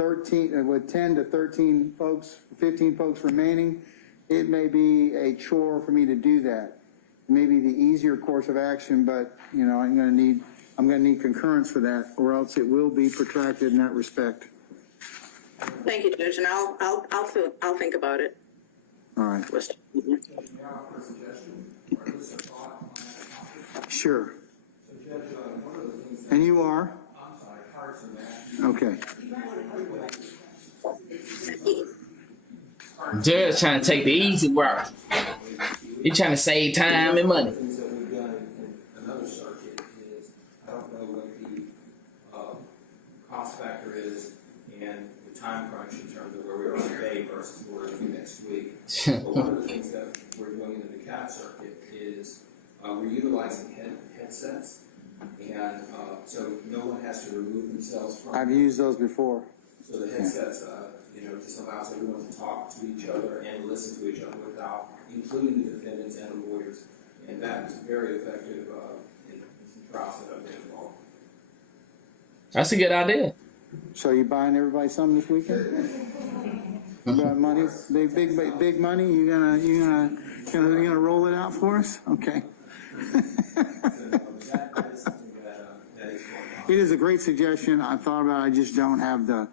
10 to 13 folks, 15 folks remaining, it may be a chore for me to do that. It may be the easier course of action, but you know, I'm gonna need concurrence for that, or else it will be protracted in that respect. Thank you, Judge, and I'll think about it. All right. Sure. And you are? Okay. Judge trying to take the easy route. He trying to save time and money. Things that we've done in another circuit is, I don't know what the cost factor is and the time crunch in terms of where we are today versus where we're going to be next week. But one of the things that we're doing in the DeKalb circuit is we're utilizing headsets, and so no one has to remove themselves from. I've used those before. So the headsets, just allows everyone to talk to each other and listen to each other without including the defendants and the lawyers, and that is very effective in some trials that I've been involved. That's a good idea. So you buying everybody something this weekend? You got money, big money. You gonna roll it out for us? Okay. It is a great suggestion. I thought about it. I just don't have the.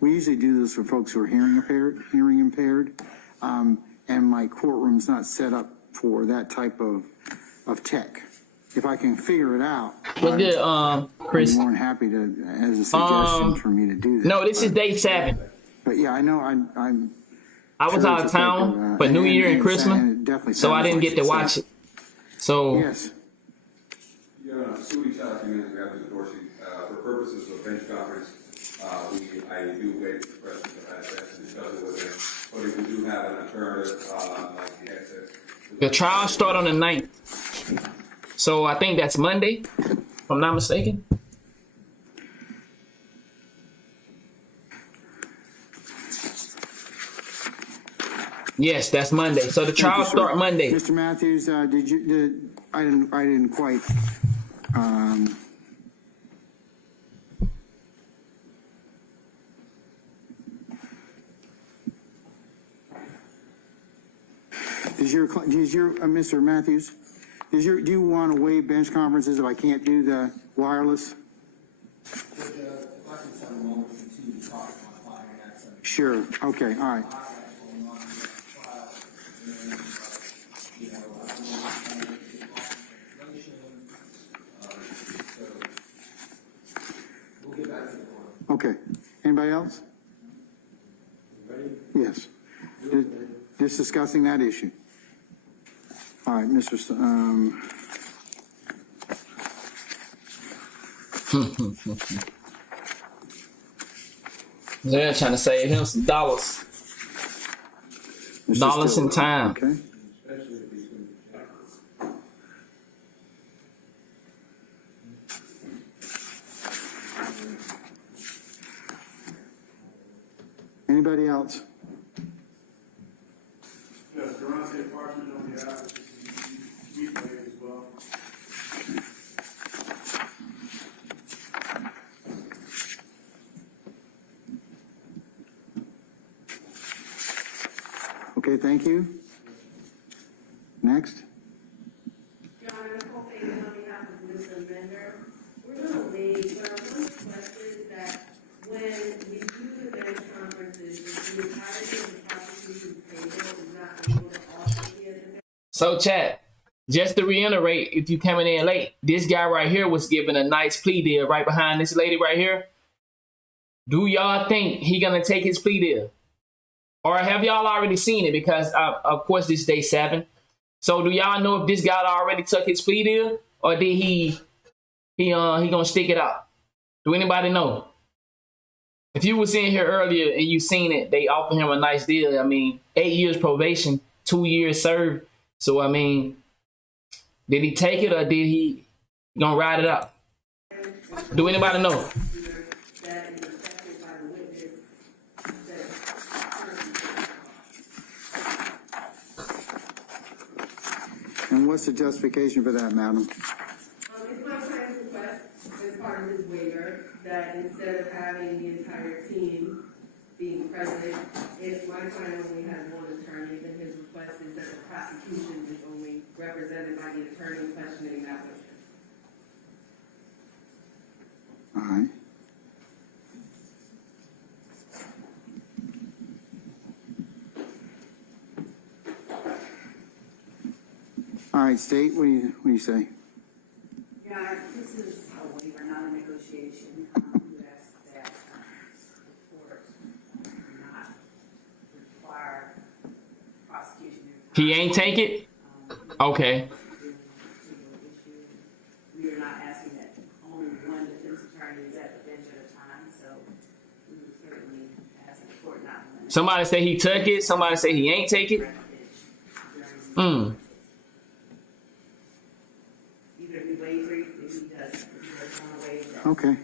We usually do this for folks who are hearing impaired, and my courtroom's not set up for that type of tech. If I can figure it out, what's good, Chris? I'm more than happy to, as a suggestion for me to do that. No, this is day 7. But yeah, I know I was out of town for New Year and Christmas, so I didn't get to watch it. So yes. So we tell communities we have to endorse for purposes of bench conference. I do waive the questions that I asked to discuss it with them. But if we do have an alternative, like the headset. The trial start on the 9th. So I think that's Monday, if I'm not mistaken. Yes, that's Monday. So the trial start Monday. Mr. Matthews, I didn't quite. Mr. Matthews, do you want to waive bench conferences if I can't do the wireless? Sure. Okay. All right. Okay. Anybody else? Yes. Just discussing that issue. All right, Mr. They're trying to save him some dollars. Dollars and time. Okay. Anybody else? Yes, Durante Apartment on behalf of the replay as well. Okay, thank you. Next. John, I'm hoping on behalf of Mr. Bender, we're going to waive, but our one request is that when we do the bench conferences, the entirety of the prosecution's table is not able to also be a defense. So chat, just to reiterate, if you coming in late, this guy right here was given a nice plea deal right behind this lady right here. Do y'all think he gonna take his plea deal? Or have y'all already seen it? Because of course this is day 7. So do y'all know if this guy already took his plea deal, or did he gonna stick it out? Do anybody know? If you was in here earlier and you seen it, they offered him a nice deal. I mean, 8 years probation, 2 years served. So I mean, did he take it or did he gonna ride it out? Do anybody know? And what's the justification for that, madam? It's my client's request as part of his waiver that instead instead of having the entire team being present, if my client only has one attorney, then his request is that the prosecution is only represented by the attorney questioning that witness. All right. All right, State, what do you say? Your Honor, this is a waiver, not a negotiation. You asked that the court not require prosecution. He ain't take it? Okay. We are not asking that only one defense attorney is at the bench at a time, so we would certainly ask the court not to limit. Somebody say he took it. Somebody say he ain't take it. Either he waives or if he doesn't. If he doesn't want to waive that. Okay.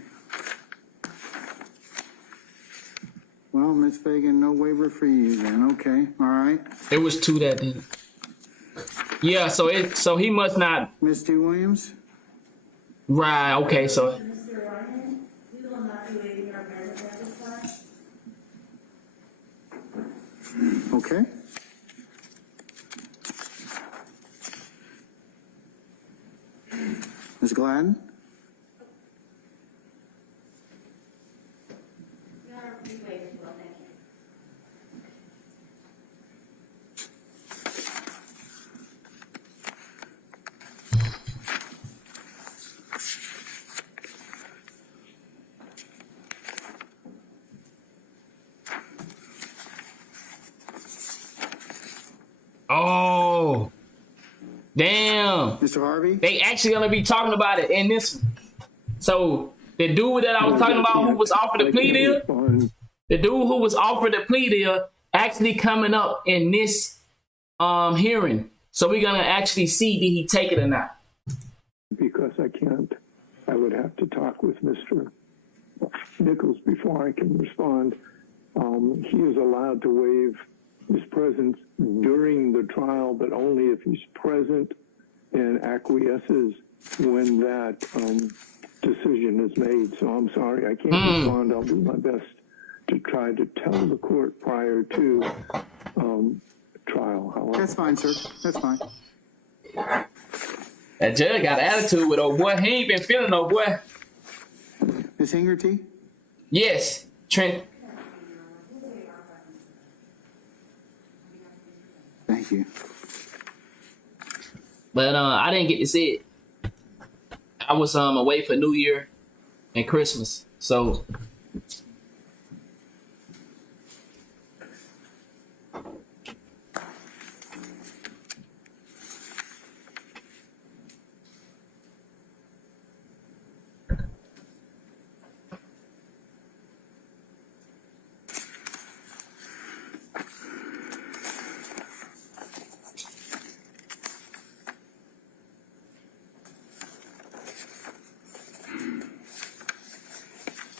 Well, Ms. Fagan, no waiver for you then. Okay, all right. It was 2 that didn't. Yeah, so he must not. Ms. T. Williams? Right, okay, so. Mr. Ryan, we will not be waiving our presence at this time. Okay. Ms. Gladden? Your Honor, we waive as well, thank you. Oh. Damn. Mr. Harvey? They actually gonna be talking about it in this one. So the dude that I was talking about who was offered a plea deal, the dude who was offered a plea deal actually coming up in this hearing. So we're gonna actually see did he take it or not. Because I can't, I would have to talk with Mr. Nichols before I can respond. He is allowed to waive his presence during the trial, but only if he's present and acquiesces when that decision is made. So I'm sorry, I can't respond. I'll do my best to try to tell the court prior to trial. However. That's fine, sir. That's fine. That judge got an attitude with old boy. He ain't been feeling no boy. Ms. Hingerty? Yes, Trent. Thank you. But I didn't get to see it. I was away for New Year and Christmas. So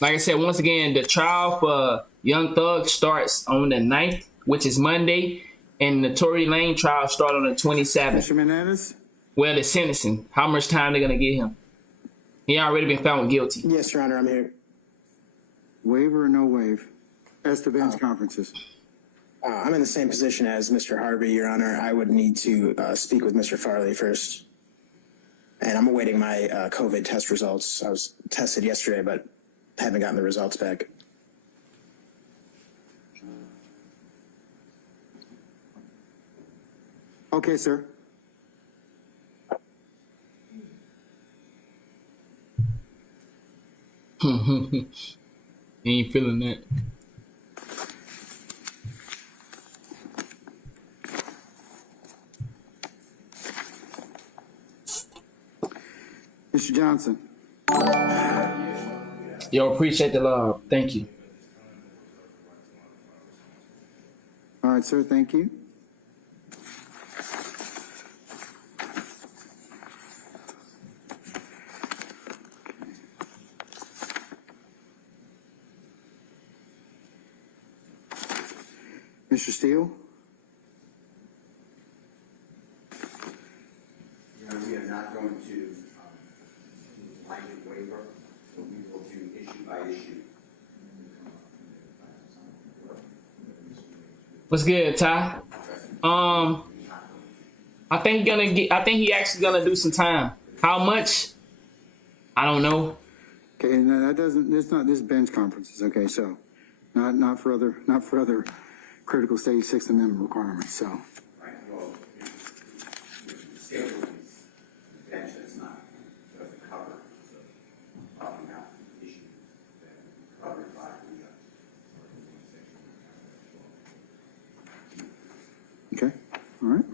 like I said, once again, the trial for Young Thug starts on the 9th, which is Monday, and the Tory Lane trial starts on the 27th. Mr. Menendez? Well, the sentencing. How much time they're going to give him? He already been found guilty. Yes, Your Honor, I'm here. Waiver or no waive? As to bench conferences. I'm in the same position as Mr. Harvey, Your Honor. I would need to speak with Mr. Farley first. And I'm awaiting my COVID test results. I was tested yesterday, but haven't gotten the results back. Okay, sir. He ain't feeling that. Mr. Johnson? Yo, appreciate the love. Thank you. All right, sir. Thank you. Mr. Steele? We are not going to do blanket waiver, but we will do issue by issue. What's good, Ty? I think he actually gonna do some time. How much? I don't know. Okay, and it's not this bench conferences, okay, so not for other critical stage Sixth Amendment requirements, so. Right, well, schedule is bench that's not, doesn't cover, so talking about issues that covered by the Okay, all right.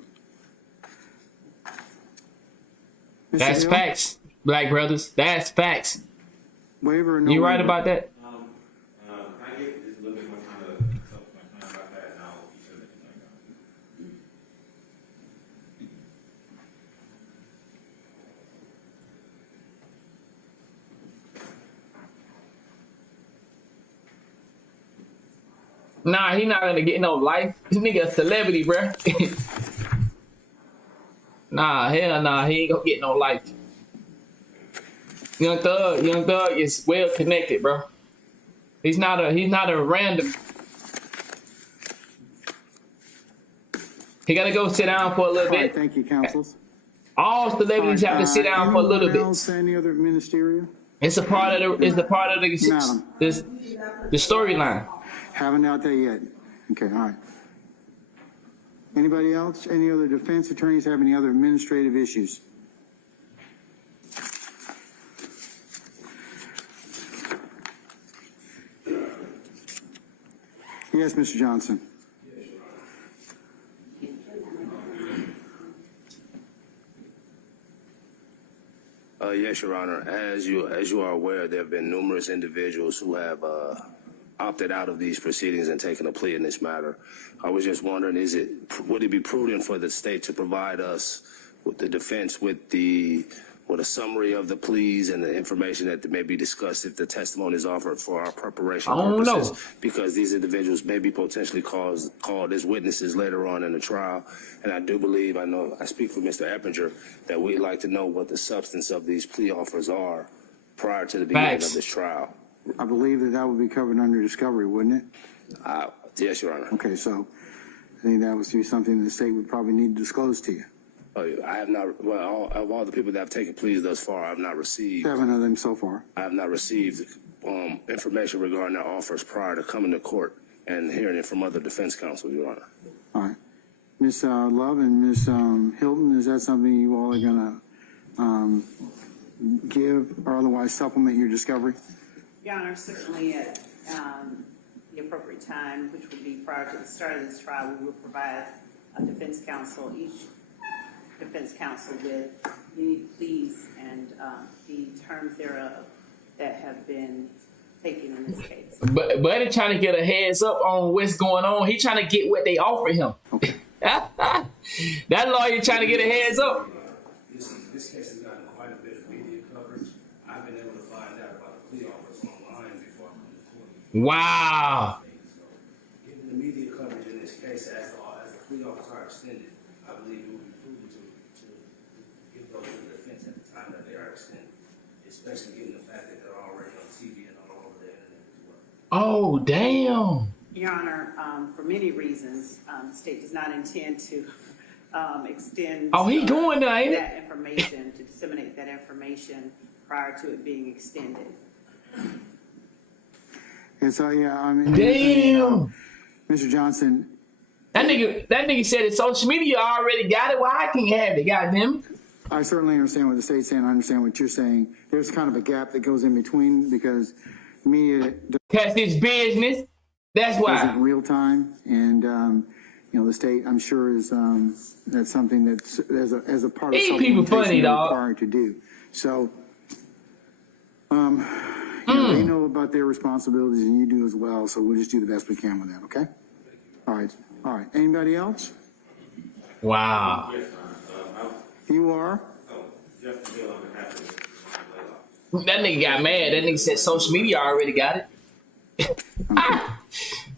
Mr. That's Hill? facts, black brothers. That's facts. Waiver or no You right waiver? about that? I get just a little bit more time to talk about that, and I'll be sure that Nah, he not gonna get no life. This nigga a celebrity, bruh. Nah, hell nah, he ain't gonna get no life. Young Thug is well connected, bro. He's not a random. He gotta go sit down for a little All right, bit. thank you, counsels. All celebrities have to sit down for a little Anyone else, bit. any other ministerial? It's a part of the Madam. the storyline. Haven't out there yet. Okay, all right. Anybody else? Any other defense attorneys have any other administrative issues? Yes, Mr. Johnson. Yes, Your Honor. As you are aware, there have been numerous individuals who have opted out of these proceedings and taken a plea in this matter. I was just wondering, would it be prudent for the state to provide us with the defense with a summary of the pleas and the information that may be discussed if the testimony is offered for our preparation purposes? Know. Because these individuals may be potentially called as witnesses later on in the trial. And I do believe, I speak for Mr. Eppinger, that we'd like to know what the substance of these plea offers are prior to the beginning of this trial. I believe that would be covered under discovery, wouldn't it? Yes, Your Honor. Okay, so I think that would be something the state would probably need to disclose to you. I have not, of all the people that have taken pleas thus far, I have not received. 7 of them so far. I have not received information regarding their offers prior to coming to court and hearing it from other defense counsel, Your Honor. All right. Ms. Love and Ms. Hilton, is that something you all are going to give or otherwise supplement your discovery? Your Honor, certainly at the appropriate time, which would be prior to the start of this trial, we will provide each defense counsel with any pleas and the terms thereof that have been taken in this case. But Buddy trying to get a heads up on what's going on. He trying to get what they offer him. Okay. That lawyer trying to get a heads up. This case has gotten quite a bit of media coverage. I've been able to find out about the plea offers online before I come to court. Wow. Given the media coverage in this case, as the plea offers are extended, I believe it would be prudent to give those to the defense at the time that they are extended, especially given the fact that they're already on TV and all over the internet as well. Oh, damn. Your Honor, for many reasons, the state does not intend to extend he doing that, ain't it? that information, to disseminate that information prior to it being extended. And so, yeah, I mean, Damn. Mr. Johnson. That nigga said that social media already got it. Why I can't have it? Goddamn it. I certainly understand what the state's saying. I understand what you're saying. There's kind of a gap that goes in between because media That's his business. That's why. isn't real time, and the state, I'm sure, is that's something that's as a part of These people funny, they're dog. required to do. So, they know about their responsibilities, and you do as well. So we'll just do the best we can with that. Okay. All right. Anybody else? Wow. You are. That nigga got mad. That nigga said social media already got it.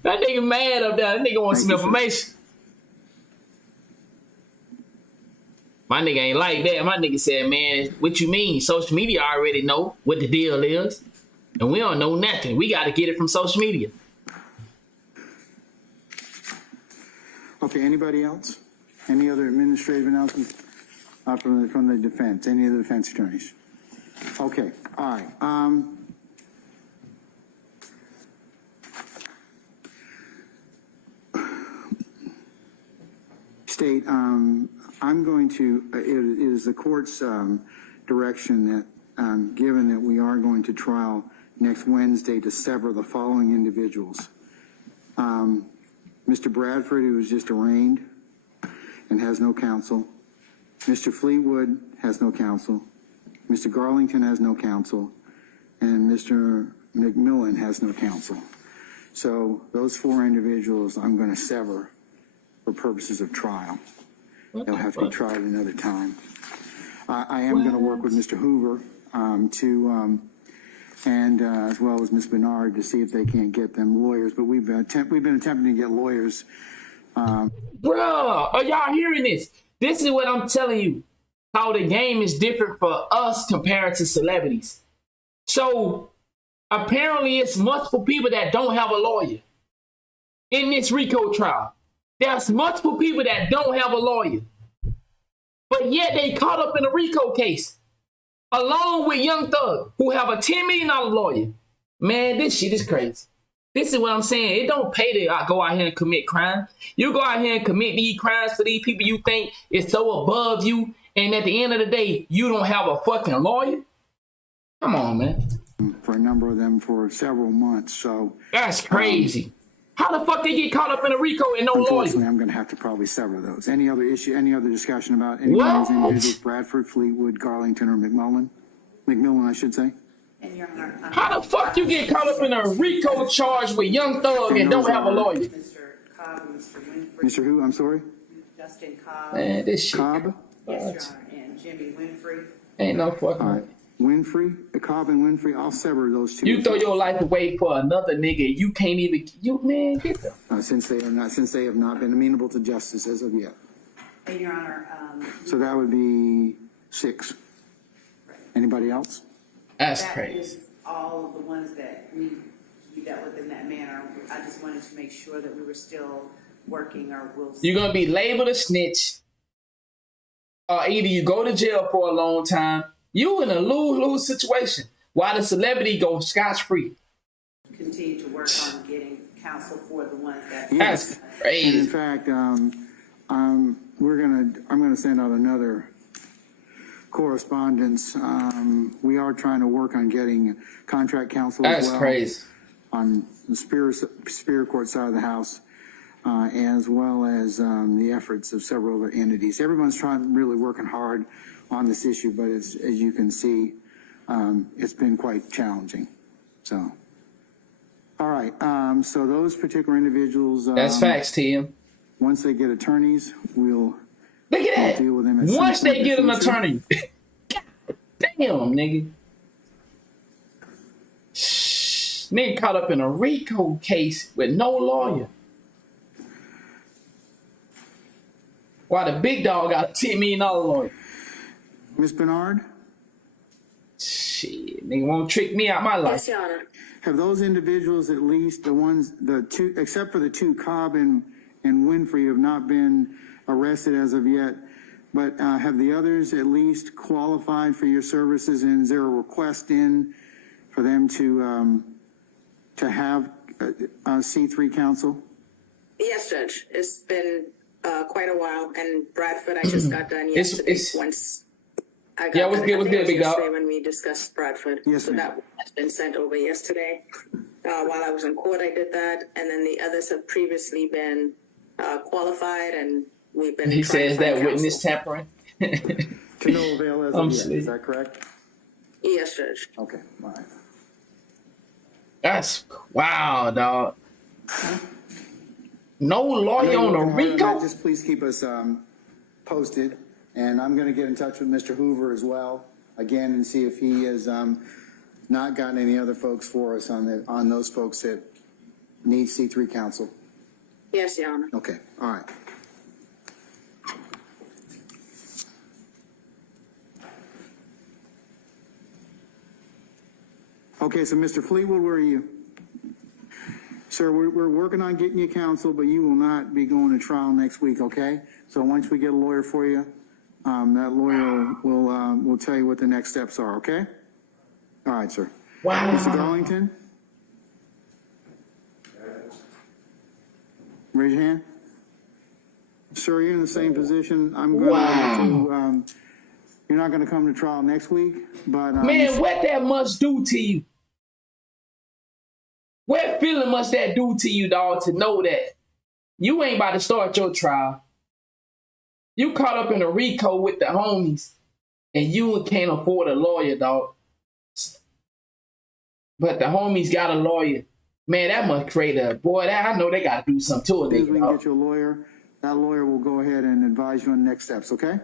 That nigga mad up there. That nigga wants some information. My nigga ain't like that. My nigga said, man, what you mean? Social media already know what the deal is. And we don't know nothing. We got to get it from social media. Okay, anybody else? Any other administrative announcements from the defense? Any of the defense attorneys? Okay, all right. State, I'm going to, it is the court's direction that, given that we are going to trial next Wednesday, to sever the following individuals. Mr. Bradford, who was just arraigned and has no counsel. Mr. Fleetwood has no counsel. Mr. Garlington has no counsel. And Mr. McMillan has no counsel. So those 4 individuals I'm going to sever for purposes of trial. They'll have to be tried another time. I am going to work with Mr. Hoover and as well as Ms. Bernard to see if they can't get them lawyers. But we've been attempting to get lawyers. Bruh, are y'all hearing this? This is what I'm telling you. How the game is different for us compared to celebrities. So apparently it's multiple people that don't have a lawyer in this RICO trial. There's multiple people that don't have a lawyer. But yet they caught up in a RICO case. Along with Young Thug, who have a $10 million lawyer. Man, this shit is crazy. This is what I'm saying. It don't pay to go out here and commit crime. You go out here and commit these crimes for these people you think is so above you, and at the end of the day, you don't have a fucking lawyer? Come on, man. For a number of them for several months, so. That's crazy. How the fuck they get caught up in a RICO and no lawyer? Unfortunately, I'm going to have to probably sever those. Any other issue, any other discussion about any of these individuals? Bradford, Fleetwood, Garlington, or McMillan? McMillan, I should say. And Your Honor, how the fuck you get caught up in a RICO charge with Young Thug and don't have a lawyer? Mr. Cobb and Mr. Winfrey. Mr. Who? I'm sorry? Justin Cobb. Man, this shit. Cobb? Yes, Your Honor, and Jimmy Winfrey. Ain't no fucking. All right. Winfrey, Cobb and Winfrey, I'll sever those 2. You throw your life away for another nigga. You can't even. You man, get them. Since they have not been amenable to justice as of yet. And Your Honor, So that would be 6. Anybody else? That's that crazy. is all of the ones that we dealt with in that manner. I just wanted to make sure that we were still working or will. You're gonna be labeled a snitch, or either you go to jail for a long time. You in a lose-lose situation. While the celebrity goes scotch-free. Continue to work on getting counsel for the ones that. Yes. That's crazy. And in fact, I'm gonna send out another correspondence. We are trying to work on getting contract counsel as well. That's crazy. On the Superior Court side of the house, as well as the efforts of several other entities. Everyone's really working hard on this issue, but as you can see, it's been quite challenging. So, all right. So those particular individuals. That's facts, Tim. Once they get attorneys, we'll look at that. Deal with them at Once they get an attorney. God damn, nigga. Nigga caught up in a RICO case with no lawyer. While the big dog got a $10 million lawyer. Ms. Bernard? Shit, nigga won't trick me out my life. Yes, Your Honor. Have those individuals, at least the 2, except for the 2, Cobb and Winfrey, have not been arrested as of yet, but have the others at least qualified for your services, and is there a request in for them to have C3 counsel? Yes, Judge. It's been quite a while, and Bradford, I just got done yesterday. Once I got what's good, big dog? when we discussed Bradford. Yes, so that has been sent over yesterday. While I was in court, I did that, and then the others have previously been qualified, and we've been. He says that counsel. witness tampering. To no avail as of yet. Is that correct? Yes, Judge. Okay, all right. That's wow, dog. No lawyer on a RICO? Just please keep us posted, and I'm going to get in touch with Mr. Hoover as well, again, and see if he has not gotten any other folks for us on those folks that need C3 counsel. Yes, Your Honor. Okay, all right. Okay, so Mr. Fleetwood, where are you? Sir, we're working on getting you counsel, but you will not be going to trial next week, okay? So once we get a lawyer for you, that lawyer will tell you what the next steps are, okay? All right, sir. Wow. Mr. Garlington? Raise your hand. Sir, you're in the same position. I'm going to, you're not going to come to trial next week, but... Man, what that must do to you? What feeling must that do to you, dog, to know that you ain't about to start your trial? You caught up in a RICO with the homies, and you can't afford a lawyer, dog. But the homies got a lawyer. Man, that must create I know they got to do something to it. As soon as we can get you a lawyer, that lawyer will go ahead and advise you on the next steps, okay?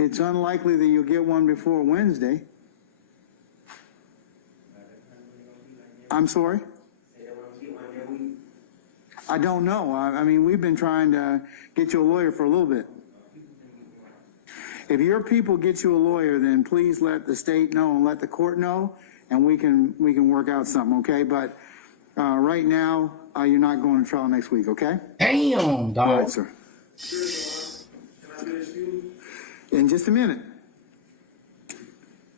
It's unlikely that you'll get one before Wednesday. I'm sorry? I don't know. I mean, we've been trying to get you a lawyer for a little bit. If your people get you a lawyer, then please let the state know and let the court know, and we can work out something, okay? But right now, you're not going to trial next week, okay? Damn, dog. All right, sir. In just a minute.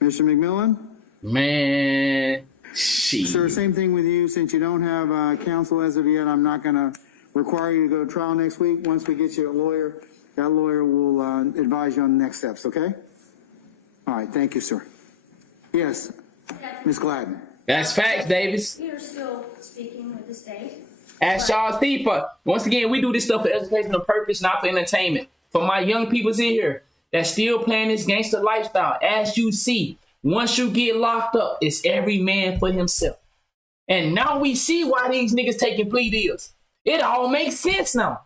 Mr. McMillan? Man, shit. Sir, same thing with you. Since you don't have counsel as of yet, I'm not going to require you to go to trial next week. Once we get you a lawyer, that lawyer will advise you on the next steps, okay? All right, thank you, sir. Yes, Ms. Gladden. That's facts, Davis. We are still speaking with the state. Ask Charles Tifa. Once again, we do this stuff for educational purpose, not for entertainment. For my young peoples in here that's still playing this gangster lifestyle, as you see, once you get locked up, it's every man for himself. And now we see why these niggas taking plea deals. It all makes sense now.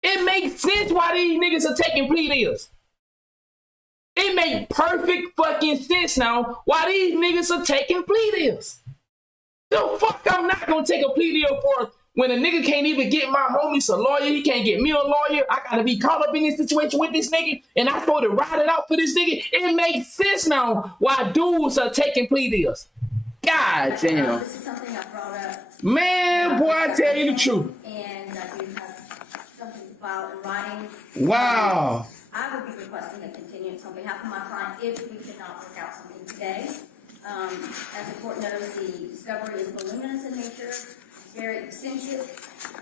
It makes sense why these niggas are taking plea deals. It makes perfect fucking sense now why these niggas are taking plea deals. The fuck I'm not gonna take a plea deal for when a nigga can't even get my homies a lawyer, he can't get me a lawyer. I gotta be caught up in this situation with this nigga, and I supposed to ride it out for this nigga. It makes sense now why dudes are taking plea deals. God damn. This is something I brought up. Man, boy, I tell you the truth. And I do have something filed in writing. Wow. I would be requesting a continuance on behalf of my client if we could not work out something today. As the court knows, the discovery is voluminous in nature, very extensive.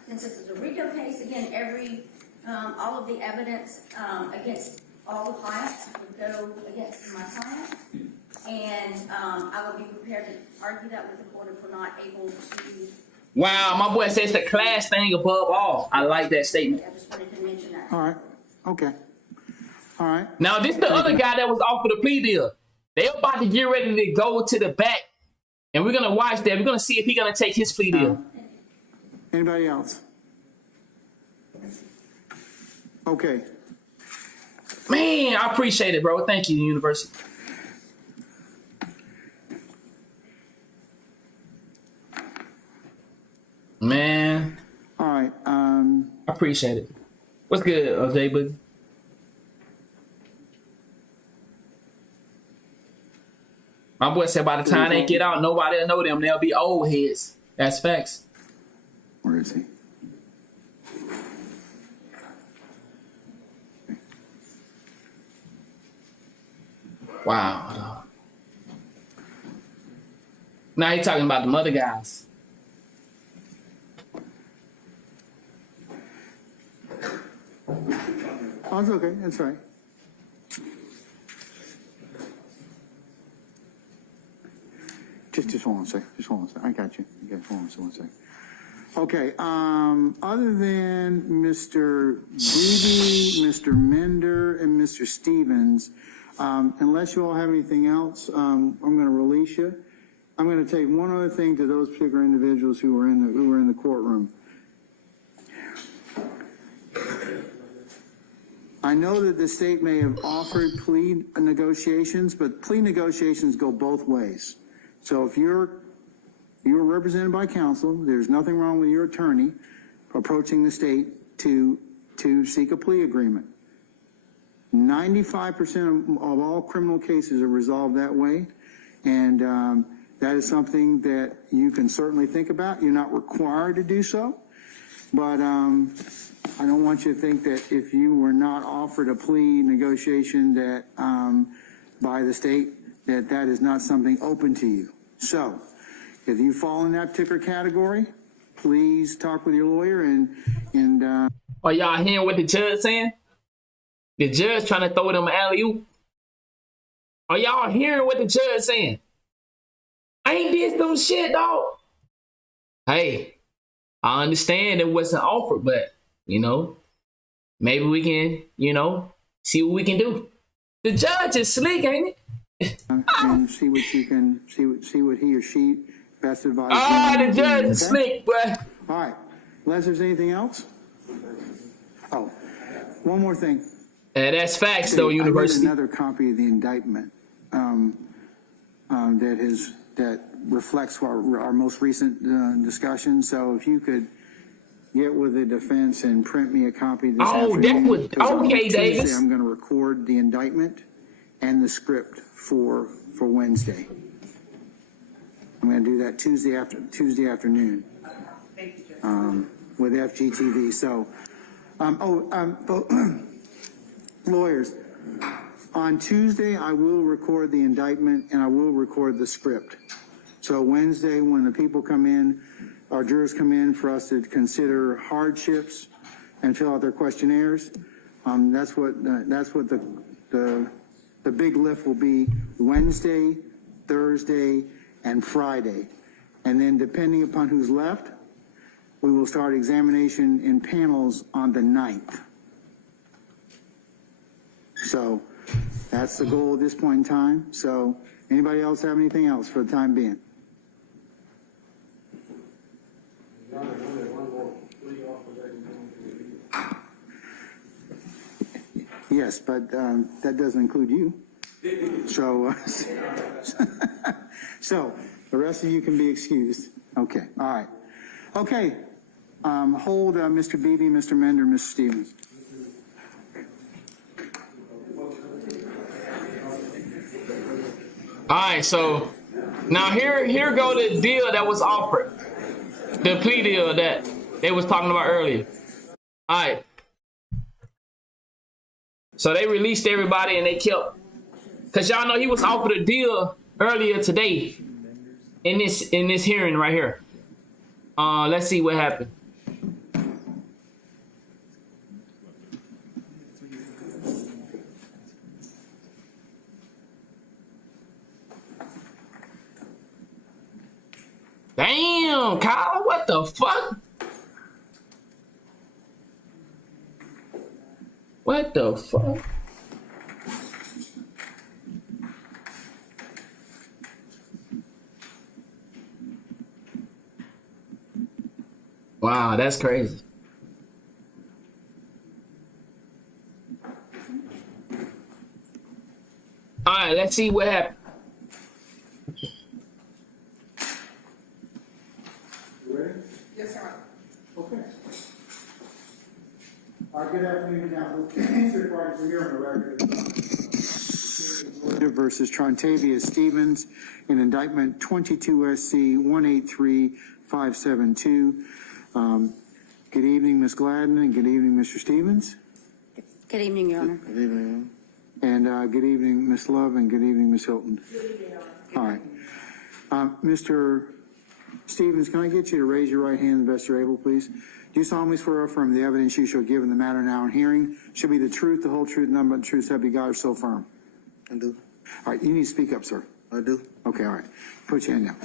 Since this is a RICO case, again, all of the evidence against all the clients would go against my client. And I would be prepared to argue that with the court if we're not able to. Wow, my boy says the class thing above all. I like that statement. I just wanted to mention that. All right. Okay. All right. Now, this the other guy that was offered a plea deal. They're about to get ready to go to the back, and we're going to watch that. We're going to see if he's going to take his plea deal. Anybody else? Okay. Man, I appreciate it, bro. Thank you, University. Man. All right. I appreciate it. What's good, OJ Boogie? My boy said by the time they get out, nobody will know them. They'll be old heads. That's facts. Where is he? Wow. Now he's talking about the other guys. Oh, it's okay. That's right. Just hold on a sec. Just hold on a sec. I got you. Hold on one sec. Okay. Other than Mr. Beebe, Mr. Mender, and Mr. Stevens, unless you all have anything else, I'm going to release you. I'm going to take one other thing to those particular individuals who were in the courtroom. I know that the state may have offered plea negotiations, but plea negotiations go both ways. So if you're represented by counsel, there's nothing wrong with your attorney approaching the state to seek a plea agreement. 95% of all criminal cases are resolved that way. And that is something that you can certainly think about. You're not required to do so. But I don't want you to think that if you were not offered a plea negotiation that by the state, that is not something open to you. So if you fall in that particular category, please talk with your lawyer and Are y'all hearing what the judge saying? The judge trying to throw them an alley-oop. Are y'all hearing what the judge saying? I ain't did some shit, dog. Hey, I understand it wasn't offered, but, you know, maybe we can, you know, see what we can do. The judge is slick, ain't it? and see what you can, see what he or she best advises. The judge is slick, bro. All right. Unless there's anything else? Oh, one more thing. That's facts, though, University. I need another copy of the indictment that reflects our most recent discussion. So if you could get with the defense and print me a copy this afternoon. Okay, Davis. I'm going to record the indictment and the script for Wednesday. I'm going to do that Tuesday afternoon with FGTV. So, lawyers, on Tuesday I will record the indictment and I will record the script. So Wednesday, when the people come in, our jurors come in for us to consider hardships and fill out their questionnaires. That's what the big lift will be Wednesday, Thursday, and Friday. And then depending upon who's left, we will start examination in panels on the 9th. So that's the goal at this point in time. So anybody else have anything else for the time being? Yes, but that doesn't include you. So, so the rest of you can be excused. Okay, all right. Okay, hold Mr. Beebe, Mr. Mender, Mr. Stevens. All right, so now here go the deal that was offered. The plea deal that they was talking about earlier. All right. So they released everybody and they kept, because y'all know he was offered a deal earlier today in this hearing right here. Let's see what happened. Damn, Kyle, what the fuck? What the fuck? Wow, that's crazy. All right, let's see what happened. You ready? Yes, sir. Okay. Good afternoon. Now, we'll answer questions from here on the record. Versus Trontavia Stevens in indictment 22 SC 183572. Good evening, Ms. Gladden, and good evening, Mr. Stevens. Good evening, Your Honor. Good evening. And good evening, Ms. Love, and good evening, Ms. Hilton. All right. Mr. Stevens, can I get you to raise your right hand the best you're able, please? Do you solemnly swear or affirm the evidence you shall give in the matter now in hearing should be the truth, the whole truth, and nothing but the truth, so help you God, or so firm? I do. All right, you need to speak up, sir. I do. Okay, all right. Put your hand down.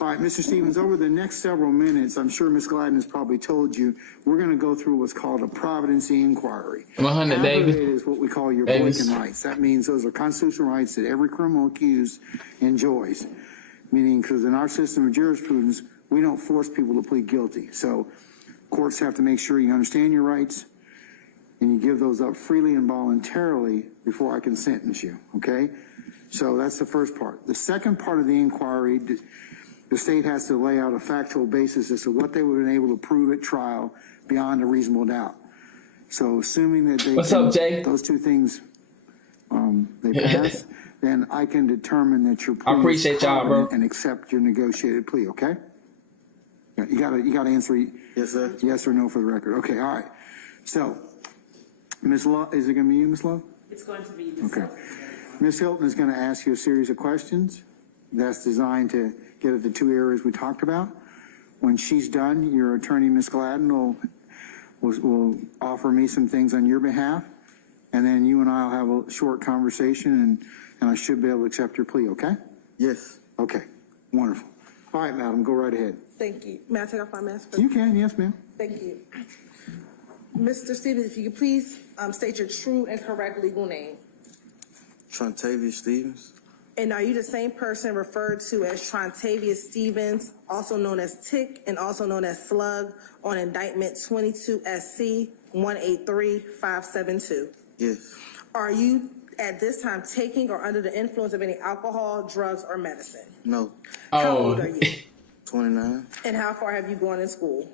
All right, Mr. Stevens, over the next several minutes, I'm sure Ms. Gladden has probably told you, we're going to go through what's called a providency inquiry. 100, David. It is what we call your Boykin rights. That means those are constitutional rights that every criminal accused enjoys. Meaning, because in our system of jurisprudence, we don't force people to plead guilty. So courts have to make sure you understand your rights and you give those up freely and voluntarily before I can sentence you, okay? So that's the first part. The second part of the inquiry, the state has to lay out a factual basis as to what they would have been able to prove at trial beyond a reasonable doubt. So assuming that they What's up, Jay? those two things they pass, then I can determine that your plea I appreciate y'all, bro. and accept your negotiated plea, okay? Yeah, you gotta answer Yes, sir. yes or no for the record. Okay, all right. So, Ms. Love, is it gonna be you, Ms. Love? It's going to be this. Okay. Ms. Hilton is gonna ask you a series of questions that's designed to get at the two areas we talked about. When she's done, your attorney, Ms. Gladden, will offer me some things on your behalf, and then you and I will have a short conversation, and I should be able to accept your plea, okay? Yes. Okay, wonderful. All right, madam, go right ahead. Thank you. May I take off my mask? You can, yes, ma'am. Thank you. Mr. Stevens, if you could please state your true and correct legal name. Trontavia Stevens. And are you the same person referred to as Trontavia Stevens, also known as Tick and also known as Slug, on indictment 22 SC 183572? Yes. Are you at this time taking or under the influence of any alcohol, drugs, or medicine? No. How old are you? 29. And how far have you gone in school?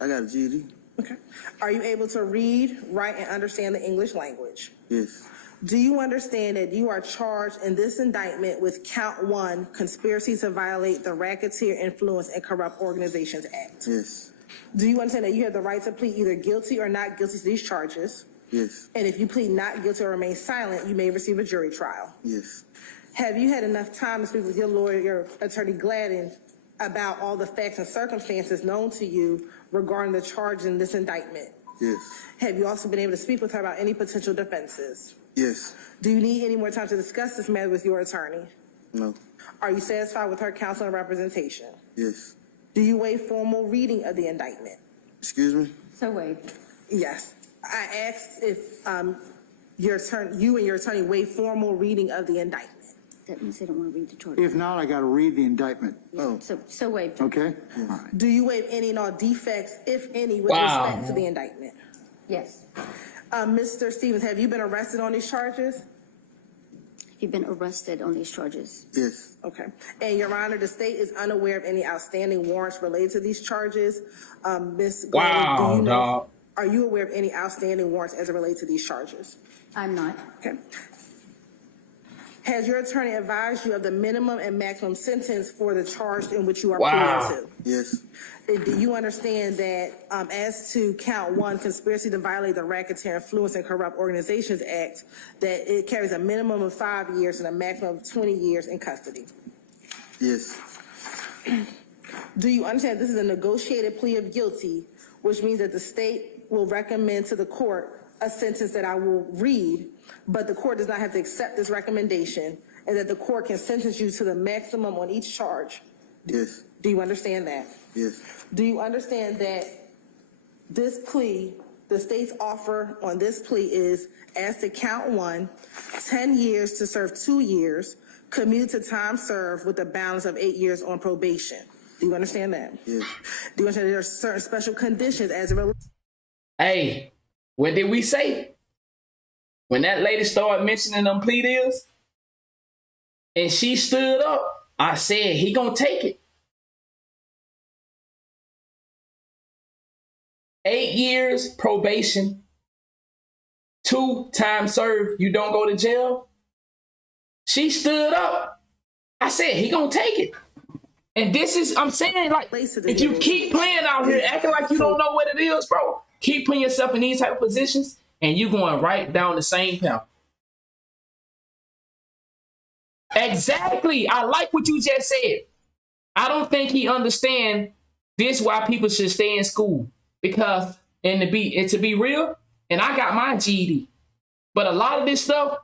I got a GED. Okay. Are you able to read, write, and understand the English language? Yes. Do you understand that you are charged in this indictment with count 1, conspiracy to violate the Racketeer Influence and Corrupt Organizations Act? Yes. Do you understand that you have the right to plead either guilty or not guilty to these charges? Yes. And if you plead not guilty or remain silent, you may receive a jury trial. Yes. Have you had enough time to speak with your lawyer, your attorney Gladden, about all the facts and circumstances known to you regarding the charge in this indictment? Yes. Have you also been able to speak with her about any potential defenses? Yes. Do you need any more time to discuss this matter with your attorney? No. Are you satisfied with her counsel and representation? Yes. Do you waive formal reading of the indictment? Excuse me? So waived. Yes. I asked if you and your attorney waive formal reading of the indictment. That means they don't want to read the charge. If not, I gotta read the indictment. Oh. So waived. Okay? All right. Do you waive any and all defects, if any, with Wow. respect to the indictment? Yes. Mr. Stevens, have you been arrested on these charges? You've been arrested on these charges. Yes. Okay. And Your Honor, the state is unaware of any outstanding warrants related to these charges. Ms. Gladden, Wow, do you know, dog. are you aware of any outstanding warrants as it relates to these charges? I'm not. Okay. Has your attorney advised you of the minimum and maximum sentence for the charge in which you are Wow. pleading to? Yes. Do you understand that as to count 1, conspiracy to violate the Racketeer Influence and Corrupt Organizations Act, that it carries a minimum of 5 years and a maximum of 20 years in custody? Yes. Do you understand this is a negotiated plea of guilty, which means that the state will recommend to the court a sentence that I will read, but the court does not have to accept this recommendation, and that the court can sentence you to the maximum on each charge? Yes. Do you understand that? Yes. Do you understand that this plea, the state's offer on this plea is, as to count 1, 10 years to serve 2 years, commuted to time served with a balance of 8 years on probation? Do you understand that? Yes. Do you understand there are certain special conditions as it relates? Hey, what did we say? When that lady started mentioning them plea deals, and she stood up, I said, he gonna take it. 8 years probation, 2 time served, you don't go to jail. She stood up. I said, he gonna take it. And this is, I'm saying, like, if you keep playing out here, acting like you don't know what it is, bro, keep putting yourself in these type of positions, and you going right down the same path. Exactly. I like what you just said. I don't think he understands this why people should stay in school. Because, and to be real, and I got my GED. But a lot of this stuff,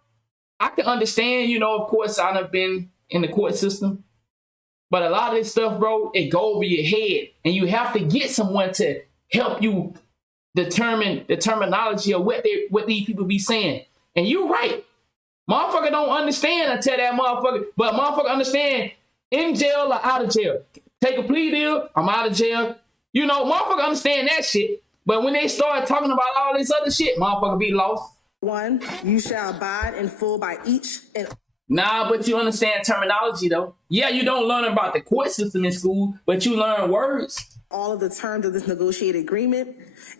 I can understand, you know, of course, I've been in the court system. But a lot of this stuff, bro, it go over your head. And you have to get someone to help you determine the terminology of what these people be saying. And you're right. Motherfucker don't understand until that motherfucker. But motherfucker understand in jail or out of jail. Take a plea deal, I'm out of jail. You know, motherfucker understand that shit. But when they start talking about all this other shit, motherfucker be lost. 1, you shall abide in full by each and Nah, but you understand terminology though. Yeah, you don't learn about the court system in school, but you learn words. All of the terms of this negotiated agreement,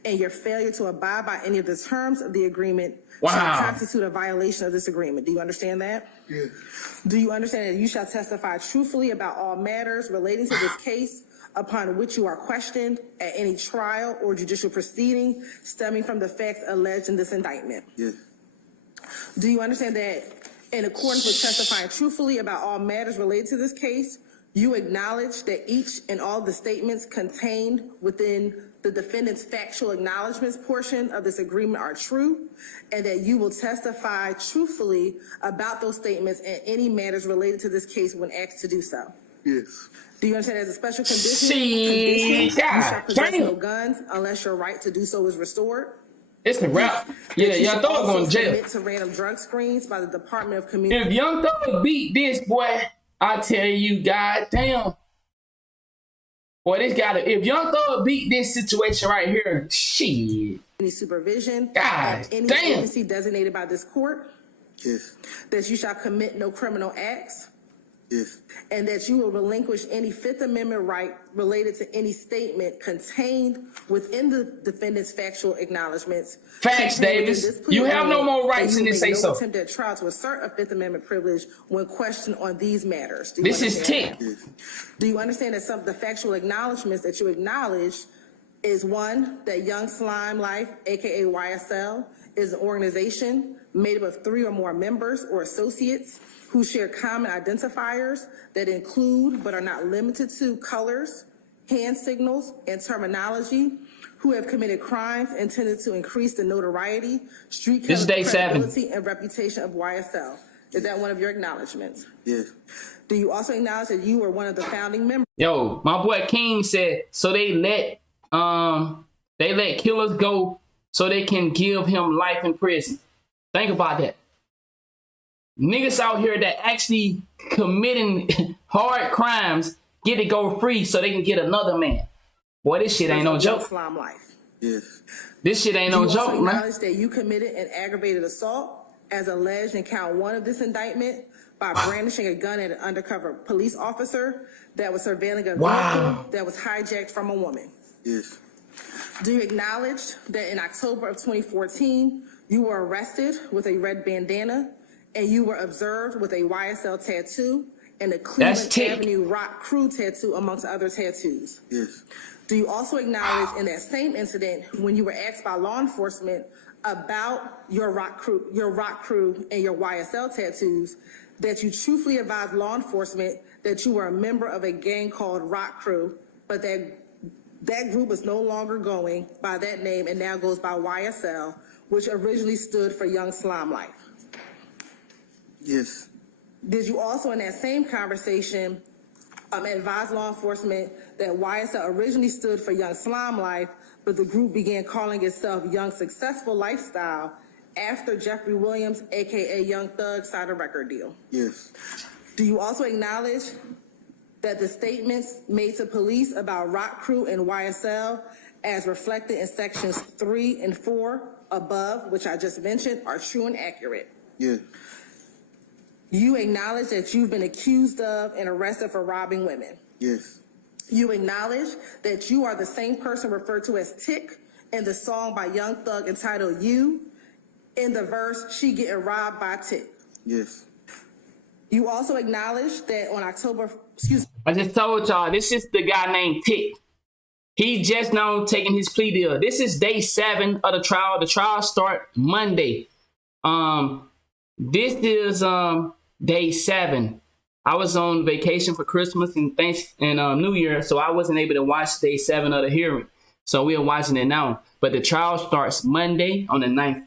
and your failure to abide by any of the terms of the agreement shall constitute a violation of this agreement. Do you understand that? Yes. Do you understand that you shall testify truthfully about all matters relating to this case upon which you are questioned at any trial or judicial proceeding stemming from the facts alleged in this indictment? Yes. Do you understand that in accordance with testifying truthfully about all matters related to this case, you acknowledge that each and all the statements contained within the defendant's factual acknowledgments portion of this agreement are true, and that you will testify truthfully about those statements and any matters related to this case when asked to do so? Yes. Do you understand as a special condition, you God shall possess damn. no guns unless your right to do so is restored? It's the rap. Yeah, Young Thug going to jail. Submit to random drug screens by the Department of Community. If Young Thug beat this boy, I tell you, goddamn. Boy, this gotta. If Young Thug beat this situation right here, shit. Any supervision, God any damn. agency designated by this court. Yes. That you shall commit no criminal acts. Yes. And that you will relinquish any Fifth Amendment right related to any statement contained within the defendant's factual acknowledgments. Facts, Davis. You have no more rights in this say so. Attempt at trial to assert a Fifth Amendment privilege when questioned on these matters. This is tick. Do you understand that some of the factual acknowledgments that you acknowledge is one, that Young Slime Life, aka YSL, is an organization made up of 3 or more members or associates who share common identifiers that include but are not limited to colors, hand signals, and terminology, who have committed crimes intended to increase the notoriety, street credibility, and reputation of YSL. Is that one of your acknowledgments? Yes. Do you also acknowledge that you were one of the founding members? Yo, my boy King said, so they let killers go so they can give him life in prison. Think about that. Niggas out here that actually committing hard crimes get to go free so they can get another man. Boy, this shit ain't no joke. Slime Life. Yes. This shit ain't no joke, man. Do you also acknowledge that you committed an aggravated assault as alleged in count 1 of this indictment by brandishing a gun at an undercover police officer that was surveilling a vehicle that was hijacked from a woman? Yes. Do you acknowledge that in October of 2014, you were arrested with a red bandana and you were observed with a YSL tattoo and a Cleveland Avenue Rock Crew tattoo amongst other tattoos? Yes. Do you also acknowledge in that same incident when you were asked by law enforcement about your Rock Crew and your YSL tattoos, that you truthfully advised law enforcement that you were a member of a gang called Rock Crew, but that group is no longer going by that name and now goes by YSL, which originally stood for Young Slime Life? Yes. Did you also in that same conversation advise law enforcement that YSL originally stood for Young Slime Life, but the group began calling itself Young Successful Lifestyle after Jeffery Williams, aka Young Thug, signed a record deal? Yes. Do you also acknowledge that the statements made to police about Rock Crew and YSL, as reflected in sections 3 and 4 above, which I just mentioned, are true and accurate? Yes. You acknowledge that you've been accused of and arrested for robbing women? Yes. You acknowledge that you are the same person referred to as Tick in the song by Young Thug entitled You, in the verse, She Getting Robbed by Tick? Yes. You also acknowledge that on I just told y'all, this is the guy named Tick. He just now taking his plea deal. This is day 7 of the trial. The trial start Monday. This is day 7. I was on vacation for Christmas and New Year, so I wasn't able to watch day 7 of the hearing. So we are watching it now. But the trial starts Monday on the 9th.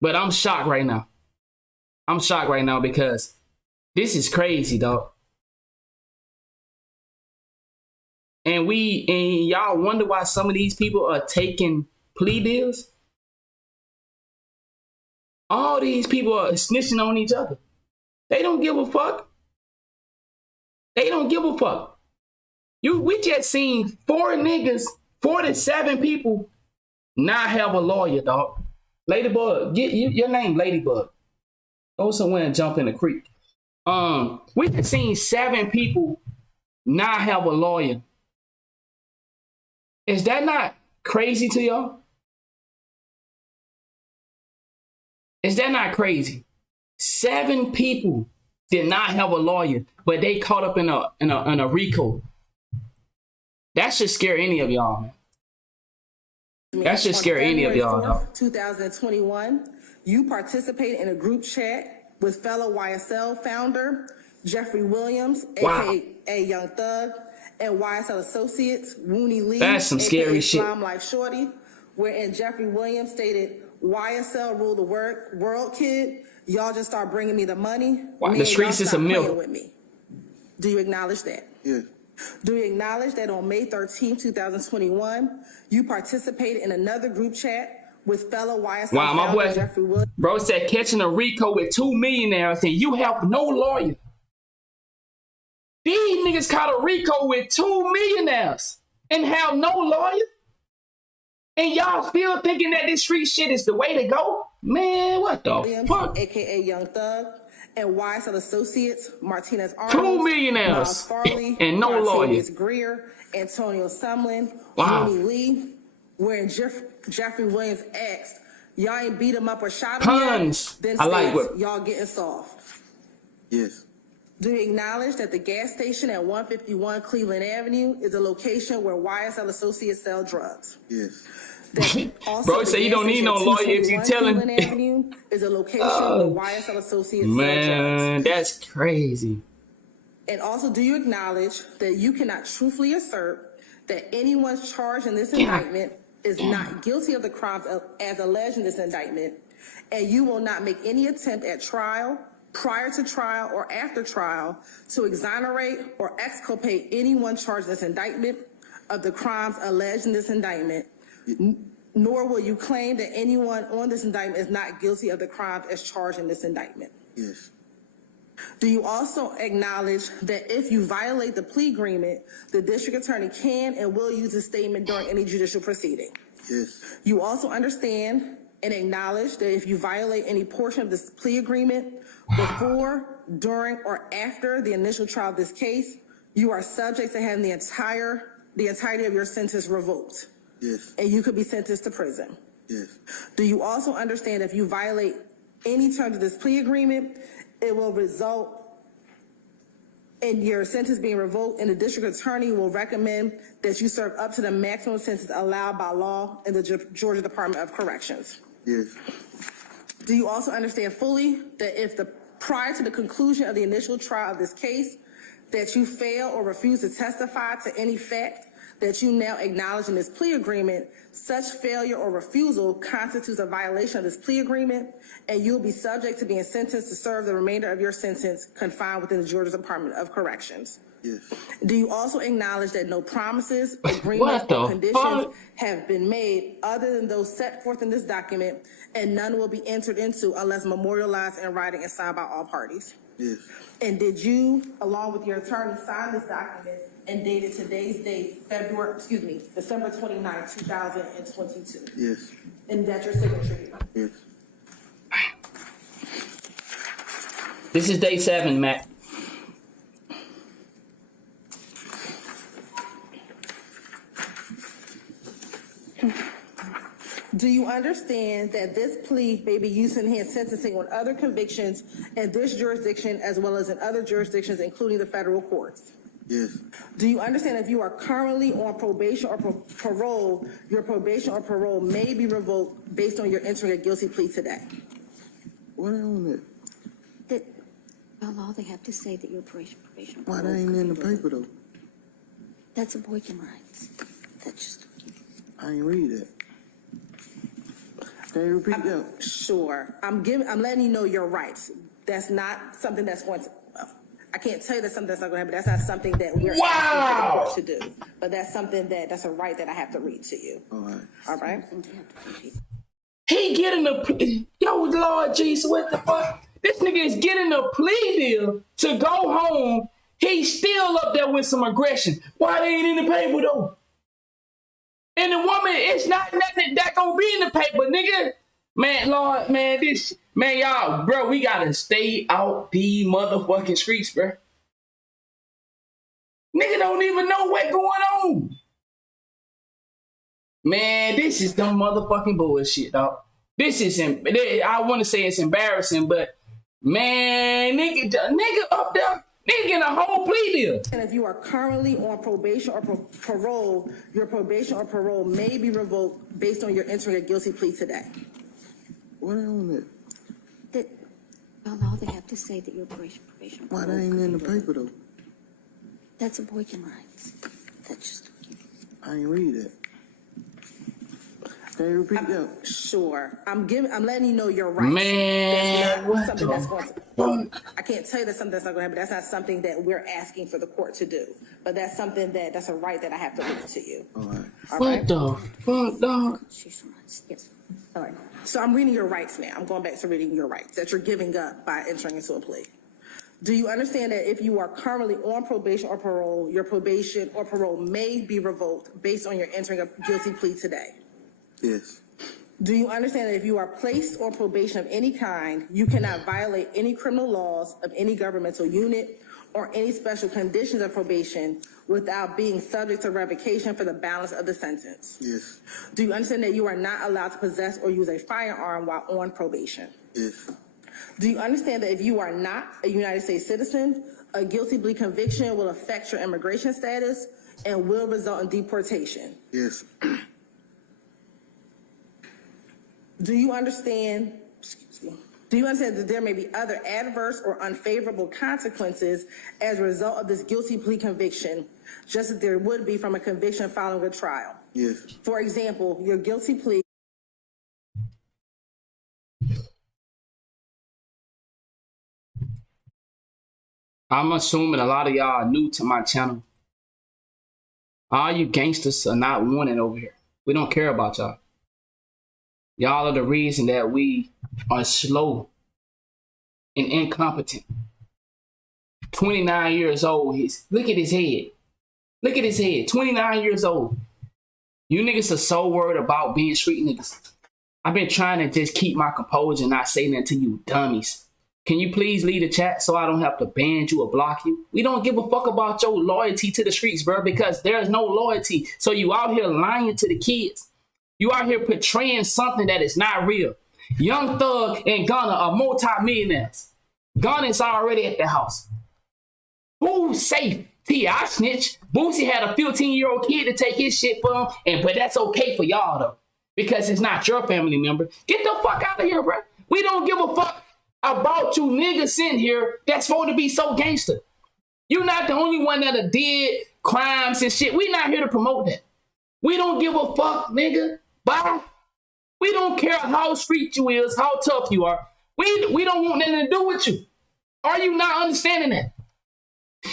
But I'm shocked right now. I'm shocked right now because this is crazy, dog. And y'all wonder why some of these people are taking plea deals? All these people are snitching on each other. They don't give a fuck. They don't give a fuck. We just seen 4 niggas, 47 people not have a lawyer, dog. Ladybug, get your name, Ladybug. Go somewhere and jump in the creek. We've seen 7 people not have a lawyer. Is that not crazy to y'all? Is that not crazy? 7 people did not have a lawyer, but they caught up in a RICO. That should scare any of y'all, man. That should scare any of y'all, though. 2021, you participated in a group chat with fellow YSL founder Jeffery Williams, aka Young Thug, and YSL associates Wooney Lee, that's some scary shit. Slime Life Shorty, wherein Jeffery Williams stated, "YSL rule the world, kid. Y'all just start bringing me the money. Wow, the streets is a mill." With me. Do you acknowledge that? Yeah. Do you acknowledge that on May 13, 2021, you participated in another group chat with fellow YSL wow, my boy, Jeffery Williams? Bro said catching a RICO with 2 millionaires and you have no lawyer. These niggas caught a RICO with 2 millionaires and have no lawyer? And y'all still thinking that this street shit is the way to go? Man, what the Williams, fuck? aka Young Thug, and YSL associates Martinez 2 Arnold, millionaires Miles Farley, and no lawyer. Martavius Greer, Antonio Sumlin, Wow. Wooney Lee, wherein Jeffrey Williams asked, "Y'all ain't beat him up or shot him Puns. yet?" Then I like states, what- "Y'all getting soft." Yes. Do you acknowledge that the gas station at 151 Cleveland Avenue is a location where YSL associates sell drugs? Yes. Also, Bro, say you don't need no lawyer if you telling. Cleveland Avenue is a location where YSL associates sell drugs. Man, that's crazy. And also, do you acknowledge that you cannot truthfully assert that anyone charged in this indictment is not guilty of the crimes as alleged in this indictment, and you will not make any attempt at trial, prior to trial, or after trial to exonerate or exculpate anyone charged in this indictment of the crimes alleged in this indictment, nor will you claim that anyone on this indictment is not guilty of the crimes as charged in this indictment? Yes. Do you also acknowledge that if you violate the plea agreement, the district attorney can and will use a statement during any judicial proceeding? Yes. You also understand and acknowledge that if you violate any portion of this plea agreement before, during, or after the initial trial of this case, you are subject to having the entirety of your sentence revoked. Yes. And you could be sentenced to prison. Yes. Do you also understand if you violate any terms of this plea agreement, it will result in your sentence being revoked, and the district attorney will recommend that you serve up to the maximum sentence allowed by law in the Georgia Department of Corrections? Yes. Do you also understand fully that if prior to the conclusion of the initial trial of this case, that you fail or refuse to testify to any fact that you now acknowledge in this plea agreement, such failure or refusal constitutes a violation of this plea agreement, and you'll be subject to being sentenced to serve the remainder of your sentence confined within the Georgia Department of Corrections? Yes. Do you also acknowledge that no promises, agreements, or conditions have been made other than those set forth in this document, and none will be entered into unless memorialized in writing and signed by all parties? Yes. And did you, along with your attorney, sign this document and date it today's date, December 29, 2022? Yes. And that's your signature here? Yes. This is day 7, Matt. Do you understand that this plea may be used in enhanced sentencing on other convictions in this jurisdiction as well as in other jurisdictions, including the federal courts? Yes. Do you understand if you are currently on probation or parole, your probation or parole may be revoked based on your entering a guilty plea today? What on it? That by law they have to say that you're probation. Why that ain't in the paper though? That's abortion rights. That's just. I ain't read it. Can you repeat that? Sure. I'm letting you know your rights. That's not something that's going to. I can't tell you that's something that's not going to happen. That's not something that we're asking the court to do. But that's something that's a right that I have to read to you. All right. All right. He getting a yo, Lord Jesus, what the fuck? This nigga is getting a plea deal to go home. He's still up there with some aggression. Why they ain't in the paper though? And the woman, it's not nothing that gonna be in the paper, nigga. Man, Lord, man, y'all, bro, we gotta stay out the motherfucking streets, bro. Nigga don't even know what's going on. Man, this is dumb motherfucking bullshit, dog. This is, I want to say it's embarrassing, but man, nigga up there, nigga getting a whole plea deal. And if you are currently on probation or parole, your probation or parole may be revoked based on your entering a guilty plea today. What on it? Well, all they have to say that you're probation. Why that ain't in the paper though? That's avoiding rights. That's just. I ain't read it. Can you repeat that? Sure. I'm letting you know your rights. Man, that's not something that's going to, I can't tell you that's something that's not going to happen. That's not something that we're asking for the court to do. But that's something that's a right that I have to read to you. All right. What the fuck, dog? Yes. Sorry. So I'm reading your rights now. I'm going back to reading your rights that you're giving up by entering into a plea. Do you understand that if you are currently on probation or parole, your probation or parole may be revoked based on your entering a guilty plea today? Yes. Do you understand that if you are placed on probation of any kind, you cannot violate any criminal laws of any governmental unit or any special conditions of probation without being subject to revocation for the balance of the sentence? Yes. Do you understand that you are not allowed to possess or use a firearm while on probation? Yes. Do you understand that if you are not a United States citizen, a guilty plea conviction will affect your immigration status and will result in deportation? Yes. Do you understand that there may be other adverse or unfavorable consequences as a result of this guilty plea conviction, just as there would be from a conviction following a trial? Yes. For example, your guilty plea. I'm assuming a lot of y'all are new to my channel. All you gangsters are not wanted over here. We don't care about y'all. Y'all are the reason that we are slow and incompetent. 29 years old. Look at his head. Look at his head. 29 years old. You niggas are so worried about being street niggas. I've been trying to just keep my composure and not say nothing to you dummies. Can you please leave the chat so I don't have to ban you or block you? We don't give a fuck about your loyalty to the streets, bro, because there's no loyalty. So you out here lying to the kids. You out here portraying something that is not real. Young Thug and Gunna are multi-millionaires. Gunna's already at the house. Who's safe? T.I. snitch. Boosie had a 15-year-old kid to take his shit from him, but that's okay for y'all, though, because it's not your family member. Get the fuck out of here, bro. We don't give a fuck about you niggas in here that's supposed to be so gangster. You're not the only one that did crimes and shit. We not here to promote that. We don't give a fuck, nigga. Bye. We don't care how street you is, how tough you are. We don't want nothing to do with you. Are you not understanding that?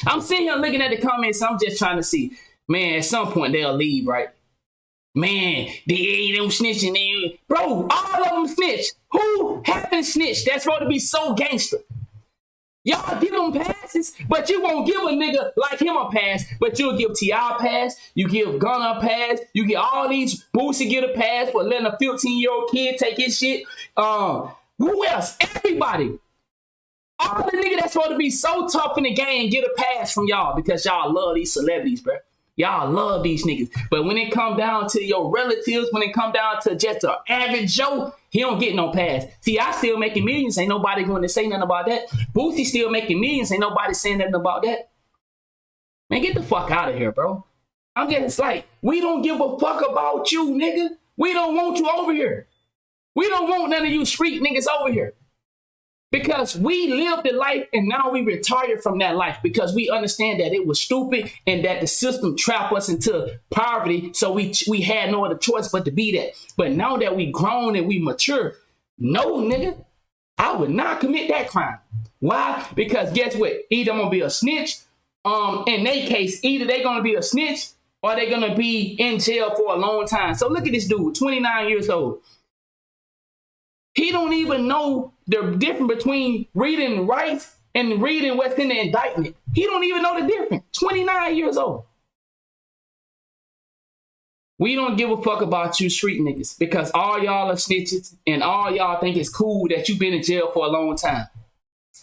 I'm sitting here looking at the comments. I'm just trying to see, man, at some point they'll leave, right? Man, they ain't no snitching. Bro, all of them snitch. Who haven't snitched? That's supposed to be so gangster. Y'all give them passes, but you won't give a nigga like him a pass, but you'll give T.I. a pass, you give Gunna a pass, you get all these Boosie get a pass for letting a 15-year-old kid take his shit. Who else? Everybody. All the niggas that's supposed to be so tough in the game get a pass from y'all because y'all love these celebrities, bro. Y'all love these niggas. But when it come down to your relatives, when it come down to just an average Joe, he don't get no pass. T.I. still making millions. Ain't nobody going to say nothing about that. Boosie still making millions. Ain't nobody saying nothing about that. Man, get the fuck out of here, bro. I'm just like, we don't give a fuck about you, nigga. We don't want you over here. We don't want none of you street niggas over here. Because we lived the life and now we retired from that life because we understand that it was stupid and that the system trapped us into poverty. So we had no other choice but to be that. But now that we grown and we mature, no, nigga, I would not commit that crime. Why? Because guess what? Either I'm going to be a snitch. In their case, either they're going to be a snitch or they're going to be in jail for a long time. So look at this dude, 29 years old. He don't even know the difference between reading rights and reading what's in the indictment. He don't even know the difference. 29 years old. We don't give a fuck about you street niggas because all y'all are snitches and all y'all think it's cool that you've been in jail for a long time.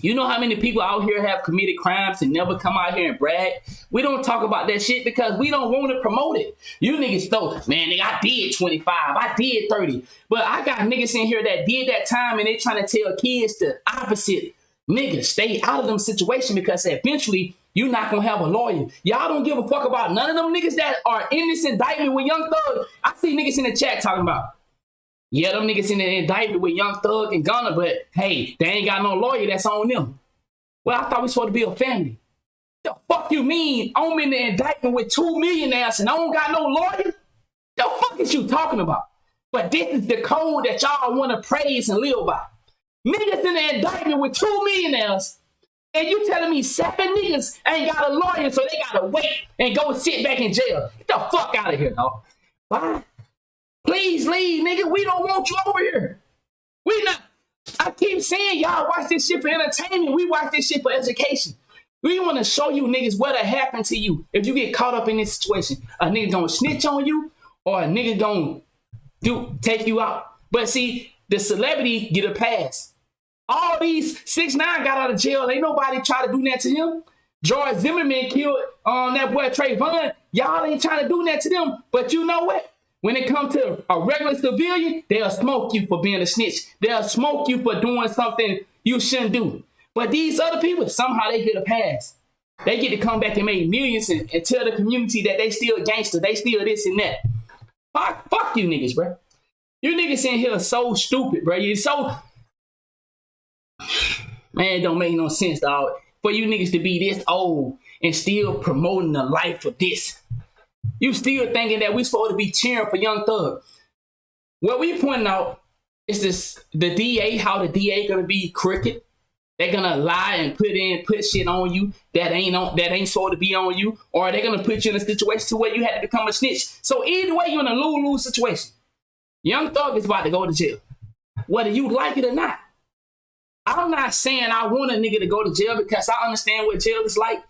You know how many people out here have committed crimes and never come out here and brag? We don't talk about that shit because we don't want to promote it. You niggas know, man, nigga, I did 25, I did 30. But I got niggas in here that did that time and they trying to tell kids the opposite. Niggas, stay out of them situations because eventually you're not going to have a lawyer. Y'all don't give a fuck about none of them niggas that are in this indictment with Young Thug. I see niggas in the chat talking about, yeah, them niggas in the indictment with Young Thug and Gunna, but hey, they ain't got no lawyer, that's on them. Well, I thought we supposed to be a family. The fuck you mean I'm in the indictment with 2 millionaires and I don't got no lawyer? The fuck is you talking about? But this is the code that y'all want to praise and live by. Niggas in the indictment with 2 millionaires and you telling me 7 niggas ain't got a lawyer so they gotta wait and go sit back in jail. Get the fuck out of here, dog. Why? Please leave, nigga. We don't want you over here. We not. I keep saying y'all watch this shit for entertainment. We watch this shit for education. We want to show you niggas what'll happen to you if you get caught up in this situation. A nigga gonna snitch on you or a nigga gonna take you out. But see, the celebrity get a pass. All these 6ix9ine got out of jail. Ain't nobody try to do that to him. George Zimmerman killed that boy Trayvon. Y'all ain't trying to do that to them. But you know what? When it comes to a regular civilian, they'll smoke you for being a snitch. They'll smoke you for doing something you shouldn't do. But these other people, somehow they get a pass. They get to come back and make millions and tell the community that they still gangster. They still this and that. Fuck you niggas, bro. You niggas in here are so stupid, bro. You're so... Man, it don't make no sense, dog. For you niggas to be this old and still promoting the life of this. You still thinking that we supposed to be cheering for Young Thug. What we pointing out is this: the DA, how the DA gonna be crooked. They're gonna lie and put shit on you that ain't supposed to be on you, or they're gonna put you in a situation to where you had to become a snitch. So either way, you're in a lose-lose situation. Young Thug is about to go to jail, whether you like it or not. I'm not saying I want a nigga to go to jail because I understand what jail is like.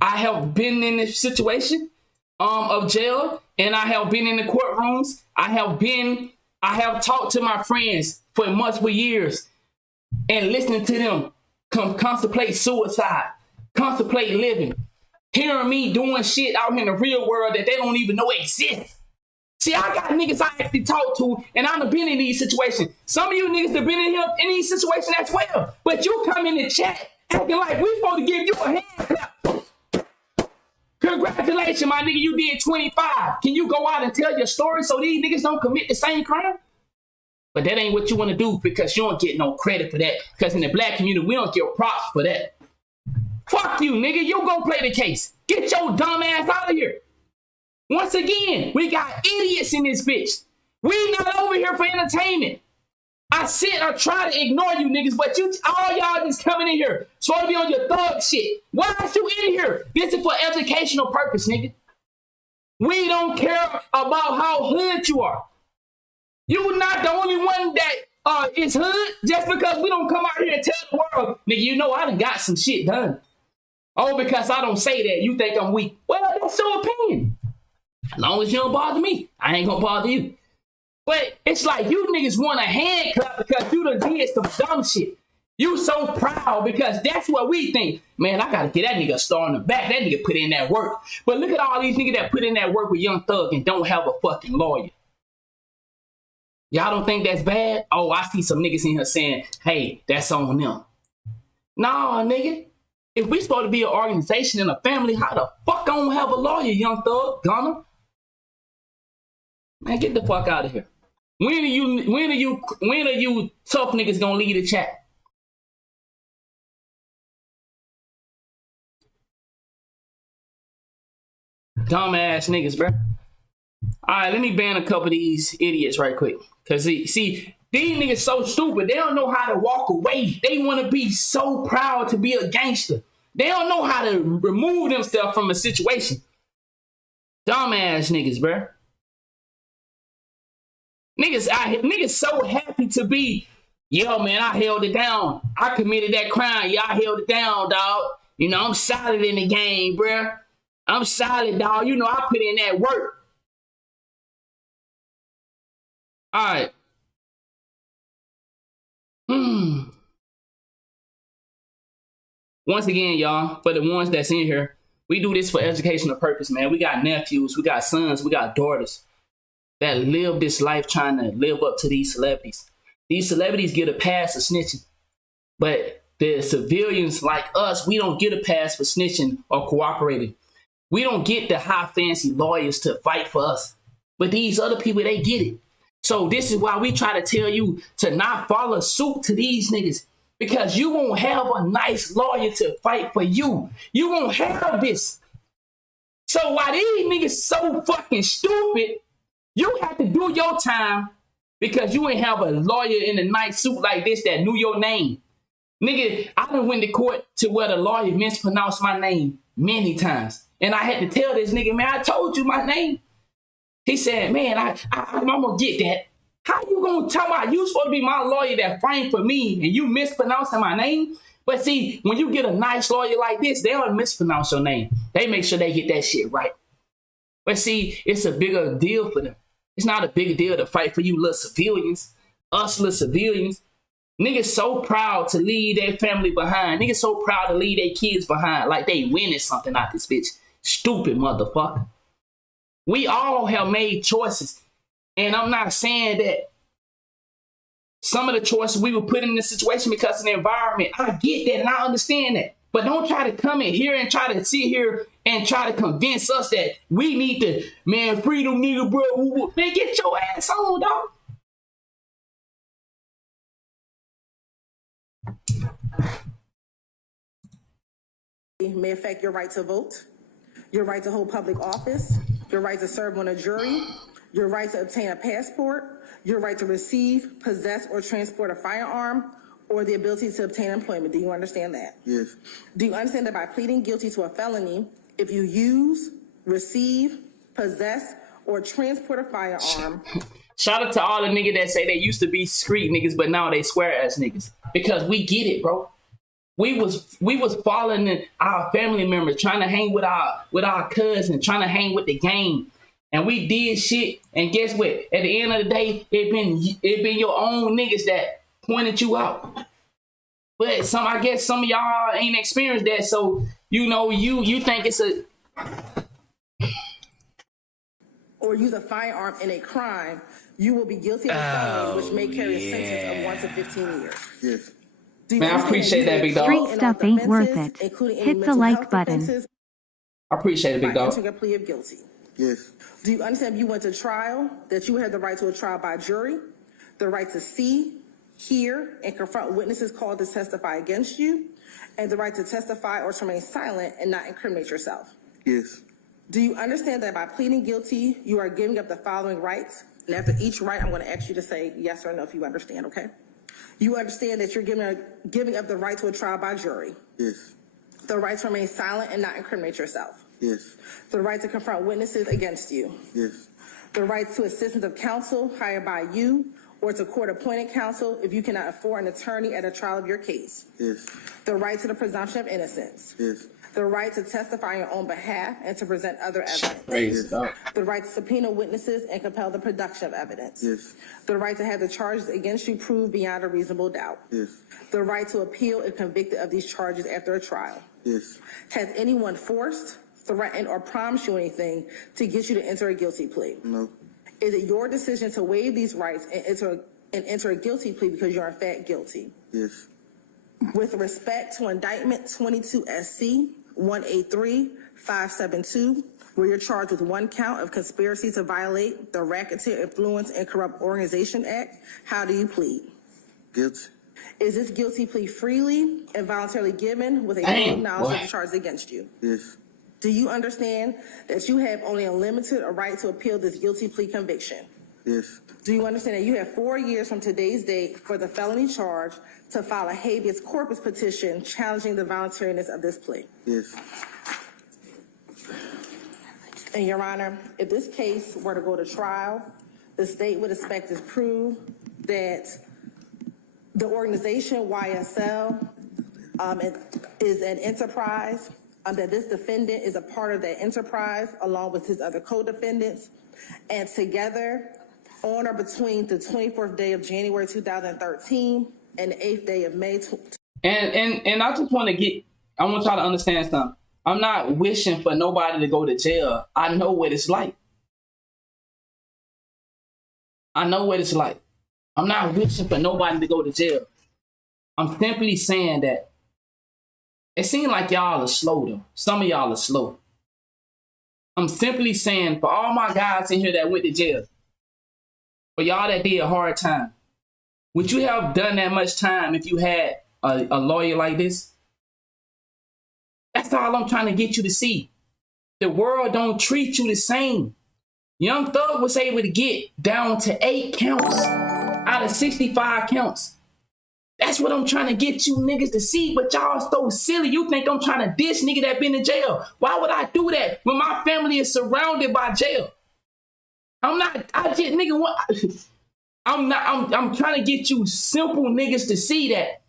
I have been in this situation of jail, and I have been in the courtrooms. I have talked to my friends for multiple years and listening to them contemplate suicide, contemplate living, hearing me doing shit out in the real world that they don't even know exists. See, I got niggas I actually talk to, and I've been in these situations. Some of you niggas have been in here in these situations as well, but you come in the chat acting like we supposed to give you a hand clap. Congratulations, my nigga, you did 25. Can you go out and tell your story so these niggas don't commit the same crime? But that ain't what you want to do because you don't get no credit for that. Because in the black community, we don't give props for that. Fuck you, nigga. You go play the case. Get your dumb ass out of here. Once again, we got idiots in this bitch. We not over here for entertainment. I try to ignore you niggas, but all y'all just coming in here. So to be on your thug shit. Why are you in here? This is for educational purpose, nigga. We don't care about how hood you are. You not the only one that is hood just because we don't come out here and tell the world, nigga, you know I done got some shit done. Oh, because I don't say that, you think I'm weak. Well, that's your opinion. As long as you don't bother me, I ain't gonna bother you. But it's like you niggas want a hand clap because you done did some dumb shit. You so proud because that's what we think. Man, I gotta get that nigga a star on the back. That nigga put in that work. But look at all these niggas that put in that work with Young Thug and don't have a fucking lawyer. Y'all don't think that's bad? Oh, I see some niggas in here saying, hey, that's on them. Nah, nigga. If we supposed to be an organization and a family, how the fuck I don't have a lawyer, Young Thug, Gunna? Man, get the fuck out of here. When are you tough niggas gonna leave the chat? Dumbass niggas, bro. All right, let me ban a couple of these idiots right quick. Cause see, these niggas so stupid. They don't know how to walk away. They want to be so proud to be a gangster. They don't know how to remove themselves from a situation. Dumbass niggas, bro. Niggas so happy to be, yo, man, I held it down. I committed that crime. Yeah, I held it down, dog. You know, I'm solid in the game, bruh. I'm solid, dog. You know, I put in that work. All right. Once again, y'all, for the ones that's in here, we do this for educational purpose, man. We got nephews, we got sons, we got daughters that live this life trying to live up to these celebrities. These celebrities get a pass for snitching, but the civilians like us, we don't get a pass for snitching or cooperating. We don't get the high fancy lawyers to fight for us, but these other people, they get it. So this is why we try to tell you to not follow suit to these niggas, because you won't have a nice lawyer to fight for you. You won't have this. So why these niggas so fucking stupid, you have to do your time because you ain't have a lawyer in a nice suit like this that knew your name. Nigga, I done went to court to where the lawyer mispronounced my name many times. And I had to tell this nigga, man, I told you my name. He said, man, I'm gonna get that. How you gonna tell me you supposed to be my lawyer that fighting for me and you mispronouncing my name? But see, when you get a nice lawyer like this, they don't mispronounce your name. They make sure they get that shit right. But see, it's a bigger deal for them. It's not a big deal to fight for you little civilians, us little civilians. Niggas so proud to leave their family behind. Niggas so proud to leave their kids behind like they winning something out this bitch. Stupid motherfucker. We all have made choices. And I'm not saying that some of the choices we were put in this situation because of the environment. I get that and I understand that. But don't try to come in here and try to sit here and try to convince us that we need to, man, freedom nigga, bro. Man, get your ass on, dog. May affect your right to vote, your right to hold public office, your right to serve on a jury, your right to obtain a passport, your right to receive, possess, or transport a firearm, or the ability to obtain employment. Do you understand that? Yes. Do you understand that by pleading guilty to a felony, if you use, receive, possess, or transport a firearm... Shout out to all the niggas that say they used to be street niggas, but now they swear ass niggas. Because we get it, bro. We was following our family members, trying to hang with our cousin, trying to hang with the gang. And we did shit, and guess what? At the end of the day, it been your own niggas that pointed you out. But I guess some of y'all ain't experienced that, so you know you think it's a... or use a firearm in a crime, you will be guilty of a felony, which may carry a sentence of 1 to 15 years. Yes. Man, I appreciate that, big dog. Street stuff ain't worth it. Hit the like button. I appreciate it, big dog. Entering a plea of guilty. Yes. Do you understand if you went to trial, that you had the right to a trial by jury, the right to see, hear, and confront witnesses called to testify against you, and the right to testify or to remain silent and not incriminate yourself? Yes. Do you understand that by pleading guilty, you are giving up the following rights? And after each right, I'm going to ask you to say yes or no if you understand, okay? You understand that you're giving up the right to a trial by jury. Yes. The right to remain silent and not incriminate yourself. Yes. The right to confront witnesses against you. Yes. The right to assistance of counsel hired by you or to court-appointed counsel if you cannot afford an attorney at a trial of your case. Yes. The right to the presumption of innocence. Yes. The right to testify on your own behalf and to present other evidence. Praise God. The right to subpoena witnesses and compel the production of evidence. Yes. The right to have the charges against you proved beyond a reasonable doubt. Yes. The right to appeal if convicted of these charges after a trial. Yes. Has anyone forced, threatened, or promised you anything to get you to enter a guilty plea? No. Is it your decision to waive these rights and enter a guilty plea because you're in fact guilty? Yes. With respect to indictment 22 SC 183-572, where you're charged with one count of conspiracy to violate the Racketeer Influence and Corrupt Organization Act, how do you plead? Guilty. Is this guilty plea freely and voluntarily given with a full knowledge of the charges against you? Yes. Do you understand that you have only a limited right to appeal this guilty plea conviction? Yes. Do you understand that you have 4 years from today's date for the felony charge to file a habeas corpus petition challenging the voluntariness of this plea? Yes. And Your Honor, if this case were to go to trial, the state would expect to prove that the organization YSL is an enterprise, that this defendant is a part of that enterprise along with his other co-defendants, and together on or between the 24th day of January 2013 and the 8th day of May. And I just want I want y'all to understand something. I'm not wishing for nobody to go to jail. I know what it's like. I know what it's like. I'm not wishing for nobody to go to jail. I'm simply saying that it seems like y'all are slow though. Some of y'all are slow. I'm simply saying for all my guys in here that went to jail, for y'all that did a hard time, would you have done that much time if you had a lawyer like this? That's all I'm trying to get you to see. The world don't treat you the same. Young Thug was able to get down to 8 counts out of 65 counts. That's what I'm trying to get you niggas to see, but y'all so silly. You think I'm trying to diss nigga that been in jail. Why would I do that when my family is surrounded by jail? I'm trying to get you simple niggas to see that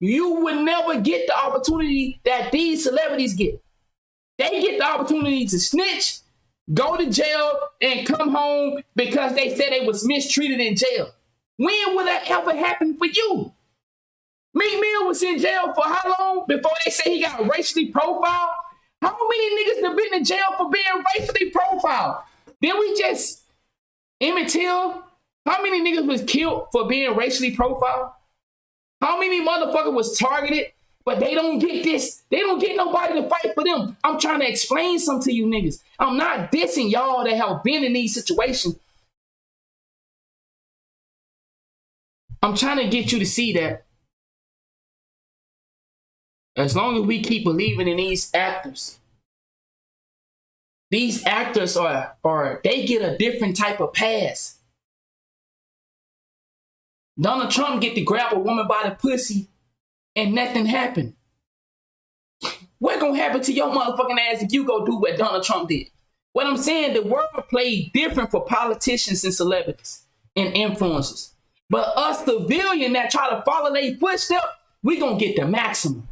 you would never get the opportunity that these celebrities get. They get the opportunity to snitch, go to jail, and come home because they said they was mistreated in jail. When will that ever happen for you? Meek Mill was in jail for how long before they say he got racially profiled? How many niggas have been in jail for being racially profiled? Then we just, Emmett Till, how many niggas was killed for being racially profiled? How many motherfuckers was targeted, but they don't get this? They don't get nobody to fight for them. I'm trying to explain something to you niggas. I'm not dissing y'all that have been in these situations. I'm trying to get you to see that as long as we keep believing in these actors are they get a different type of pass. Donald Trump get to grab a woman by the pussy and nothing happened. What gonna happen to your motherfucking ass if you go do what Donald Trump did? What I'm saying, the world played different for politicians and celebrities and influencers. But us civilian that try to follow their footsteps, we gonna get the maximum.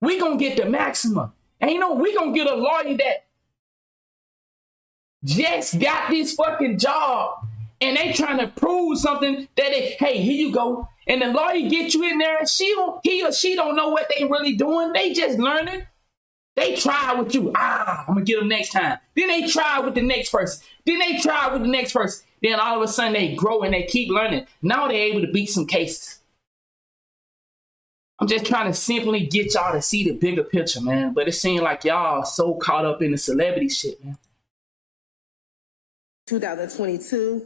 We gonna get the maximum. And you know, we gonna get a lawyer that just got this fucking job and they trying to prove something that hey, here you go. And the lawyer get you in there and he or she don't know what they really doing. They just learning. They try with you. I'm gonna get them next time. Then they try with the next person. Then they try with the next person. Then all of a sudden they grow and they keep learning. Now they're able to beat some cases. I'm just trying to simply get y'all to see the bigger picture, man. But it seems like y'all are so caught up in the celebrity shit, man. 2022,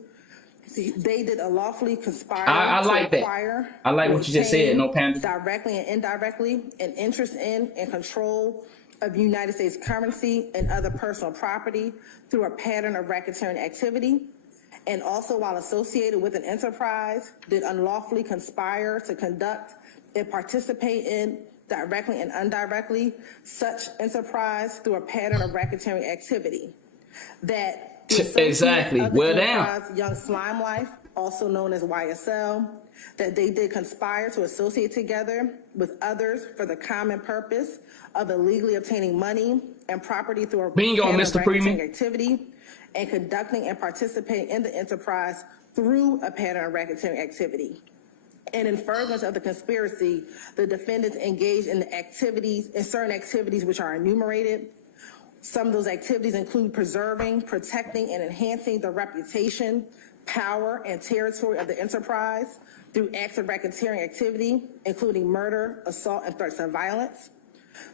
they did unlawfully conspire I like to that. acquire, I like what you just said, no pandering. directly and indirectly, an interest in and control of United States currency and other personal property through a pattern of racketeering activity, and also while associated with an enterprise, did unlawfully conspire to conduct and participate in, directly and indirectly, such enterprise through a pattern of racketeering activity. That exactly. Well, damn. Young Slime Life, also known as YSL, that they did conspire to associate together with others for the common purpose of illegally obtaining money and property through a Mr. Freeman activity and conducting and participating in the enterprise through a pattern of racketeering activity. And in furtherance of the conspiracy, the defendants engaged in certain activities which are enumerated. Some of those activities include preserving, protecting, and enhancing the reputation, power, and territory of the enterprise through acts of racketeering activity, including murder, assault, and threats of violence.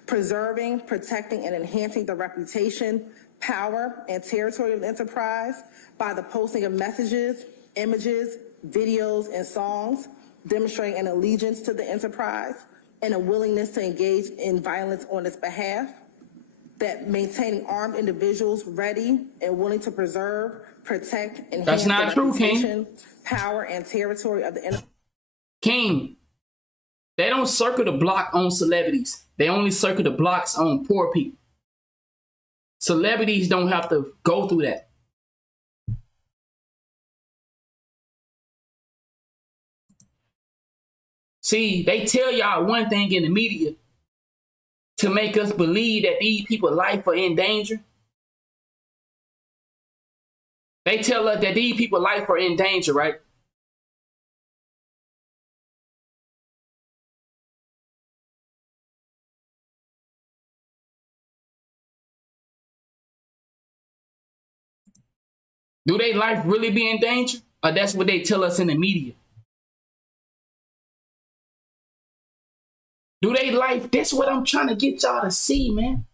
Preserving, protecting, and enhancing the reputation, power, and territory of the enterprise by the posting of messages, images, videos, and songs demonstrating an allegiance to the enterprise and a willingness to engage in violence on its behalf. That maintaining armed individuals ready and willing to preserve, protect, and enhance the reputation, power, and territory of the enterprise. King, they don't circle the block on celebrities. They only circle the blocks on poor people. Celebrities don't have to go through that. See, they tell y'all one thing in the media to make us believe that these people's life are in danger. They tell us that these people's life are in danger, right? Do their life really be in danger? Or that's what they tell us in the media? Do they life? That's what I'm trying to get y'all to see, man.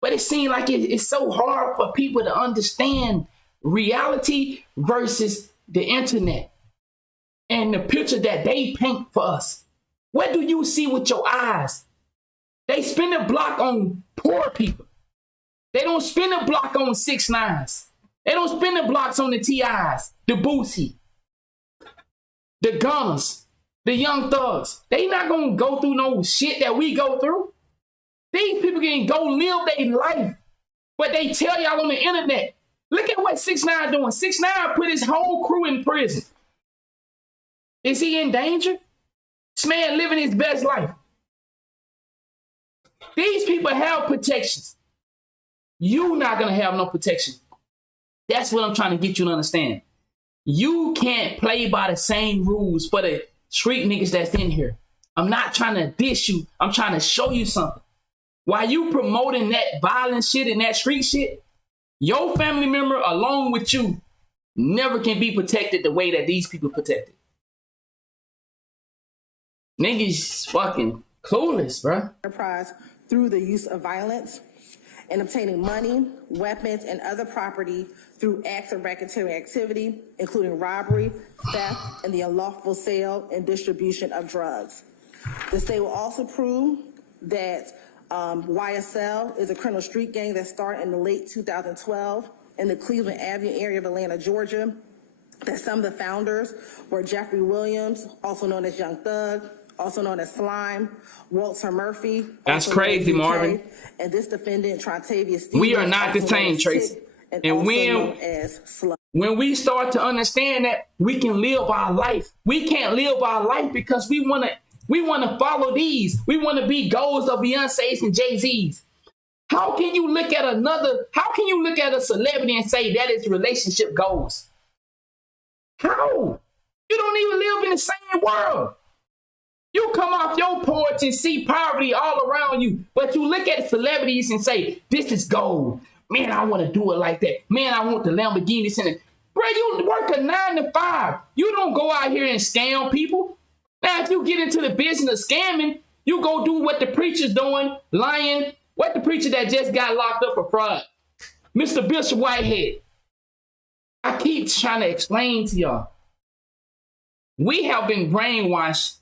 But it seems like it's so hard for people to understand reality versus the internet and the picture that they paint for us. What do you see with your eyes? They spin the block on poor people. They don't spin the block on 6ix9ines. They don't spin the blocks on the TIs, the Boosie, the Gunners, the Young Thugs. They not going to go through no shit that we go through. These people can go live their life, but they tell y'all on the internet, look at what 6ix9ine doing. 6ix9ine put his whole crew in prison. Is he in danger? This man living his best life. These people have protections. You not going to have no protection. That's what I'm trying to get you to understand. You can't play by the same rules for the street niggas that's in here. I'm not trying to diss you. I'm trying to show you something. While you promoting that violent shit and that street shit, your family member along with you never can be protected the way that these people protected. Niggas fucking clueless, bro. Enterprise through the use of violence and obtaining money, weapons, and other property through acts of racketeering activity, including robbery, theft, and the unlawful sale and distribution of drugs. The state will also prove that YSL is a criminal street gang that started in the late 2012 in the Cleveland Avenue area of Atlanta, Georgia, that some of the founders were Jeffery Williams, also known as Young Thug, also known as Slime, Walter Murphy. That's crazy, Marvin. And this defendant, Trontavious Stevens. We are not the same, Tracy. And when we start to understand that we can live our life, we can't live our life because we want to follow these. We want to be goals of Beyonce's and Jay-Z's. How can you look at a celebrity and say that is relationship goals? How? You don't even live in the same world. You come off your porch and see poverty all around you, but you look at celebrities and say, this is gold. Man, I want to do it like that. Man, I want the Lamborghinis in it. Bro, you work a 9 to 5. You don't go out here and scam people. Now, if you get into the business of scamming, you go do what the preacher's doing, lying. What the preacher that just got locked up for fraud? Mr. Bishop Whitehead. I keep trying to explain to y'all. We have been brainwashed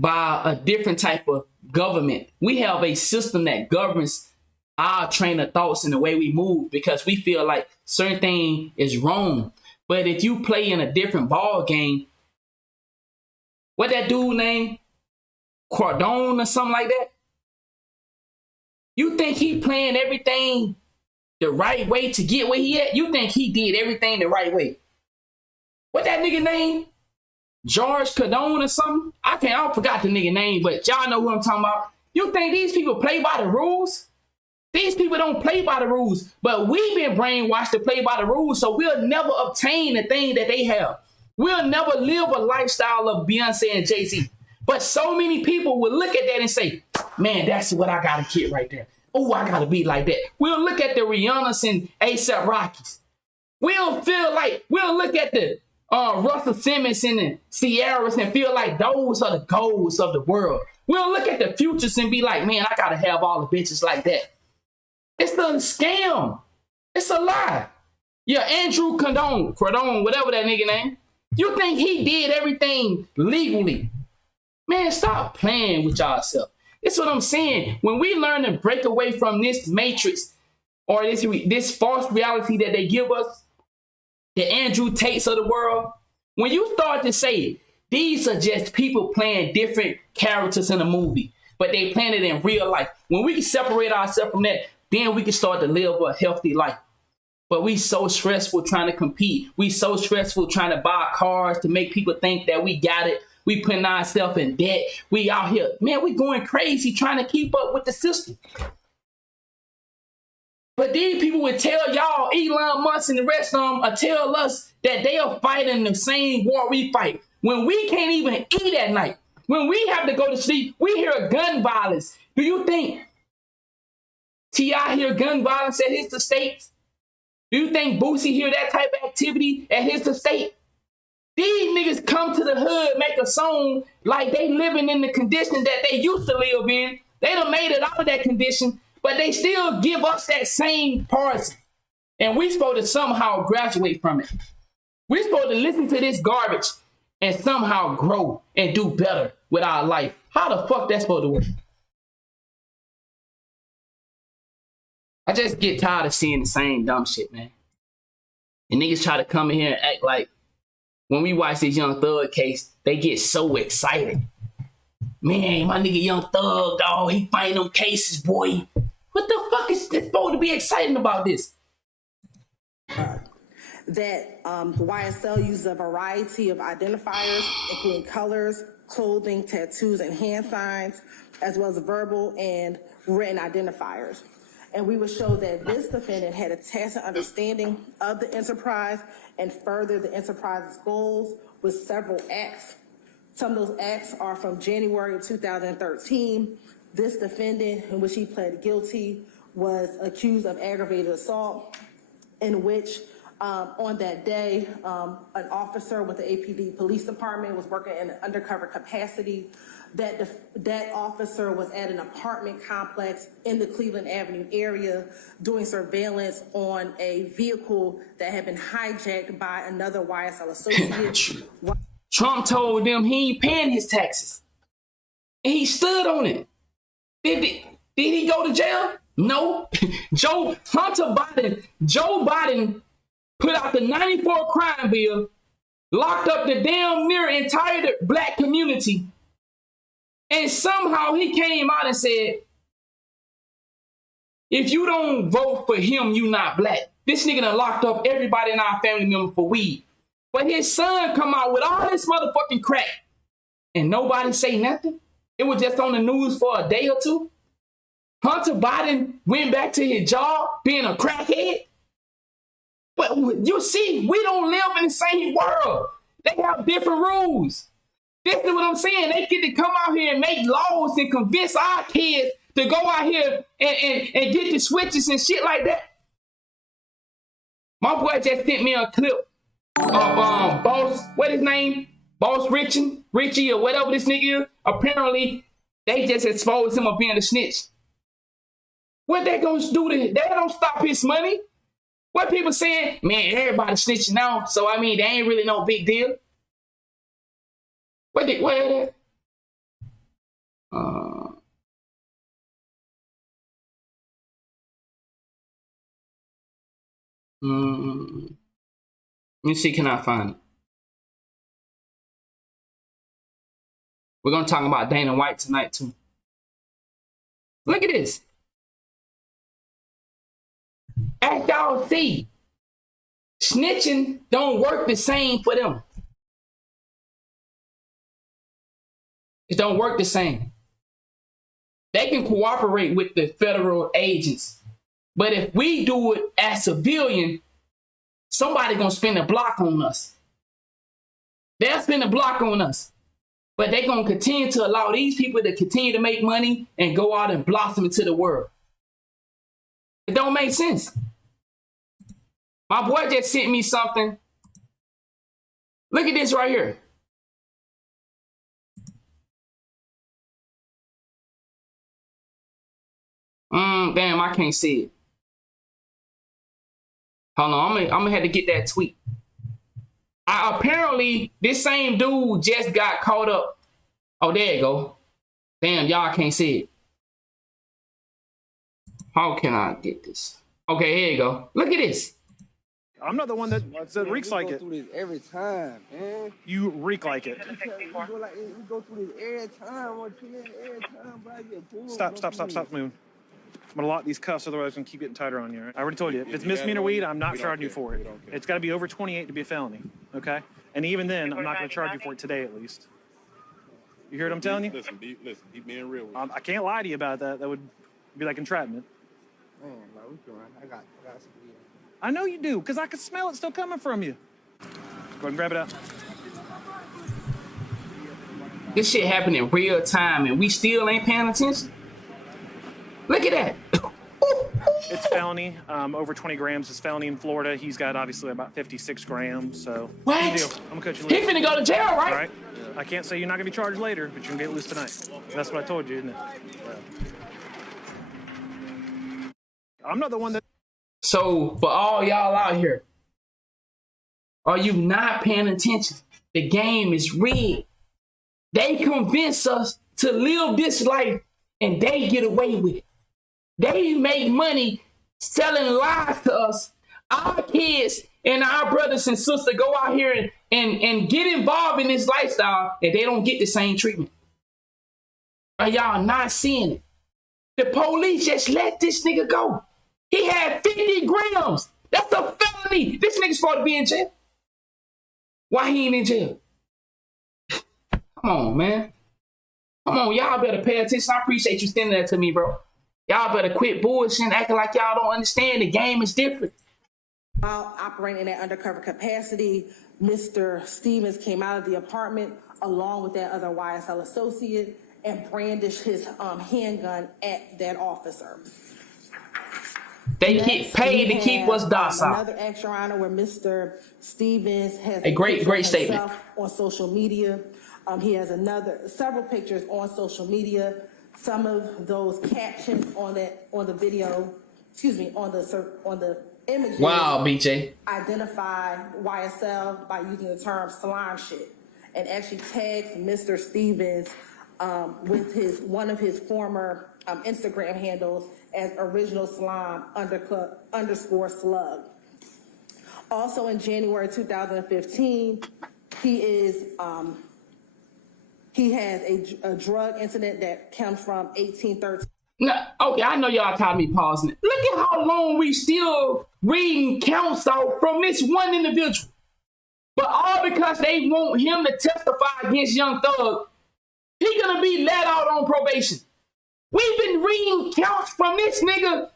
by a different type of government. We have a system that governs our train of thoughts and the way we move because we feel like certain thing is wrong. But if you play in a different ball game, what that dude named Cordone or something like that, you think he playing everything the right way to get where he at? You think he did everything the right way? What that nigga name? George Cordone or something? I forgot the nigga name, but y'all know who I'm talking about. You think these people play by the rules? These people don't play by the rules, but we've been brainwashed to play by the rules, so we'll never obtain the thing that they have. We'll never live a lifestyle of Beyonce and Jay-Z. But so many people will look at that and say, man, that's what I gotta get right there. Oh, I gotta be like that. We'll look at the Rihannas and A$AP Rockies. We'll look at the Russell Simmons and the Sierras and feel like those are the goals of the world. We'll look at the Futures and be like, man, I gotta have all the bitches like that. It's a scam. It's a lie. Yeah, Andrew Cordone, whatever that nigga name. You think he did everything legally? Man, stop playing with yourself. That's what I'm saying. When we learn to break away from this matrix or this false reality that they give us, the Andrew Tates of the world, when you start to say, these are just people playing different characters in a movie, but they playing it in real life. When we can separate ourselves from that, then we can start to live a healthy life. But we so stressful trying to compete. We so stressful trying to buy cars to make people think that we got it. We putting ourselves in debt. We out here, man, we going crazy trying to keep up with the system. But these people would tell y'all, Elon Musk and the rest of them, tell us that they are fighting the same war we fight. When we can't even eat at night, when we have to go to sleep, we hear gun violence. Do you think T.I. hear gun violence at his estate? Do you think Boosie hear that type of activity at his estate? These niggas come to the hood, make a song like they living in the condition that they used to live in. They done made it out of that condition, but they still give us that same poison. And we supposed to somehow graduate from it. We're supposed to listen to this garbage and somehow grow and do better with our life. How the fuck that's supposed to work? I just get tired of seeing the same dumb shit, man. And niggas try to come in here and act like when we watch this Young Thug case, they get so excited. Man, my nigga Young Thug, dog, he fighting them cases, boy. What the fuck is this supposed to be exciting about this? That the YSL uses a variety of identifiers, including colors, clothing, tattoos, and hand signs, as well as verbal and written identifiers. And we would show that this defendant had a tacit understanding of the enterprise and furthered the enterprise's goals with several acts. Some of those acts are from January of 2013. This defendant, in which he pled guilty, was accused of aggravated assault, in which on that day, an officer with the APD Police Department was working in an undercover capacity. That officer was at an apartment complex in the Cleveland Avenue area doing surveillance on a vehicle that had been hijacked by another YSL associate. Trump told them he ain't paying his taxes. And he stood on it. Did he go to jail? No. Joe Biden put out the 94 crime bill, locked up the damn near entire black community, and somehow he came out and said, if you don't vote for him, you not black. This nigga done locked up everybody in our family member for weed. But his son come out with all this motherfucking crack, and nobody say nothing. It was just on the news for a day or two. Hunter Biden went back to his job being a crackhead. But you see, we don't live in the same world. They have different rules. This is what I'm saying. They get to come out here and make laws and convince our kids to go out here and get the switches and shit like that. My boy just sent me a clip of Boss, what his name? Boss Richie or whatever this nigga is. Apparently, they just exposed him of being a snitch. What they gonna do to him? They don't stop his money. What people saying, man, everybody snitching now, so I mean, they ain't really no big deal. Let me see, can I find it? We're gonna talk about Dana White tonight too. Look at this. As y'all see, snitching don't work the same for them. It don't work the same. They can cooperate with the federal agents. But if we do it as civilian, somebody gonna spin the block on us. They'll spin the block on us. But they're gonna continue to allow these people to continue to make money and go out and blossom into the world. It don't make sense. My boy just sent me something. Look at this right here. Damn, I can't see it. Hold on, I'm gonna have to get that tweet. Apparently, this same dude just got caught up. Oh, there you go. Damn, y'all can't see it. How can I get this? Okay, here you go. Look at this. I'm not the one that reeks like it. We go through this every time, man. You reek like it. We go through this every time. Every time, bro. I get pulled. Stop, Moon. I'm gonna lock these cuffs, otherwise I'm gonna keep getting tighter on you. Right? I already told you, if it's misdemeanor weed, I'm not charging you for it. It's got to be over 28 to be a felony, okay? And even then, I'm not gonna charge you for it today, at least. You hear what I'm telling you? Listen, keep being real with you. I can't lie to you about that. That would be like entrapment. Man, bro, we can run. I got some weed. I know you do, because I can smell it still coming from you. Go ahead and grab it out. This shit happened in real time and we still ain't paying attention. Look at that. It's felony. Over 20 grams is felony in Florida. He's got obviously about 56 grams. So What? Good deal. I'm gonna cut you He loose. finna go to jail, right? All right. I can't say you're not gonna be charged later, but you're gonna get loose tonight. That's what I told you, isn't it? I'm not the one that. So for all y'all out here, are you not paying attention? The game is rigged. They convince us to live this life and they get away with it. They make money selling lies to us. Our kids and our brothers and sisters go out here and get involved in this lifestyle and they don't get the same treatment. Are y'all not seeing it? The police just let this nigga go. He had 50 grams. That's a felony. This nigga's supposed to be in jail. Why he ain't in jail? Come on, man. Come on, y'all better pay attention. I appreciate you standing there to me, bro. Y'all better quit bullshitting, acting like y'all don't understand. The game is different. While operating in that undercover capacity, Mr. Stevens came out of the apartment along with that other YSL associate and brandished his handgun at that officer. They get paid to keep us docile. Another act, Your Honor, where Mr. Stevens has a great statement on social media. He has several pictures on social media. Some of those captions on the video, on the images. Wow, BJ. Identify YSL by using the term slime shit, and actually tags Mr. Stevens with one of his former Instagram handles as original slime _ slug. Also in January 2015, he has a drug incident that comes from 1813. No, okay, I know y'all tired of me pausing it. Look at how long we still reading counts out from this one individual. But all because they want him to testify against Young Thug, he gonna be let out on probation. We've been reading counts from this nigga,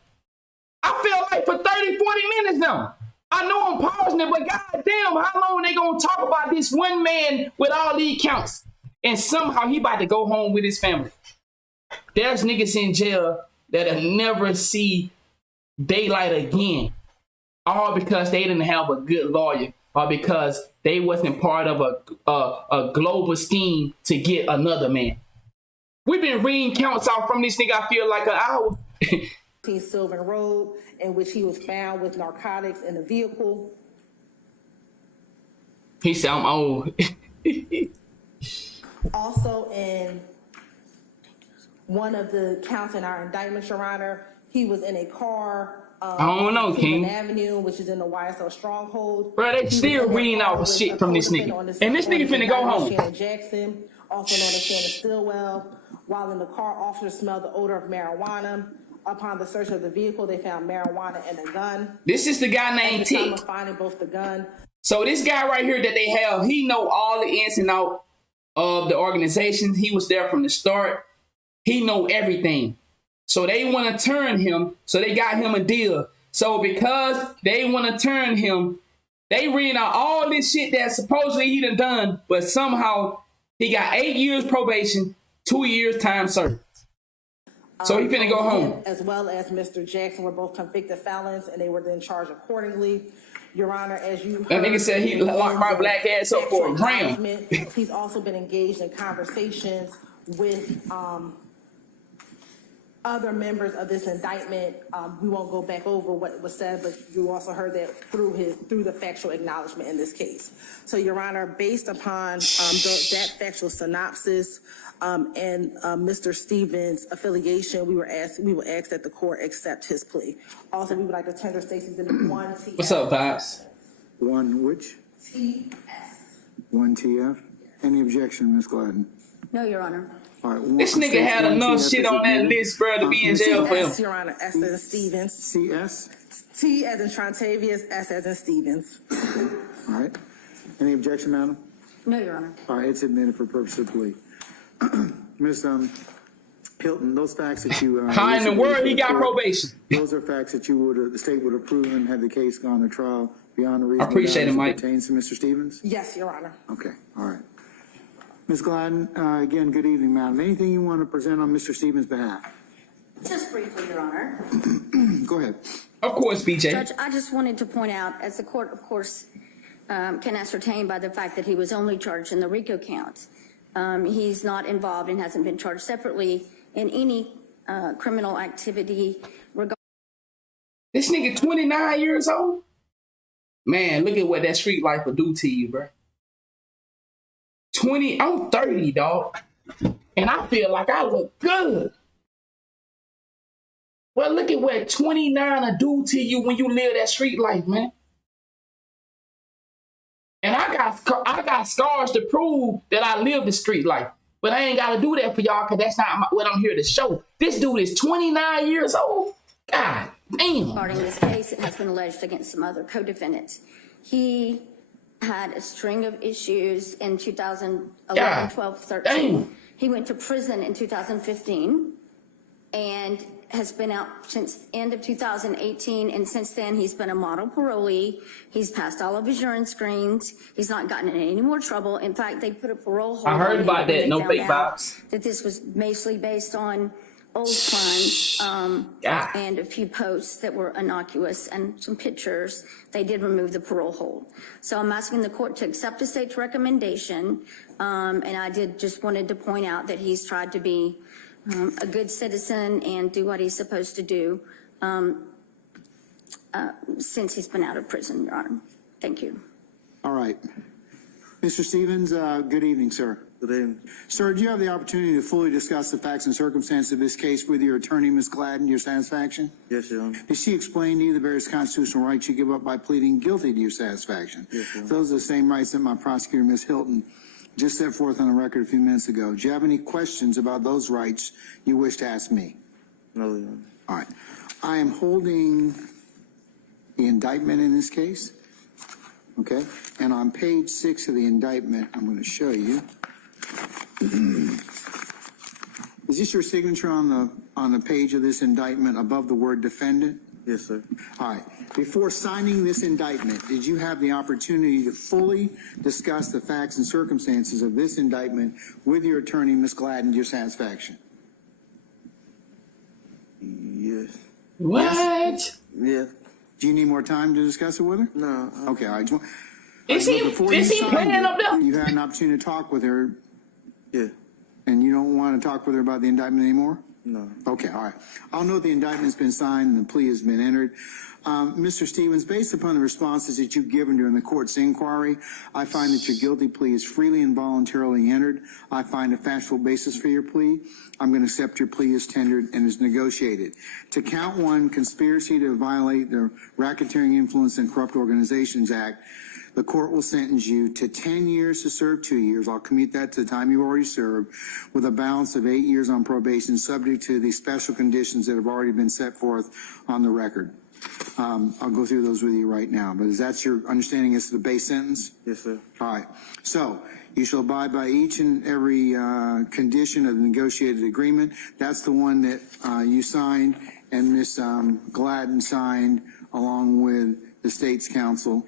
I feel like for 30, 40 minutes now. I know I'm pausing it, but goddamn, how long they gonna talk about this one man with all these counts? And somehow he about to go home with his family. There's niggas in jail that'll never see daylight again. All because they didn't have a good lawyer or because they wasn't part of a global scheme to get another man. We've been reading counts out from this nigga, I feel like an hour. Sylvan Road, in which he was found with narcotics in the vehicle. He said, I'm old. Also, in one of the counts in our indictment, Your Honor, he was in a car. I don't know, King. Avenue, which is in the YSL stronghold. Bro, they still reading out shit from this nigga. And this nigga finna go home. Shannon Jackson, also known as Shannon Stillwell. While in the car, officers smelled the odor of marijuana. Upon the search of the vehicle, they found marijuana and a gun. This is the guy named Tick. Finding both the gun. So this guy right here that they have, he know all the ins and outs of the organization. He was there from the start. He know everything. So they want to turn him. So they got him a deal. So because they want to turn him, they read out all this shit that supposedly he done, but somehow he got 8 years probation, 2 years time served. So he finna go home. As well as Mr. Jackson were both convicted felons, and they were then charged accordingly. Your Honor, as you heard, that nigga said he locked my black ass up for a gram. He's also been engaged in conversations with other members of this indictment. We won't go back over what was said, but you also heard that through the factual acknowledgement in this case. So, Your Honor, based upon that factual synopsis and Mr. Stevens' affiliation, we will ask that the court accept his plea. Also, we would like to tender Stacey's in 1 TF. What's up, Vibes? One which? TS. 1 TF. Any objection, Ms. Gladden? No, Your Honor. All right, this nigga had enough shit on that list, bro, to be in jail for him. CS, Your Honor, S as in Stevens. CS? T as in Trontavious, S as in Stevens. All right. Any objection, madam? No, Your Honor. All right, it's admitted for purpose of plea. Ms. Hilton, those facts that you How in the world he got probation? Those are facts that the state would have proven had the case gone to trial beyond a reasonable doubt. I appreciate it, Mike. Pertains to Mr. Stevens? Yes, Your Honor. Okay, all right. Ms. Gladden, again, good evening, madam. Anything you want to present on Mr. Stevens' behalf? Just briefly, Your Honor. Go ahead. Of course, BJ. Judge, I just wanted to point out, as the court, of course, can ascertain by the fact that he was only charged in the RICO count. He's not involved and hasn't been charged separately in any criminal activity regarding. This nigga 29 years old? Man, look at what that street life will do to you, bro. I'm 30, dog. And I feel like I look good. Well, look at what 29 will do to you when you live that street life, man. And I got scars to prove that I live the street life. But I ain't got to do that for y'all because that's not what I'm here to show. This dude is 29 years old. God damn. Regarding this case, it has been alleged against some other co-defendants. He had a string of issues in 2011, 12, 13. Damn. He went to prison in 2015 and has been out since the end of 2018, and since then he's been a model parolee. He's passed all of his urine screens. He's not gotten in any more trouble. In fact, they put a parole hold. I heard about that. No fake box. That this was mostly based on old crimes and a few posts that were innocuous and some pictures. They did remove the parole hold. So I'm asking the court to accept the state's recommendation, and I just wanted to point out that he's tried to be a good citizen and do what he's supposed to do since he's been out of prison, Your Honor. Thank you. All right. Mr. Stevens, good evening, sir. Good evening. Sir, do you have the opportunity to fully discuss the facts and circumstances of this case with your attorney, Ms. Gladden, to your satisfaction? Yes, Your Honor. Did she explain to you the various constitutional rights you give up by pleading guilty to your satisfaction? Yes, Your Honor. Those are the same rights that my prosecutor, Ms. Hilton, just set forth on the record a few minutes ago. Do you have any questions about those rights you wish to ask me? No, Your Honor. All right. I am holding the indictment in this case, okay? And on page 6 of the indictment, I'm going to show you. Is this your signature on the page of this indictment above the word defendant? Yes, sir. All right. Before signing this indictment, did you have the opportunity to fully discuss the facts and circumstances of this indictment with your attorney, Ms. Gladden, to your satisfaction? Yes. What? Yes. Yeah. Do you need more time to discuss it with her? No. Okay, all right. Is he playing up there? You had an opportunity to talk with her. Yeah. And you don't want to talk with her about the indictment anymore? No. Okay, all right. I'll note the indictment's been signed and the plea has been entered. Mr. Stevens, based upon the responses that you've given during the court's inquiry, I find that your guilty plea is freely and voluntarily entered. I find a factual basis for your plea. I'm going to accept your plea as tendered and as negotiated. To count 1, conspiracy to violate the Racketeering Influence and Corrupt Organizations Act, the court will sentence you to 10 years to serve 2 years. I'll commute that to the time you already served, with a balance of 8 years on probation, subject to the special conditions that have already been set forth on the record. I'll go through those with you right now, but is that your understanding as to the base sentence? Yes, sir. All right. So you shall abide by each and every condition of the negotiated agreement. That's the one that you signed and Ms. Gladden signed along with the state's counsel.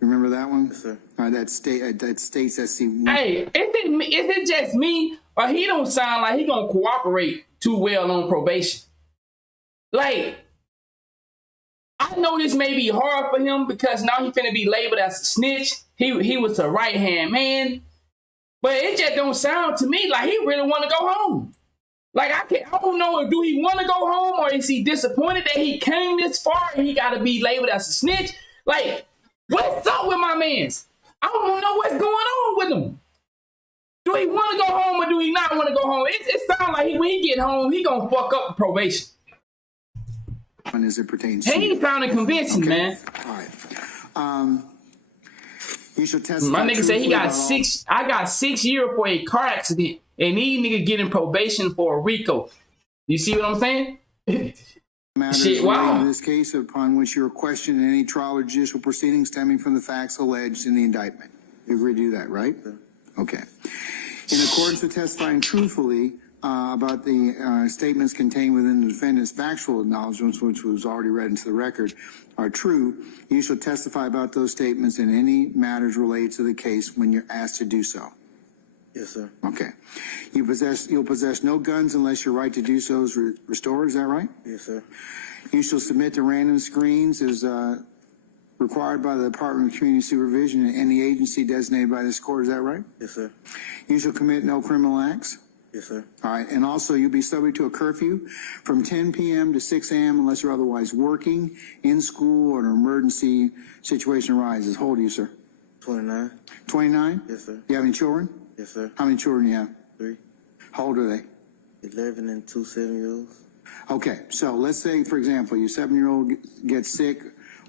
Remember that one? Yes, sir. That states SC. Hey, is it just me or he don't sound like he gonna cooperate too well on probation? Like, I know this may be hard for him because now he finna be labeled as a snitch. He was a right-hand man. But it just don't sound to me like he really want to go home. Like, I don't know, do he want to go home or is he disappointed that he came this far and he got to be labeled as a snitch? Like, what's up with my mans? I don't know what's going on with him. Do he want to go home or do he not want to go home? It sounds like when he get home, he going to fuck up the probation. As it pertains to he ain't sounding convincing, man. All right. You should testify. My nigga said he got I got 6 years for a car accident, and these niggas getting probation for a RICO. You see what I'm saying? Shit, wow. In this case, upon which you're questioned in any trial or judicial proceedings stemming from the facts alleged in the indictment. You agree to do that, right? Sure. Okay. In accordance with testifying truthfully, about the statements contained within the defendant's factual acknowledgments, which was already read into the record, are true, you shall testify about those statements in any matters related to the case when you're asked to do so. Yes, sir. Okay. You'll possess no guns unless your right to do so is restored. Is that right? Yes, sir. You shall submit to random screens as required by the Department of Community Supervision and any agency designated by this court. Is that right? Yes, sir. You shall commit no criminal acts. Yes, sir. All right. And also you'll be subject to a curfew from 10 p.m. to 6 a.m. unless you're otherwise working, in school, or an emergency situation arises. How old are you, sir? 29. 29? Yes, sir. You have any children? Yes, sir. How many children do you have? 3. How old are they? 11 and 2 7-year-olds. Okay, so let's say, for example, your 7-year-old gets sick,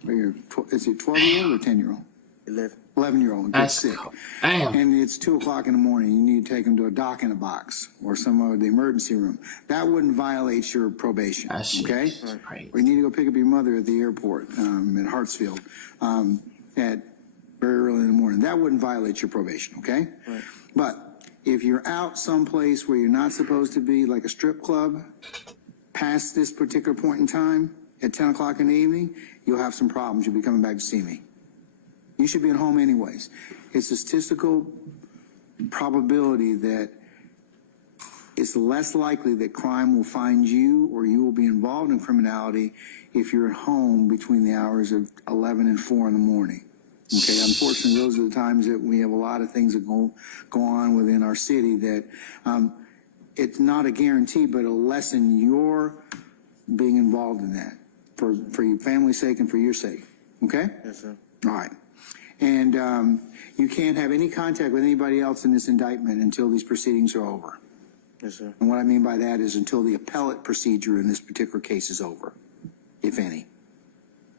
or your is it 12-year-old or 10-year-old? 11-year-old gets sick. Damn. And it's 2 o'clock in the morning. You need to take them to a doc in a box or some of the emergency room. That wouldn't violate your probation. Okay? Right. Or you need to go pick up your mother at the airport in Hartsfield at very early in the morning. That wouldn't violate your probation. Okay? Right. But if you're out someplace where you're not supposed to be, like a strip club, past this particular point in time, at 10 o'clock in the evening, you'll have some problems. You'll be coming back to see me. You should be at home anyways. It's a statistical probability that it's less likely that crime will find you or you will be involved in criminality if you're at home between the hours of 11 and 4 in the morning. Okay, unfortunately, those are the times that we have a lot of things that go on within our city that it's not a guarantee, but it'll lessen your being involved in that for your family's sake and for your sake. Okay? Yes, sir. All right. And you can't have any contact with anybody else in this indictment until these proceedings are over. Yes, sir. And what I mean by that is until the appellate procedure in this particular case is over, if any.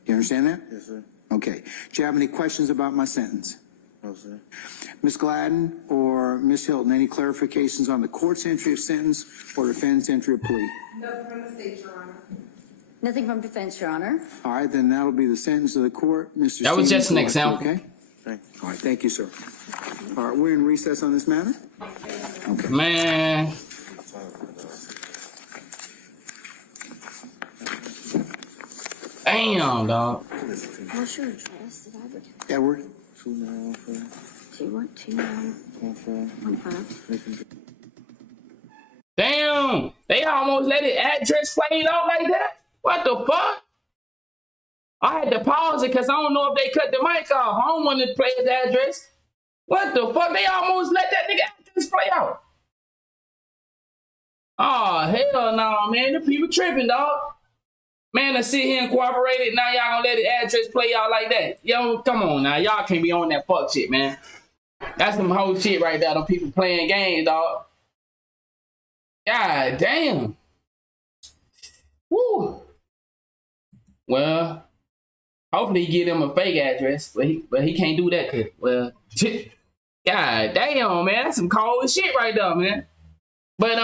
You understand that? Yes, sir. Okay. Do you have any questions about my sentence? No, sir. Ms. Gladden or Ms. Hilton, any clarifications on the court's entry of sentence or defendant's entry of plea? No, from the state, Your Honor. Nothing from defense, Your Honor. All right, then that'll be the sentence of the court. Mr. That was Stevens, just an okay? example. Okay. All right, thank you, sir. All right, we're in recess on this matter? Okay. Man. Damn, dog. What's your address that I would? Edward? 2115. Damn. They almost let it address played out like that? What the fuck? I had to pause it because I don't know if they cut the mic off. I don't want to play his address. What the fuck? They almost let that nigga address play out. Oh, hell no, man. The people tripping, dog. Man, to sit here and cooperate it, now y'all gonna let the address play out like that. Yo, come on now. Y'all can't be on that fuck shit, man. That's some whole shit right there. Them people playing games, dog. God damn. Woo. Well, hopefully he give them a fake address, but he can't do that. Well, God damn, man. That's some cold shit right there, man. But,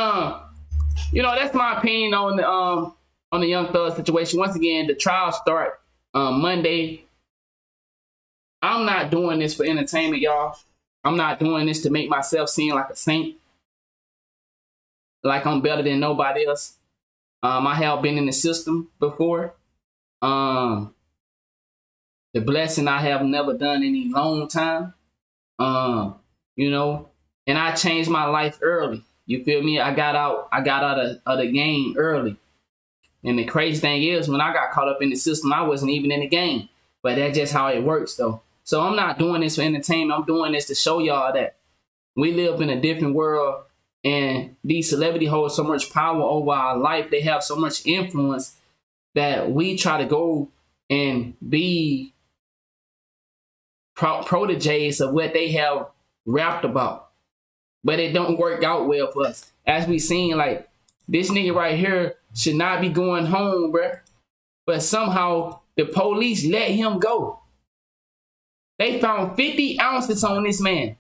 you know, that's my opinion on the Young Thug situation. Once again, the trial start Monday. I'm not doing this for entertainment, y'all. I'm not doing this to make myself seem like a saint, like I'm better than nobody else. I have been in the system before. The blessing I have never done in a long time. You know, and I changed my life early. You feel me? I got out of the game early. And the crazy thing is, when I got caught up in the system, I wasn't even in the game. But that's just how it works, though. So I'm not doing this for entertainment. I'm doing this to show y'all that we live in a different world. And these celebrities hold so much power over our life. They have so much influence that we try to go and be proteges of what they have rapped about. But it don't work out well for us. As we seen, like, this nigga right here should not be going home, bruh. But somehow the police let him go. They found 50 ounces on this man.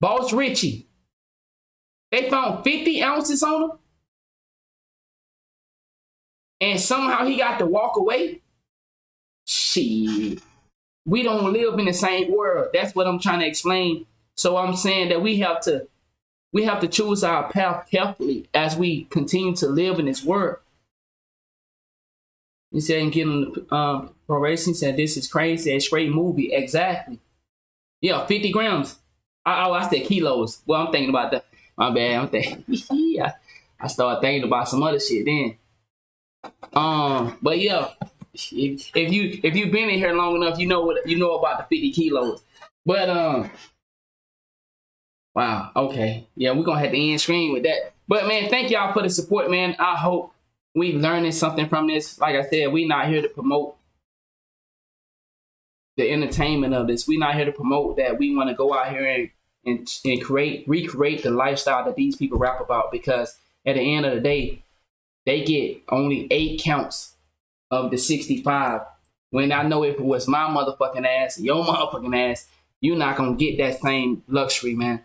Boss Richie. They found 50 ounces on him. And somehow he got to walk away. Shit. We don't live in the same world. That's what I'm trying to explain. So I'm saying that we have to we have to choose our path carefully as we continue to live in this world. He said, and getting probation, said, this is crazy. It's a straight movie. Exactly. Yeah, 50 grams. I said kilos. Well, I'm thinking about that. My bad. I'm thinking, yeah. I started thinking about some other shit then. But yeah, if you've been in here long enough, you know about the 50 kilos. But wow, okay. Yeah, we're gonna have to end stream with that. But man, thank y'all for the support, man. I hope we learning something from this. Like I said, we not here to promote the entertainment of this. We not here to promote that we want to go out here and recreate the lifestyle that these people rap about, because at the end of the day, they get only 8 counts of the 65. When I know if it was my motherfucking ass, your motherfucking ass, you're not gonna get that same luxury, man.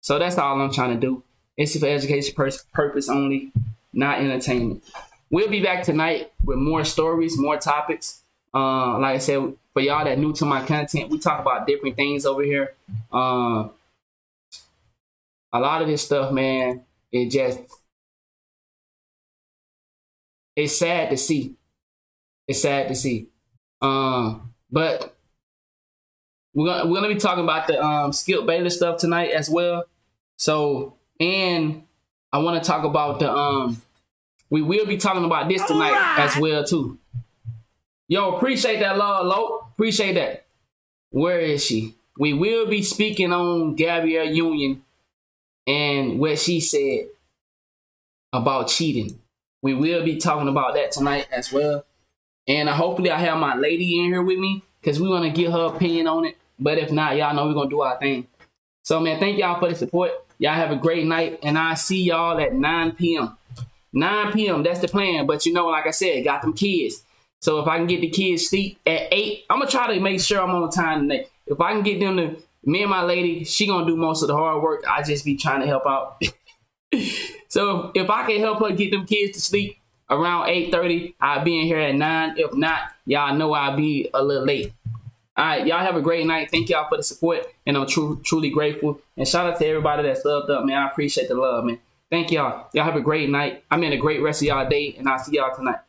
So that's all I'm trying to do. It's for education purpose only, not entertainment. We'll be back tonight with more stories, more topics. Like I said, for y'all that new to my content, we talk about different things over here. A lot of this stuff, man, it's sad to see. It's sad to see. But we're gonna be talking about the Skip Bayless stuff tonight as well. So, and I want to talk about the we will be talking about this tonight as well too. Yo, appreciate that, Lo. Appreciate that. Where is she? We will be speaking on Gabrielle Union and what she said about cheating. We will be talking about that tonight as well. And hopefully I have my lady in here with me, because we want to get her opinion on it. But if not, y'all know we're going to do our thing. So, man, thank y'all for the support. Y'all have a great night. And I'll see y'all at 9 p.m. 9 p.m., that's the plan. But, you know, like I said, got them kids. So if I can get the kids sleep at 8, I'm going to try to make sure I'm on time tonight. If I can get them to, me and my lady, she going to do most of the hard work. I just be trying to help out. So if I can help her get them kids to sleep around 8:30, I'll be in here at 9. If not, y'all know I'll be a little late. All right, y'all have a great night. Thank y'all for the support, and I'm truly grateful. And shout out to everybody that's loved up, man. I appreciate the love, man. Thank y'all. Y'all have a great night. I mean, a great rest of y'all day, and I'll see y'all tonight.